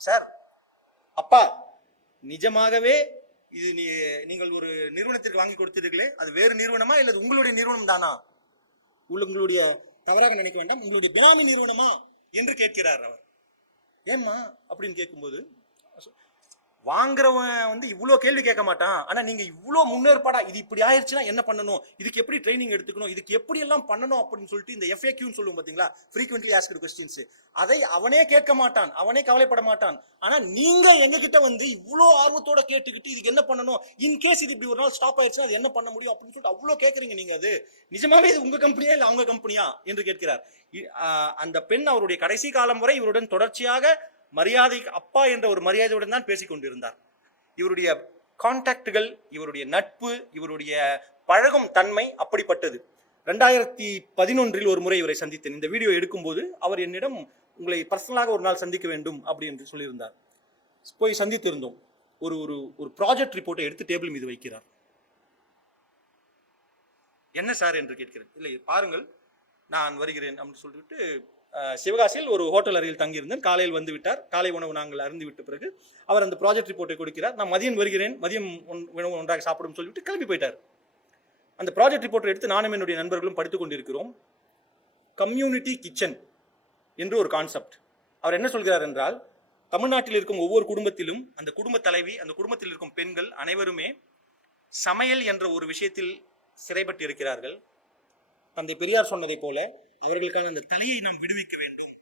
சார் அப்பா, நிஜமாகவே இது நீங்கள் ஒரு நிறுவனத்திற்கு வாங்கி கொடுத்தீர்களே, அது வேறு நிறுவனமா இல்லது உங்களுடைய நிறுவனம் தானா? உங்களுடைய, தவறாக நினைக்க வேண்டாம், உங்களுடைய பினாமி நிறுவனமா என்று கேட்கிறார் அவர். ஏம்மா அப்படின்னு கேட்கும்போது, வாங்குறவன் வந்து இவ்வளோ கேள்வி கேட்க மாட்டான், ஆனா நீங்க இவ்வளோ முன்னேற்பாடா இது இப்படி ஆயிடுச்சுன்னா என்ன பண்ணணும், இதுக்கு எப்படி ட்ரைனிங் எடுத்துக்கணும், இதுக்கு எப்படி எல்லாம் பண்ணணும் அப்படின்னு சொல்லிட்டு இந்த FAQன்னு சொல்லுவோம் பாத்தீங்களா, ஃப்ரீக்வென்ட்லி ஆஸ்க்டு கொஸ்டின்ஸ், அதை அவனே கேட்க மாட்டான், அவனே கவலைப்பட மாட்டான். ஆனா நீங்க எங்க கிட்ட வந்து இவ்வளோ ஆர்வத்தோட கேட்டுக்கிட்டு இதுக்கு என்ன பண்ணணும், இன்கேஸ் இது இப்படி ஒரு நாள் ஸ்டாப் ஆயிடுச்சுன்னா அது என்ன பண்ண முடியும் அப்படின்னு சொல்லிட்டு அவ்வளோ கேட்கறீங்க நீங்க. அது நிஜமாவே இது உங்க கம்பெனியா இல்ல அவங்க கம்பெனியா என்று கேட்கிறார். அந்த பெண் அவருடைய கடைசி காலம் வரை இவருடன் தொடர்ச்சியாக மரியாதை, அப்பா என்ற ஒரு மரியாதையுடன் தான் பேசிக் கொண்டிருந்தார். இவருடைய கான்டாக்டுகள், இவருடைய நட்பு, இவருடைய பழகும் தன்மை அப்படிப்பட்டது. 2011 ஒரு முறை இவரை சந்தித்தேன். இந்த வீடியோ எடுக்கும்போது அவர் என்னிடம் உங்களை பர்சனலாக ஒரு நாள் சந்திக்க வேண்டும் அப்படி என்று சொல்லியிருந்தார். போய் சந்தித்திருந்தோம். ஒரு ஒரு ப்ராஜெக்ட் ரிப்போர்ட்டை எடுத்து டேபிள் மீது வைக்கிறார். என்ன சார் என்று கேட்கிறேன். இல்லை பாருங்கள், நான் வருகிறேன் அப்படின்னு சொல்லிவிட்டு சிவகாசியில் ஒரு ஹோட்டல் அருகில் தங்கியிருந்தேன். காலையில் வந்து விட்டார். காலை உணவு நாங்கள் அருந்து விட்ட பிறகு அவர் அந்த ப்ராஜெக்ட் ரிப்போர்ட்டை கொடுக்கிறார். நான் மதியம் வருகிறேன், மதியம் உணவு ஒன்றாக சாப்பிடும் சொல்லிவிட்டு கிளம்பி போயிட்டார். அந்த ப்ராஜெக்ட் ரிப்போர்ட்டை எடுத்து நானும் என்னுடைய நண்பர்களும் படித்துக் கொண்டிருக்கிறோம். கம்யூனிட்டி கிச்சன் என்று ஒரு கான்செப்ட். அவர் என்ன சொல்கிறார் என்றால், தமிழ்நாட்டில் இருக்கும் ஒவ்வொரு குடும்பத்திலும் அந்த குடும்ப தலைவி, அந்த குடும்பத்தில் இருக்கும் பெண்கள் அனைவருமே சமையல் என்ற ஒரு விஷயத்தில் சிறைப்பட்டு இருக்கிறார்கள். தந்தை பெரியார் சொன்னதை போல அவர்களுக்கான அந்த தலையை நாம் விடுவிக்க வேண்டும்.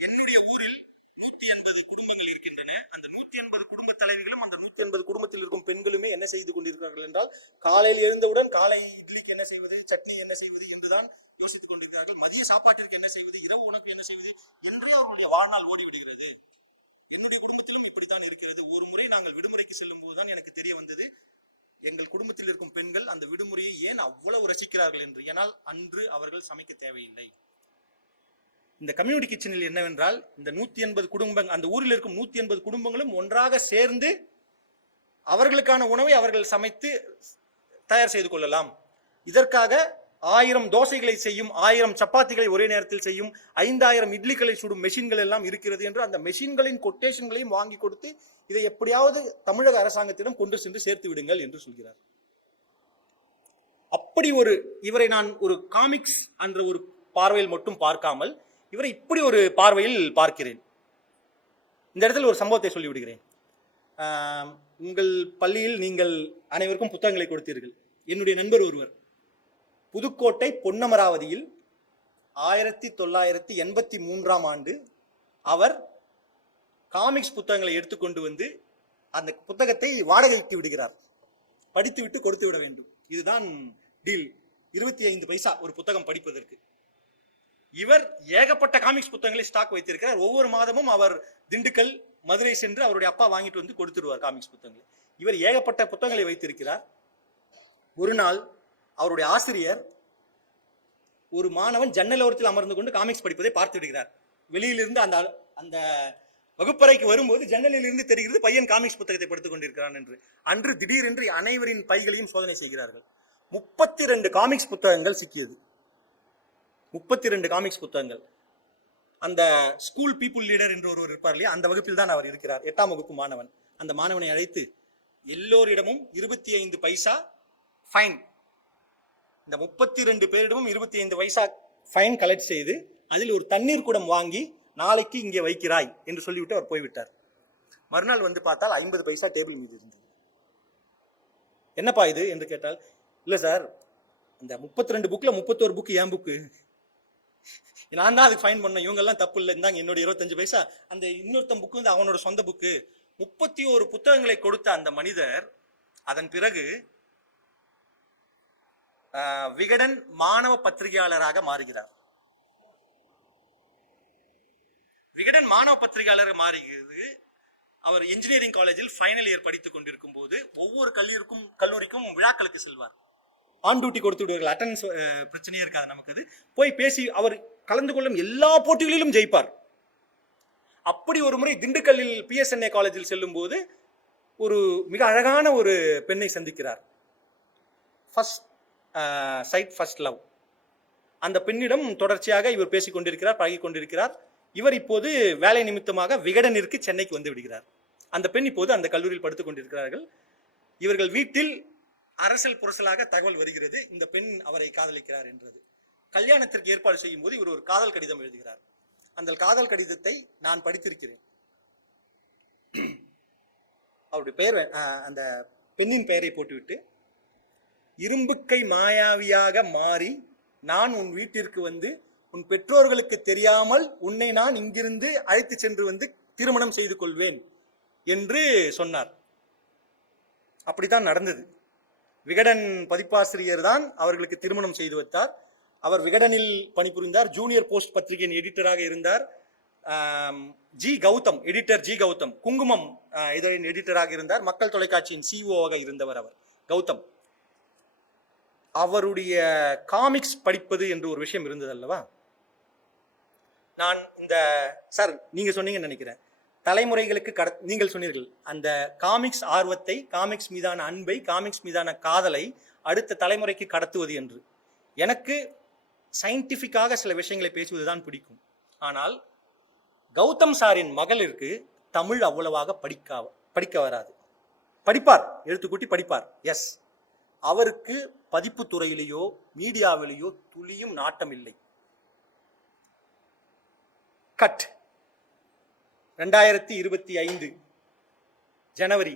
என்னுடைய ஊரில் 180 குடும்பங்கள் இருக்கின்றன. அந்த 180 குடும்ப தலைவிகளும் அந்த 180 குடும்பத்தில் இருக்கும் பெண்களுமே என்ன செய்து கொண்டிருக்கிறார்கள் என்றால், காலையில் எழுந்தவுடன் காலை இட்லிக்கு என்ன செய்வது, சட்னி என்ன செய்வது என்றுதான் யோசித்துக் கொண்டிருக்கிறார்கள். மதிய சாப்பாட்டிற்கு என்ன செய்வது, இரவு உணவுக்கு என்ன செய்வது என்றே அவர்களுடைய வாழ்நாள் ஓடிவிடுகிறது. என்னுடைய குடும்பத்திலும் இப்படித்தான் இருக்கிறது. ஒரு முறை நாங்கள் விடுமுறைக்கு செல்லும் போதுதான் எனக்கு தெரிய வந்தது, எங்கள் குடும்பத்தில் இருக்கும் பெண்கள் அந்த விடுமுறையை ஏன் அவ்வளவு ரசிக்கிறார்கள் என்று. ஏனால் அன்று அவர்கள் சமைக்க தேவையில்லை. இந்த கம்யூனிட்டி கிச்சனில் என்னவென்றால், இந்த 180 குடும்பங்கள், அந்த ஊரில் இருக்கும் 180 குடும்பங்களும் ஒன்றாக சேர்ந்து அவர்களுக்கான உணவை அவர்கள் சமைத்து தயார் செய்து கொள்ளலாம். இதற்காக 1000 தோசைகளை செய்யும், 1000 சப்பாத்திகளை ஒரே நேரத்தில் செய்யும், 5000 இட்லிகளை சுடும் மெஷின்கள் எல்லாம் இருக்கிறது என்று அந்த மெஷின்களின் கொட்டேஷன்களையும் வாங்கி கொடுத்து இதை எப்படியாவது தமிழக அரசாங்கத்திடம் கொண்டு சென்று சேர்த்து விடுங்கள் என்று சொல்கிறார். அப்படி இவரை நான் ஒரு காமிக்ஸ் என்ற ஒரு பார்வையில் மட்டும் பார்க்காமல் இவரை இப்படி ஒரு பார்வையில் பார்க்கிறேன். இந்த இடத்தில் ஒரு சம்பவத்தை சொல்லிவிடுகிறேன். உங்கள் பள்ளியில் நீங்கள் அனைவருக்கும் புத்தகங்களை கொடுத்தீர்கள். என்னுடைய நண்பர் ஒருவர் புதுக்கோட்டை பொன்னமராவதியில் 1983ஆம் ஆண்டு அவர் காமிக்ஸ் புத்தகங்களை எடுத்துக்கொண்டு வந்து அந்த புத்தகத்தை வாடகைக்கு விடுகிறார். படித்துவிட்டு கொடுத்து விட வேண்டும். இதுதான் டீல். 25 பைசா ஒரு புத்தகம் படிப்பதற்கு. இவர் ஏகப்பட்ட காமிக்ஸ் புத்தகங்களை ஸ்டாக் வைத்திருக்கிறார். ஒவ்வொரு மாதமும் அவர் திண்டுக்கல், மதுரை சென்று அவருடைய அப்பா வாங்கிட்டு வந்து கொடுத்துடுவார் காமிக்ஸ் புத்தகங்களை. இவர் ஏகப்பட்ட புத்தகங்களை வைத்திருக்கிறார். ஒரு நாள் அவருடைய ஆசிரியர் ஒரு மாணவன் ஜன்னல் ஓரத்தில் அமர்ந்து கொண்டு காமிக்ஸ் படிப்பதை பார்த்து விடுகிறார். வெளியிலிருந்து அந்த வகுப்பறைக்கு வரும்போது ஜன்னலில் இருந்து தெரிகிறது பையன் காமிக்ஸ் புத்தகத்தை படித்துக் கொண்டிருக்கிறான் என்று. அன்று திடீரென்று அனைவரின் பைகளையும் சோதனை செய்கிறார்கள். 32 காமிக்ஸ் புத்தகங்கள் சிக்கியது. 32 காமிக்ஸ் புத்தகங்கள். அந்த ஸ்கூல் பீப்புள் லீடர் என்று ஒருவர் இருப்பார் இல்லையா, அந்த வகுப்பில் தான் அவர் இருக்கிறார். 8ஆம் வகுப்பு மாணவன். அந்த மாணவனை அழைத்து எல்லோரிடமும் 25 பைசா ஃபைன், இந்த 32 பேரிடமும் 25 பைசா ஃபைன் கலெக்ட் செய்து அதில் ஒரு தண்ணீர் குடம் வாங்கி நாளைக்கு இங்கே வைக்கிறாய் என்று சொல்லிவிட்டு அவர் போய்விட்டார். மறுநாள் வந்து பார்த்தால் 50 பைசா டேபிள் மீது இருந்தது. என்னப்பா இது என்று கேட்டால், இல்லை சார், அந்த 32 புக்கில் 31 புக்கு என் புக்கு, நான் தான் அதுக்கு ஃபைன் பண்ணேன், இவங்கெல்லாம் தப்பு இல்லை, இந்தாங்க என்னோட 25 பைசா, அந்த இன்னொருத்தன் புக்கு வந்து அவனோட சொந்த புக்கு. 31 புத்தகங்களை கொடுத்த அந்த மனிதர் அதன் பிறகு விகடன் மாணவ பத்திரிகையாளராக மாறுகிறார். விகடன் மாணவ பத்திரிகையாளராக மாறுகிறது. அவர் இன்ஜினியரிங் காலேஜில் ஃபைனல் இயர் படித்துக் கொண்டிருக்கும் போது ஒவ்வொரு கல்லூரிக்கும் விழாக்களுக்கு செல்வார். ஆன் டியூட்டி கொடுத்து விடுவார்கள். அட்டெண்டன்ஸ் பிரச்சனையே இருக்காது நமக்கு. அது போய் பேசி அவர் கலந்து கொள்ளும் எல்லா போட்டிகளிலும் ஜெயிப்பார். அப்படி ஒரு முறை திண்டுக்கல்லில் PSNA காலேஜில் செல்லும் போது ஒரு மிக அழகான ஒரு பெண்ணை சந்திக்கிறார். First sight first love. அந்த பெண்ணிடம் தொடர்ச்சியாக இவர் பேசிக் கொண்டிருக்கிறார், பழகி கொண்டிருக்கிறார். இவர் இப்போது வேலை நிமித்தமாக விகடனிற்கு சென்னைக்கு வந்து விடுகிறார். அந்த பெண் இப்போது அந்த கல்லூரியில் படித்துக் கொண்டிருக்கிறார்கள். இவர்கள் வீட்டில் அரசல் புரசலாக தகவல் வருகிறது, இந்த பெண் அவரை காதலிக்கிறார் என்றது. கல்யாணத்திற்கு ஏற்பாடு செய்யும் போது இவர் ஒரு காதல் கடிதம் எழுதுகிறார். அந்த காதல் கடிதத்தை நான் படித்திருக்கிறேன். அவருடைய பெயர், அந்த பெண்ணின் பெயரை போட்டுவிட்டு, இரும்புக்கை மாயாவியாக மாறி நான் உன் வீட்டிற்கு வந்து உன் பெற்றோர்களுக்கு தெரியாமல் உன்னை நான் இங்கிருந்து அழைத்து சென்று வந்து திருமணம் செய்து கொள்வேன் என்று சொன்னார். அப்படித்தான் நடந்தது. விகடன் பதிப்பாசிரியர் தான் அவர்களுக்கு திருமணம் செய்து வைத்தார். அவர் விகடனில் பணிபுரிந்தார். ஜூனியர் போஸ்ட் பத்திரிகையின் எடிட்டராக இருந்தார். எடிட்டர் ஜி கௌதம் குங்குமம் இதழின் எடிட்டராக இருந்தார். மக்கள் தொலைக்காட்சியின் CEO-ஆக இருந்தவர் அவர் கௌதம். அவருடைய காமிக்ஸ் படிப்பது என்று ஒரு விஷயம் இருந்தது அல்லவா? நான் இந்த சார் நீங்க சொன்னீங்கன்னு நினைக்கிறேன், தலைமுறைகளுக்கு நீங்கள் சொன்னீர்கள் அந்த காமிக்ஸ் ஆர்வத்தை, காமிக்ஸ் மீதான அன்பை, காமிக்ஸ் மீதான காதலை அடுத்த தலைமுறைக்கு கடத்துவது என்று. எனக்கு சயின்டிஃபிக்காக சில விஷயங்களை பேசுவதுதான் பிடிக்கும். ஆனால் கௌதம் சாரின் மகளிருக்கு தமிழ் அவ்வளவாக படிக்க வராது. படிப்பார், எழுத்துக்கூட்டி படிப்பார், எஸ். அவருக்கு பதிப்பு துறையிலேயோ மீடியாவிலேயோ துளியும் நாட்டம் இல்லை. கட் 2025 ஜனவரி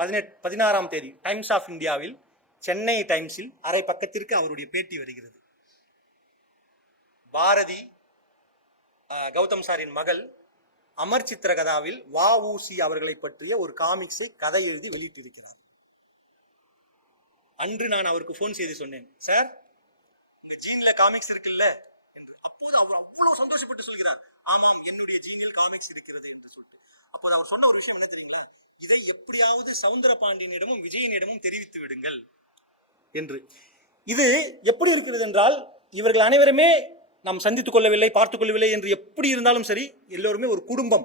16ஆம் தேதி டைம்ஸ் ஆஃப் இந்தியாவில், சென்னை டைம்ஸில் அரை பக்கத்திற்கு அவருடைய பேட்டி வருகிறது. பாரதி, கௌதம் சாரின் மகள், அமர் சித்திரகதாவில் வ.உ.சி. அவர்களை பற்றிய ஒரு காமிக்ஸை கதை எழுதி வெளியிட்டிருக்கிறார். அன்று நான் அவருக்கு போன் செய்து சொன்னேன், சார் உங்க ஜீன்ல காமிக்ஸ் இருக்குல்ல என்று. அப்போது அவர் அவ்வளவு சந்தோஷப்பட்டு சொல்கிறார், ஆமாம் என்னுடைய ஜீனில் காமிக்ஸ் இருக்கிறது என்று சொல்லிட்டு. அப்போது அவர் சொன்ன ஒரு விஷயம் என்ன தெரியுங்களா? இதை எப்படியாவது சவுந்தரபாண்டியனிடமும் விஜயனிடமும் தெரிவித்து விடுங்கள் என்று. இது எப்படி இருக்கிறது என்றால், இவர்கள் அனைவருமே நாம் சந்தித்துக் கொள்ளவில்லை, பார்த்துக் கொள்ளவில்லை என்று எப்படி இருந்தாலும் சரி, எல்லோருமே ஒரு குடும்பம்.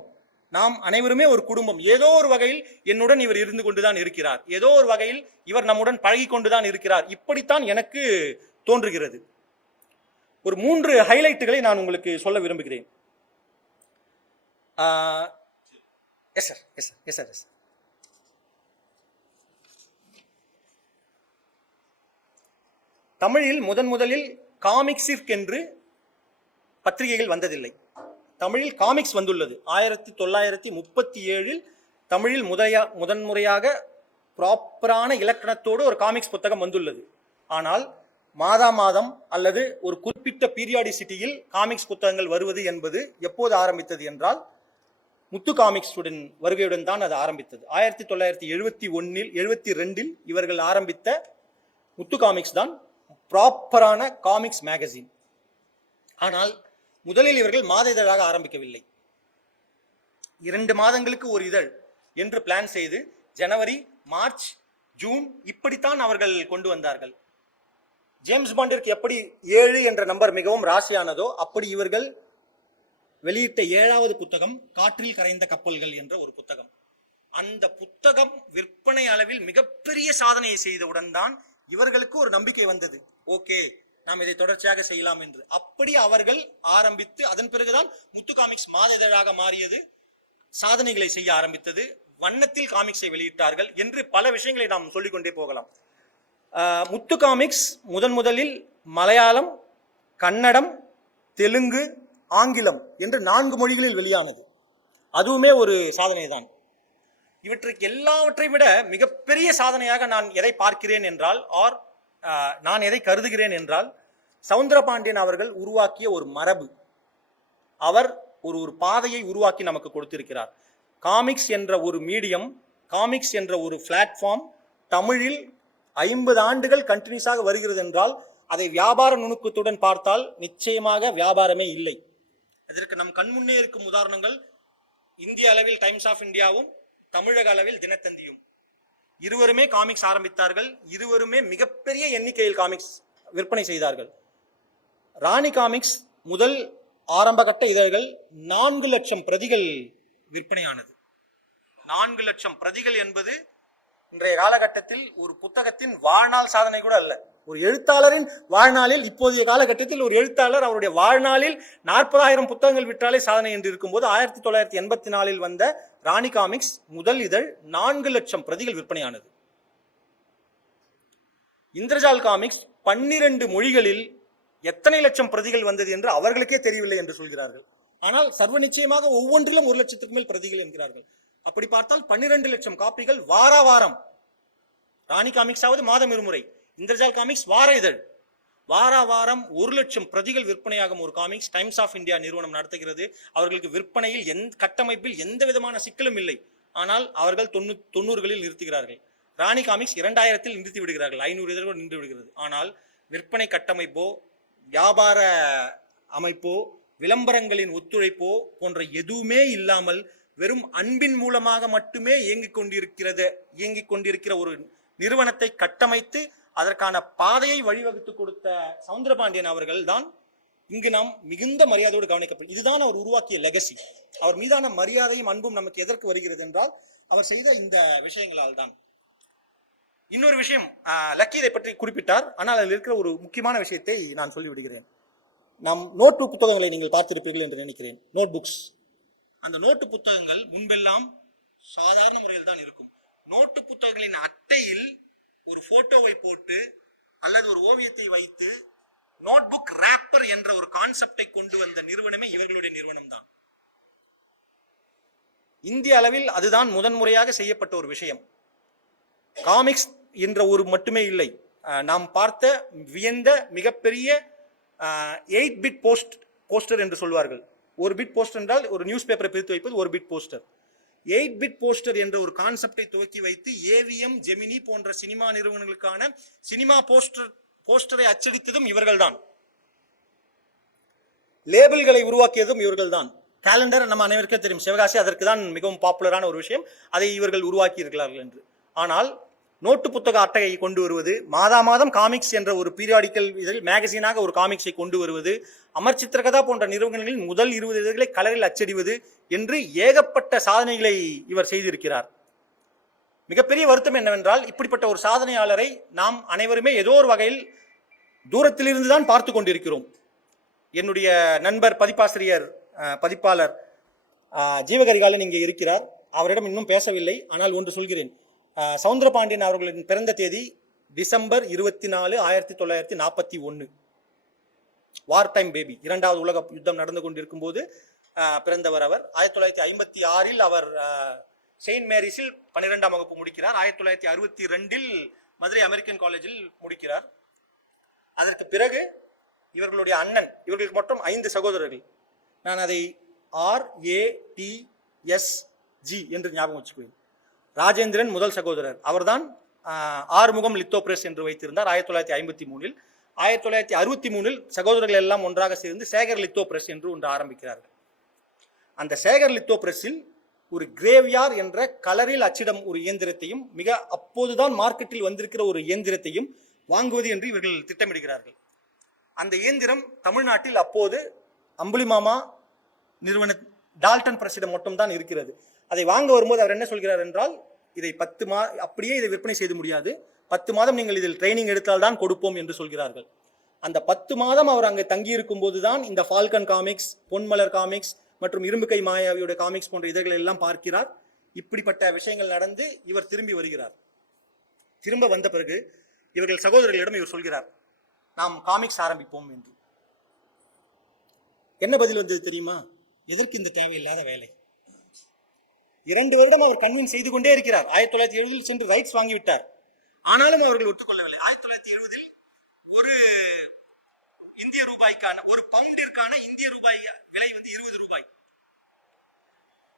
நாம் அனைவருமே ஒரு குடும்பம். ஏதோ ஒரு வகையில் என்னுடன் இவர் இருந்து கொண்டுதான் இருக்கிறார், ஏதோ ஒரு வகையில் இவர் நம்முடன் பழகி கொண்டுதான் இருக்கிறார். இப்படித்தான் எனக்கு தோன்றுகிறது. ஒரு 3 ஹைலைட்டுகளை நான் உங்களுக்கு சொல்ல விரும்புகிறேன். Yes sir. தமிழில் முதலில் காமிக்ஸிற்கென்று பத்திரிகைகள் வந்ததில்லை. தமிழில் காமிக்ஸ் வந்துள்ளது 1937 தமிழில் முதன்முறையாக ப்ராப்பரான இலக்கணத்தோடு ஒரு காமிக்ஸ் புத்தகம் வந்துள்ளது. ஆனால் மாதம் அல்லது ஒரு குறிப்பிட்ட பீரியாடிசிட்டியில் காமிக்ஸ் புத்தகங்கள் வருவது என்பது எப்போது ஆரம்பித்தது என்றால், முத்து காமிக்ஸுடன் வருகையுடன் தான் அது ஆரம்பித்தது. 1972 இவர்கள் ஆரம்பித்த முத்து காமிக்ஸ் தான் ப்ராப்பரான காமிக்ஸ் மேகசின். ஆனால் முதலில் இவர்கள் மாத இதழாக ஆரம்பிக்கவில்லை. 2 மாதங்களுக்கு ஒரு இதழ் என்று பிளான் செய்து ஜனவரி, மார்ச், ஜூன் இப்படித்தான் அவர்கள் கொண்டு வந்தார்கள். ஜேம்ஸ் பாண்டிற்கு எப்படி 7 என்ற நம்பர் மிகவும் ராசியானதோ, அப்படி இவர்கள் வெளியிட்ட 7வது புத்தகம் காற்றில் கரைந்த கப்பல்கள் என்ற ஒரு புத்தகம். அந்த புத்தகம் விற்பனை அளவில் மிகப்பெரிய சாதனையை செய்தவுடன் தான் இவர்களுக்கு ஒரு நம்பிக்கை வந்தது. ஓகே, நாம் இதை தொடர்ச்சியாக செய்யலாம் என்று. அப்படி அவர்கள் ஆரம்பித்து அதன் பிறகுதான் முத்து காமிக்ஸ் மாத இதழாக மாறியது, சாதனைகளை செய்ய ஆரம்பித்தது, வண்ணத்தில் காமிக்ஸை வெளியிட்டார்கள் என்று பல விஷயங்களை நாம் சொல்லிக்கொண்டே போகலாம். முத்து காமிக்ஸ் முதலில் மலையாளம், கன்னடம், தெலுங்கு, ஆங்கிலம் என்று 4 மொழிகளில் வெளியானது. அதுவுமே ஒரு சாதனை தான். இவற்றுக்கு எல்லாவற்றை விட மிகப்பெரிய சாதனையாக நான் எதை பார்க்கிறேன் என்றால், நான் எதை கருதுகிறேன் என்றால், சவுந்தரபாண்டியன் அவர்கள் உருவாக்கிய ஒரு மரபு, அவர் ஒரு பாதையை உருவாக்கி நமக்கு கொடுத்திருக்கிறார். காமிக்ஸ் என்ற ஒரு மீடியம், காமிக்ஸ் என்ற ஒரு பிளாட்ஃபார்ம் தமிழில் 50 ஆண்டுகள் கண்டினியூஸாக வருகிறது என்றால் அதை வியாபார நுணுக்கத்துடன் பார்த்தால் நிச்சயமாக வியாபாரமே இல்லை. அதற்கு நம் கண்முன்னே இருக்கும் உதாரணங்கள் இந்திய அளவில் டைம்ஸ் ஆஃப் இந்தியாவும் தமிழக அளவில் தினத்தந்தியும். இருவருமே காமிக்ஸ் ஆரம்பித்தார்கள், இருவருமே மிகப்பெரிய எண்ணிக்கையில் காமிக்ஸ் விற்பனை செய்தார்கள். ராணி காமிக்ஸ் முதல் ஆரம்பகட்ட இதழ்கள் 4 லட்சம் பிரதிகள் விற்பனையானது. 4 லட்சம் பிரதிகள் என்பது இன்றைய காலகட்டத்தில் ஒரு புத்தகத்தின் வாழ்நாள் சாதனை கூட அல்ல. ஒரு எழுத்தாளரின் வாழ்நாளில், இப்போதைய காலகட்டத்தில் ஒரு எழுத்தாளர் அவருடைய வாழ்நாளில் 40,000 புத்தகங்கள் விற்றாலே சாதனை என்று இருக்கும்போது 1984 வந்த ராணி காமிக்ஸ் முதல் இதழ் 4 லட்சம் பிரதிகள் விற்பனையானது. இந்திரஜால் காமிக்ஸ் 12 மொழிகளில் எத்தனை லட்சம் பிரதிகள் வந்தது என்று அவர்களுக்கே தெரியவில்லை என்று சொல்கிறார்கள். ஆனால் சர்வ நிச்சயமாக ஒவ்வொன்றிலும் 1 லட்சத்துக்கு மேல் பிரதிகள் என்கிறார்கள். அப்படி பார்த்தால் 12 லட்சம் காப்பிகள் வாரம். ராணி காமிக்ஸாவது மாதம் இருமுறை, இந்திரஜால் காமிக்ஸ் வார இதழ். வாரம் 1 லட்சம் பிரதிகள் விற்பனையாகும் ஒரு காமிக்ஸ் டைம்ஸ் ஆஃப் இந்தியா நிறுவனம் நடத்துகிறது. அவர்களுக்கு விற்பனையில் கட்டமைப்பில் எந்த விதமான சிக்கலும் இல்லை. ஆனால் அவர்கள் 90களில் நிறுத்துகிறார்கள். ராணி காமிக்ஸ் 2000 நிறுத்தி விடுகிறார்கள். 500 இதழ்கள் நின்று விடுகிறது. ஆனால் விற்பனை கட்டமைப்போ, வியாபார அமைப்போ, விளம்பரங்களின் ஒத்துழைப்போ போன்ற எதுவுமே இல்லாமல் வெறும் அன்பின் மூலமாக மட்டுமே இயங்கிக் கொண்டிருக்கிற ஒரு நிறுவனத்தை கட்டமைத்து அதற்கான பாதையை வழிவகுத்து கொடுத்த சவுந்தரபாண்டியன் அவர்கள் தான் இங்கு நாம் மிகுந்த மரியாதையோடு கவனிக்கப்படும். இதுதான் அவர் உருவாக்கிய லெகசி. அவர் மீதான மரியாதையும் அன்பும் நமக்கு எதற்கு வருகிறது என்றால் அவர் செய்த இந்த விஷயங்களால் தான். இன்னொரு விஷயம், லக்கி இதை பற்றி குறிப்பிட்டார். ஆனால் அதில் இருக்கிற ஒரு முக்கியமான விஷயத்தை நான் சொல்லிவிடுகிறேன். நம் நோட்டு புத்தகங்களை நீங்கள் பார்த்திருப்பீர்கள் என்று நினைக்கிறேன். Note books. அந்த நோட்டு புத்தகங்கள் முன்பெல்லாம் சாதாரண முறையில் தான் இருக்கும். நோட்டு புத்தகங்களின் அட்டையில் ஒரு போட்டோவை போட்டு அல்லது ஒரு ஓவியத்தை வைத்து நோட்புக் ராப்பர் என்ற ஒரு கான்செப்டை கொண்டு வந்த நிறுவனமே இவர்களுடைய நிறுவனம் தான். இந்திய அளவில் அதுதான் முதன்முறையாக செய்யப்பட்ட ஒரு விஷயம். காமிக்ஸ் என்ற ஒரு மட்டுமே இல்லை, நாம் பார்த்த வியந்த மிகப்பெரிய 8 பிட் போஸ்டர் என்று சொல்வார்கள். ஒரு பிட் போஸ்டர் என்றால் ஒரு நியூஸ் பேப்பரை பிரித்து வைப்பது ஒரு பிட் போஸ்டர். 8 பிட் போஸ்டர் என்ற ஒரு கான்செப்டை துவக்கி வைத்து ஏவிஎம், ஜெமினி போன்ற சினிமா நிறுவனங்களுக்கான சினிமா போஸ்டரை அச்சடித்ததும் இவர்கள்தான். லேபிள்களை உருவாக்கியதும் இவர்கள்தான். கேலண்டர் நம்ம அனைவருக்கும் தெரியும், சிவகாசி அதற்கு தான் மிகவும் பாப்புலரான ஒரு விஷயம். அதை இவர்கள் உருவாக்கி இருக்கிறார்கள் என்று. ஆனால் நோட்டு புத்தக அட்டையை கொண்டு வருவது, மாதம் காமிக்ஸ் என்ற ஒரு பீரியாடிக்கல் இதழ் மேகசினாக ஒரு காமிக்ஸை கொண்டு வருவது, அமர் சித்திரகதா போன்ற நிறுவனங்களில் முதல் 20 இதழ்களை கலரில் அச்சடிவது என்று ஏகப்பட்ட சாதனைகளை இவர் செய்திருக்கிறார். மிகப்பெரிய வருத்தம் என்னவென்றால் இப்படிப்பட்ட ஒரு சாதனையாளரை நாம் அனைவருமே ஏதோ ஒரு வகையில் தூரத்திலிருந்து தான் பார்த்து கொண்டிருக்கிறோம். என்னுடைய நண்பர் பதிப்பாளர் ஜீவகரிகாலன் இங்கே இருக்கிறார். அவரிடம் இன்னும் பேசவில்லை. ஆனால் ஒன்று சொல்கிறேன், சவுந்தரபாண்டியன் அவர்களின் பிறந்த தேதி டிசம்பர் 24, 1941. வார் டைம் பேபி. 2வது உலக யுத்தம் நடந்து கொண்டிருக்கும் போது பிறந்தவர் அவர். 1956 அவர் செயின்ட் மேரிஸில் 12ஆம் வகுப்பு முடிக்கிறார். 1962 மதுரை அமெரிக்கன் காலேஜில் முடிக்கிறார். அதற்கு பிறகு இவர்களுடைய அண்ணன், இவர்களுக்கு மொத்தம் 5 சகோதரர்கள். நான் அதை RATSG என்று ஞாபகம் வச்சுக்குவேன். ராஜேந்திரன் முதல் சகோதரர். அவர்தான் ஆறுமுகம் லித்தோ பிரஸ் என்று வைத்திருந்தார் 1953. 1963 சகோதரர்கள் எல்லாம் ஒன்றாக சேர்ந்து சேகர் லித்தோ பிரஸ் என்று ஒன்று ஆரம்பிக்கிறார்கள். அந்த சேகர் லித்தோ பிரஸில் ஒரு கிரேவியார் என்ற கலரில் அச்சிடும் ஒரு இயந்திரத்தையும், மிக அப்போதுதான் மார்க்கெட்டில் வந்திருக்கிற ஒரு இயந்திரத்தையும் வாங்குவது என்று இவர்கள் திட்டமிடுகிறார்கள். அந்த இயந்திரம் தமிழ்நாட்டில் அப்போது அம்புலிமாமா நிறுவன டால்டன் பிரஸிடம் மட்டும்தான் இருக்கிறது. அதை வாங்க வரும்போது அவர் என்ன சொல்கிறார் என்றால், இதை 10 அப்படியே இதை விற்பனை செய்து முடியாது, 10 மாதம் நீங்கள் இதில் ட்ரைனிங் எடுத்தால் தான் கொடுப்போம் என்று சொல்கிறார்கள். அந்த 10 மாதம் அவர் அங்கே தங்கியிருக்கும் போதுதான் இந்த ஃபால்கன் காமிக்ஸ், பொன்மலர் காமிக்ஸ் மற்றும் இரும்புக்கை மாயாவியோட காமிக்ஸ் போன்ற இதழ்களை எல்லாம் பார்க்கிறார். இப்படிப்பட்ட விஷயங்கள் நடந்து இவர் திரும்பி வருகிறார். திரும்ப வந்த பிறகு இவர்கள் சகோதரர்களிடம் இவர் சொல்கிறார், நாம் காமிக்ஸ் ஆரம்பிப்போம் என்று. என்ன பதில் வந்தது தெரியுமா? எதற்கு இந்த தேவையில்லாத வேலை? 2 வருடம் அவர் கன்வின்ஸ் செய்து கொண்டே இருக்கிறார். 1970 சென்று ரைட்ஸ் வாங்கிவிட்டார். ஆனாலும் அவர்கள் ஒத்துக்கொள்ளவில்லை. 1970 ஒரு இந்திய ரூபாய்க்கான, ஒரு பவுண்டிற்கான இந்திய ரூபாய் விலை வந்து 20 ரூபாய்.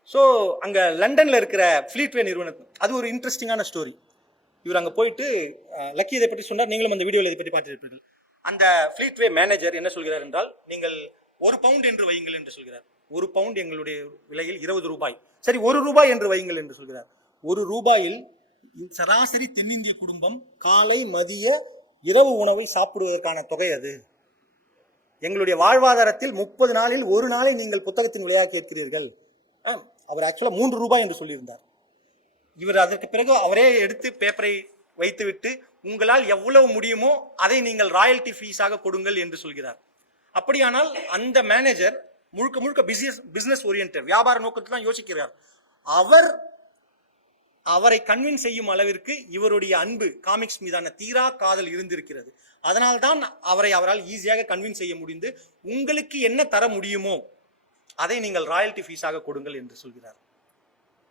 ஸோ அங்க லண்டன்ல இருக்கிற ஃபிளீட்வே நிறுவனம், அது ஒரு இன்ட்ரெஸ்டிங்கான ஸ்டோரி. இவர் அங்க போயிட்டு லக்கி இதை பற்றி சொன்னார், நீங்களும் அந்த வீடியோவில் இதை பற்றி பார்த்திருப்பீர்கள். அந்த ஃபிளீட்வே மேனேஜர் என்ன சொல்கிறார் என்றால், நீங்கள் 1 பவுண்ட் என்று வையுங்கள் என்று சொல்கிறார். 1 பவுண்ட் எங்களுடைய விலையில் 20 ரூபாய். சரி, 1 ரூபாய் என்று வையுங்கள் என்று சொல்கிறார். 1 ரூபாயில் சராசரி தென்னிந்திய குடும்பம் காலை, மதிய, இரவு உணவை சாப்பிடுவதற்கான தொகை அது. எங்களுடைய வாழ்வாதாரத்தில் 30 நாளில் 1 நாளை நீங்கள் புத்தகத்தின் விலையாக கேட்கிறீர்கள். அவர் ஆக்சுவலா 3 ரூபாய் என்று சொல்லியிருந்தார். இவர் அதற்கு பிறகு அவரே எடுத்து பேப்பரை வைத்துவிட்டு, உங்களால் எவ்வளவு முடியுமோ அதை நீங்கள் ராயல்டி ஃபீஸாக கொடுங்கள் என்று சொல்கிறார். அப்படியானால் அந்த மேனேஜர் முழுக்க முழுக்க பிசினஸ் ஓரியன்டட், வியாபார நோக்கத்தில் தான் யோசிக்கிறார். அவரை கன்வின்ஸ் செய்யும் அளவிற்கு இவருடைய அன்பு, காமிக்ஸ் மீதான தீரா காதல் இருந்திருக்கிறது. அதனால்தான் அவரால் ஈஸியாக கன்வின்ஸ் செய்ய முடிந்து, உங்களுக்கு என்ன தர முடியுமோ அதை நீங்கள் ராயல்டி ஃபீஸாக கொடுங்கள் என்று சொல்கிறார்.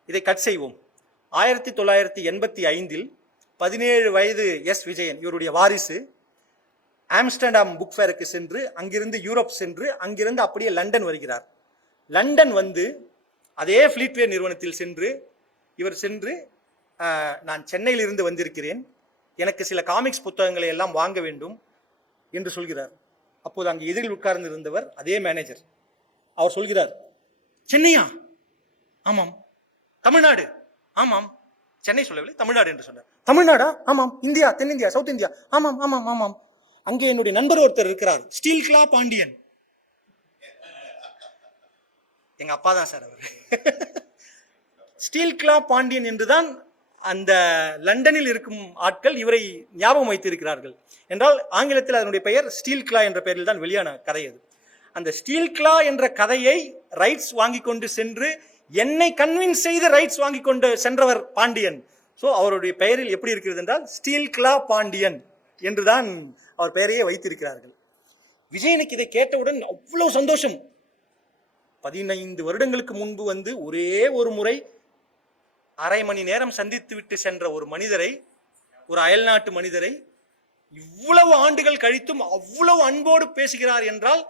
இதை கட் செய்வோம். 1985 17 வயது எஸ் விஜயன், இவருடைய வாரிசு, ஆம்ஸ்டர்டாம் புக் ஃபேருக்கு சென்று, அங்கிருந்து யூரோப் சென்று, அங்கிருந்து அப்படியே லண்டன் வருகிறார். லண்டன் வந்து அதே ஃபிளீட்வே நிறுவனத்தில் சென்று இவர் சென்று, நான் சென்னையில் இருந்து வந்திருக்கிறேன், எனக்கு சில காமிக்ஸ் புத்தகங்களை எல்லாம் வாங்க வேண்டும் என்று சொல்கிறார். அப்போது அங்கே எதிரில் உட்கார்ந்து இருந்தவர் அதே மேனேஜர். அவர் சொல்கிறார், சென்னையா? ஆமாம். தமிழ்நாடு? ஆமாம். சென்னை சொல்லவில்லை, தமிழ்நாடு என்று சொன்னார். தமிழ்நாடா? ஆமாம். இந்தியா, தென்னிந்தியா, சவுத் இந்தியா? ஆமாம் ஆமாம் ஆமாம். அங்கே என்னுடைய நண்பர் ஒருத்தர் இருக்கிறார், ஸ்டீல் கிளா பாண்டியன். எங்க அப்பா தான் சார் அவர். ஸ்டீல் கிளா பாண்டியன் என்றுதான் அந்த லண்டனில் இருக்கும் ஆட்கள் இவரை ஞாபகம் வைத்திருக்கிறார்கள். என்றால் ஆங்கிலத்தில் அதனுடைய பெயர் ஸ்டீல் கிளா என்ற பெயரில் தான் வெளியான கதை அது. அந்த ஸ்டீல் கிளா என்ற கதையை ரைட்ஸ் வாங்கி கொண்டு சென்று, என்னை கன்வின்ஸ் செய்து ரைட்ஸ் வாங்கி கொண்டு சென்றவர் பாண்டியன். ஸோ அவருடைய பெயரில் எப்படி இருக்கிறது என்றால் ஸ்டீல் கிளா பாண்டியன் என்றுதான் அவர் பெயரையே வைத்திருக்கிறார்கள். விஜயனுக்கு இதை கேட்டவுடன் அவ்வளவு சந்தோஷம். 15 வருடங்களுக்கு முன்பு வந்து ஒரே ஒரு முறை அரை மணி நேரம் சந்தித்து விட்டு சென்ற ஒரு மனிதரை, ஒரு அயல்நாட்டு மனிதரை, இவ்வளவு ஆண்டுகள் கழித்தும் அவ்வளவு அன்போடு பேசுகிறார் என்றால்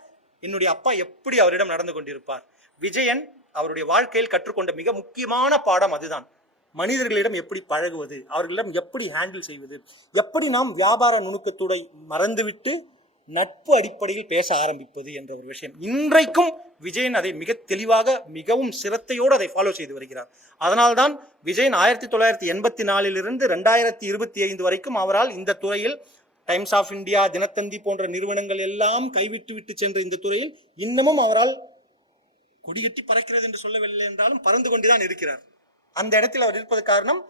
என்னுடைய அப்பா எப்படி அவரிடம் நடந்து கொண்டிருப்பார். விஜயன் அவருடைய வாழ்க்கையில் கற்றுக்கொண்ட மிக முக்கியமான பாடம் அதுதான். மனிதர்களிடம் எப்படி பழகுவது, அவர்களிடம் எப்படி ஹேண்டில் செய்வது, எப்படி நாம் வியாபார நுணுக்கத்துடை மறந்துவிட்டு நட்பு அடிப்படையில் பேச ஆரம்பிப்பது என்ற ஒரு விஷயம். இன்றைக்கும் விஜயன் அதை மிக தெளிவாக, மிகவும் சிரத்தையோடு அதை ஃபாலோ செய்து வருகிறார். அதனால்தான் விஜயன் 1984 2025 வரைக்கும் அவரால் இந்த துறையில், டைம்ஸ் ஆஃப் இந்தியா, தினத்தந்தி போன்ற நிறுவனங்கள் எல்லாம் கைவிட்டு விட்டு சென்ற இந்த துறையில் இன்னமும் அவரால் கொடிகட்டி பறக்கிறது என்று சொல்லவில்லை என்றாலும் பறந்து கொண்டுதான் இருக்கிறார். அந்த இடத்தில் அவர் இருப்பது காரணம்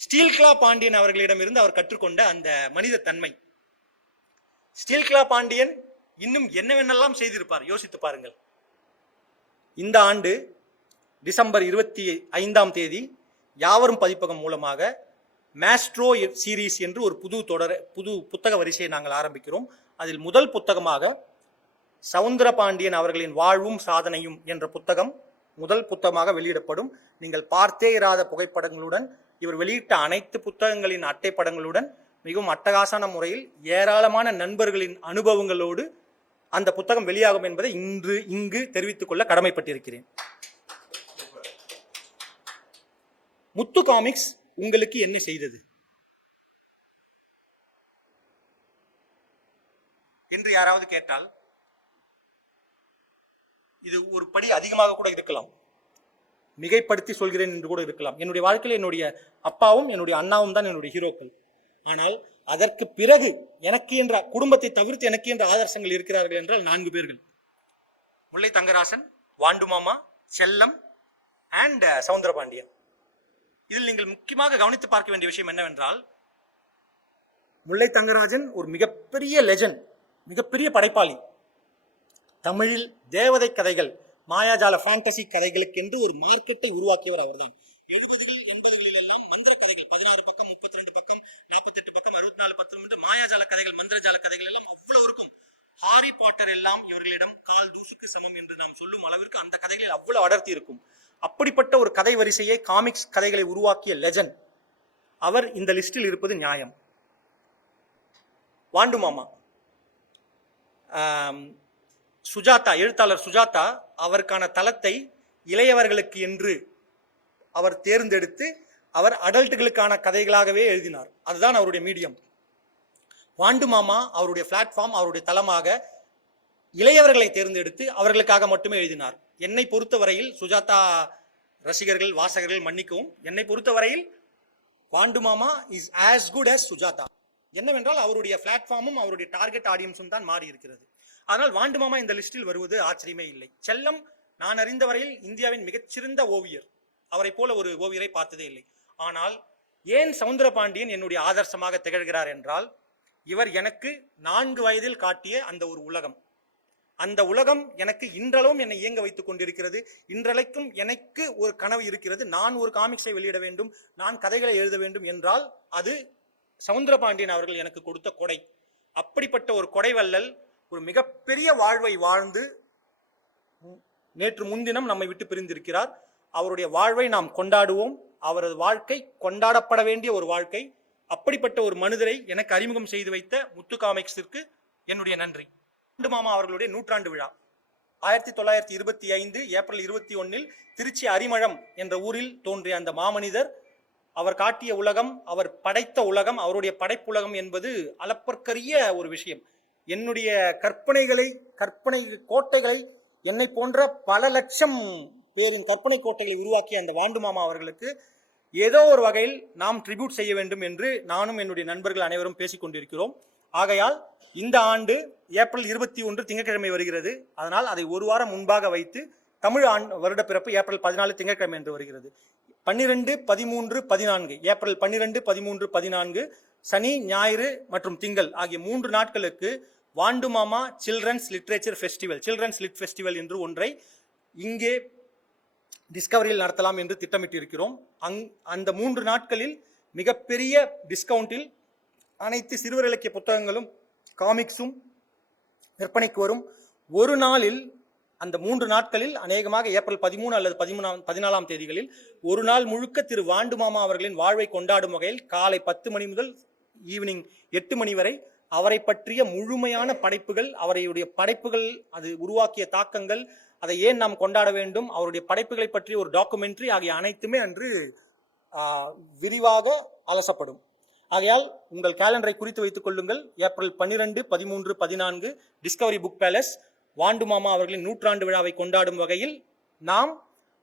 ஸ்டீல் கிளா பாண்டியன் அவர்களிடமிருந்து அவர் கற்றுக்கொண்ட அந்த மனித தன்மை. ஸ்டீல் கிளா பாண்டியன் இன்னும் என்னவென்னெல்லாம் செய்திருப்பார் யோசித்து பாருங்கள். இந்த ஆண்டு டிசம்பர் 25 யாவரும் பதிப்பகம் மூலமாக மேஸ்ட்ரோ சீரீஸ் என்று ஒரு புது புத்தக வரிசையை நாங்கள் ஆரம்பிக்கிறோம். அதில் முதல் புத்தகமாக சவுந்தரபாண்டியன் அவர்களின் வாழ்வும் சாதனையும் என்ற புத்தகம் முதல் புத்தகமாக வெளியிடப்படும். நீங்கள் பார்த்தே இராத புகைப்படங்களுடன், இவர் வெளியிட்ட அனைத்து புத்தகங்களின் அட்டைப்படங்களுடன், மிகவும் அட்டகாசமான முறையில் ஏராளமான நண்பர்களின் அனுபவங்களோடு அந்த புத்தகம் வெளியாகும் என்பதை இங்கு தெரிவித்துக் கொள்ள கடமைப்பட்டிருக்கிறேன். முத்து காமிக்ஸ் உங்களுக்கு என்ன செய்தது என்று யாராவது கேட்டால், இது ஒரு படி அதிகமாக கூட இருக்கலாம், மிகைப்படுத்தி சொல்கிறேன் என்று கூட இருக்கலாம். என்னுடைய வாழ்க்கையில் என்னுடைய அப்பாவும் என்னுடைய அண்ணாவும் தான் என்னுடைய ஹீரோக்கள். ஆனால் அதற்கு பிறகு எனக்கு என்ற குடும்பத்தை தவிர்த்து எனக்கு என்ற ஆதர்சங்கள் இருக்கிறார்கள் என்றால் 4 பேர்கள். முல்லை தங்கராசன், வாண்டுமாமா, செல்லம் அண்ட் சவுந்தரபாண்டியன். இதில் நீங்கள் முக்கியமாக கவனித்து பார்க்க வேண்டிய விஷயம் என்னவென்றால், முல்லை தங்கராஜன் ஒரு மிகப்பெரிய லெஜண்ட், மிகப்பெரிய படைப்பாளி. தமிழில் தேவதை கதைகள், மாயாஜால ஃபேண்டசி கதைகளுக்கென்று ஒரு மார்க்கெட்டை உருவாக்கியவர் அவர்தான். 70கள் 80களில் எல்லாம் மந்திர கதைகள் 16 பக்கம் 32 பக்கம் 48 பக்கம் 64 பக்கம் மாயாஜால கதைகள் மந்திரஜால கதைகள் எல்லாம் அவ்வளவு இருக்கும். ஹாரி பாட்டர் எல்லாம் இவர்களிடம் கால் தூசுக்கு சமம் என்று நாம் சொல்லும் அளவிற்கு அந்த கதைகளில் அவ்வளவு அடர்த்தி இருக்கும். அப்படிப்பட்ட ஒரு கதை வரிசையை காமிக்ஸ் கதைகளை உருவாக்கிய லெஜண்ட் அவர் இந்த லிஸ்டில் இருப்பது நியாயம். வாண்டு மாமா, சுஜாதா, எழுத்தாளர் சுஜாதா அவருக்கான தளத்தை இளையவர்களுக்கு என்று அவர் தேர்ந்தெடுத்து அவர் அடல்ட்டுகளுக்கான கதைகளாகவே எழுதினார். அதுதான் அவருடைய மீடியம். வாண்டு மாமா அவருடைய பிளாட்ஃபார்ம், அவருடைய தளமாக இளையவர்களை தேர்ந்தெடுத்து அவர்களுக்காக மட்டுமே எழுதினார். என்னை பொறுத்தவரையில் சுஜாதா ரசிகர்கள் வாசகர்கள் மன்னிக்கவும், என்னை பொறுத்தவரையில் வாண்டு மாமா is as good as Sujatha. என்னவென்றால் அவருடைய பிளாட்ஃபார்மும் அவருடைய டார்கெட் ஆடியன்ஸும் தான் மாறி இருக்கிறது. ஆனால் வாண்டு மாமா இந்த லிஸ்டில் வருவது ஆச்சரியமே இல்லை. செல்லம் நான் அறிந்த வரையில் இந்தியாவின் மிகச்சிறந்த ஓவியர். அவரை போல ஒரு ஓவியரை பார்த்ததே இல்லை. ஆனால் ஏன் சவுந்தரபாண்டியன் என்னுடைய ஆதர்சமாக திகழ்கிறார் என்றால், இவர் எனக்கு 4 வயதில் காட்டிய அந்த ஒரு உலகம், அந்த உலகம் எனக்கு இன்றளவும் என்னை இயங்க வைத்துக் கொண்டிருக்கிறது. இன்றளைக்கும் எனக்கு ஒரு கனவு இருக்கிறது, நான் ஒரு காமிக்ஸை வெளியிட வேண்டும், நான் கதைகளை எழுத வேண்டும் என்றால் அது சவுந்தரபாண்டியன் அவர்கள் எனக்கு கொடுத்த கொடை. அப்படிப்பட்ட ஒரு கொடை வள்ளல் ஒரு மிகப்பெரிய வாழ்வை வாழ்ந்து நேற்று முன்தினம் நம்மை விட்டு பிரிந்திருக்கிறார். அவருடைய வாழ்வை நாம் கொண்டாடுவோம். அவரது வாழ்க்கை கொண்டாடப்பட வேண்டிய ஒரு வாழ்க்கை. அப்படிப்பட்ட ஒரு மனிதரை எனக்கு அறிமுகம் செய்து வைத்த முத்து காமிக்ஸிற்கு என்னுடைய நன்றி. வாண்டு மாமா அவர்களுடைய 100ஆண்டு விழா 1925 ஏப்ரல் 21 திருச்சி அரிமளம் என்ற ஊரில் தோன்றிய அந்த மாமனிதர், அவர் காட்டிய உலகம், அவர் படைத்த உலகம், அவருடைய படைப்புலகம் என்பது அளப்பற்கரிய ஒரு விஷயம். என்னுடைய கற்பனை கோட்டைகளை, என்னை போன்ற பல லட்சம் பேரின் கற்பனை கோட்டைகளை உருவாக்கிய அந்த வாண்டு மாமா அவர்களுக்கு ஏதோ ஒரு வகையில் நாம் ட்ரிபியூட் செய்ய வேண்டும் என்று நானும் என்னுடைய நண்பர்கள் அனைவரும் பேசிக் கொண்டிருக்கிறோம். ஆகையால் இந்த ஆண்டு ஏப்ரல் 21 திங்கட்கிழமை வருகிறது. அதனால் அதை ஒரு வாரம் முன்பாக வைத்து தமிழ் வருட பிறப்பு ஏப்ரல் 14 திங்கட்கிழமை என்று வருகிறது. 12, 13, 14 ஏப்ரல் 12, 13, 14 சனி, ஞாயிறு மற்றும் திங்கள் ஆகிய 3 நாட்களுக்கு Vandu Mama children's literature festival, children's lit festival என்று ஒன்றை இங்கே டிஸ்கவரியில் நடத்தலாம் என்று திட்டமிட்டு இருக்கிறோம். அந்த 3 நாட்களில் மிகப்பெரிய டிஸ்கவுண்டில் அனைத்து சிறுவர் இலக்கிய புத்தகங்களும் காமிக்ஸும் விற்பனைக்கு வரும். ஒரு நாளில், அந்த 3 நாட்களில் அநேகமாக ஏப்ரல் 13 அல்லது 14ஆம் தேதிகளில் ஒரு நாள் முழுக்க திரு வாண்டு மாமா அவர்களின் வாழ்வை கொண்டாடும் வகையில் காலை 10 மணி முதல் ஈவினிங் 8 மணி வரை அவரை பற்றிய முழுமையான படைப்புகள், அவருடைய படைப்புகள், அது உருவாக்கிய தாக்கங்கள், அதை ஏன் நாம் கொண்டாட வேண்டும், அவருடைய படைப்புகளை பற்றிய ஒரு டாக்குமெண்ட்ரி ஆகிய அனைத்துமே அன்று விரிவாக அலசப்படும். ஆகையால் உங்கள் கேலண்டரை குறித்து வைத்துக் கொள்ளுங்கள். ஏப்ரல் 12, 13, 14 டிஸ்கவரி புக் பேலஸ் வாண்டு மாமா அவர்களின் 100ஆண்டு விழாவை கொண்டாடும் வகையில் நாம்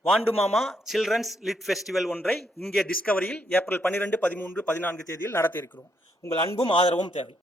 வாண்டு மாமா சில்ட்ரன்ஸ் லிட் ஃபெஸ்டிவல் ஒன்றை இங்கே டிஸ்கவரியில் ஏப்ரல் 12, 13, 14 தேதியில் நடத்த இருக்கிறோம். உங்கள் அன்பும் ஆதரவும் தேவை.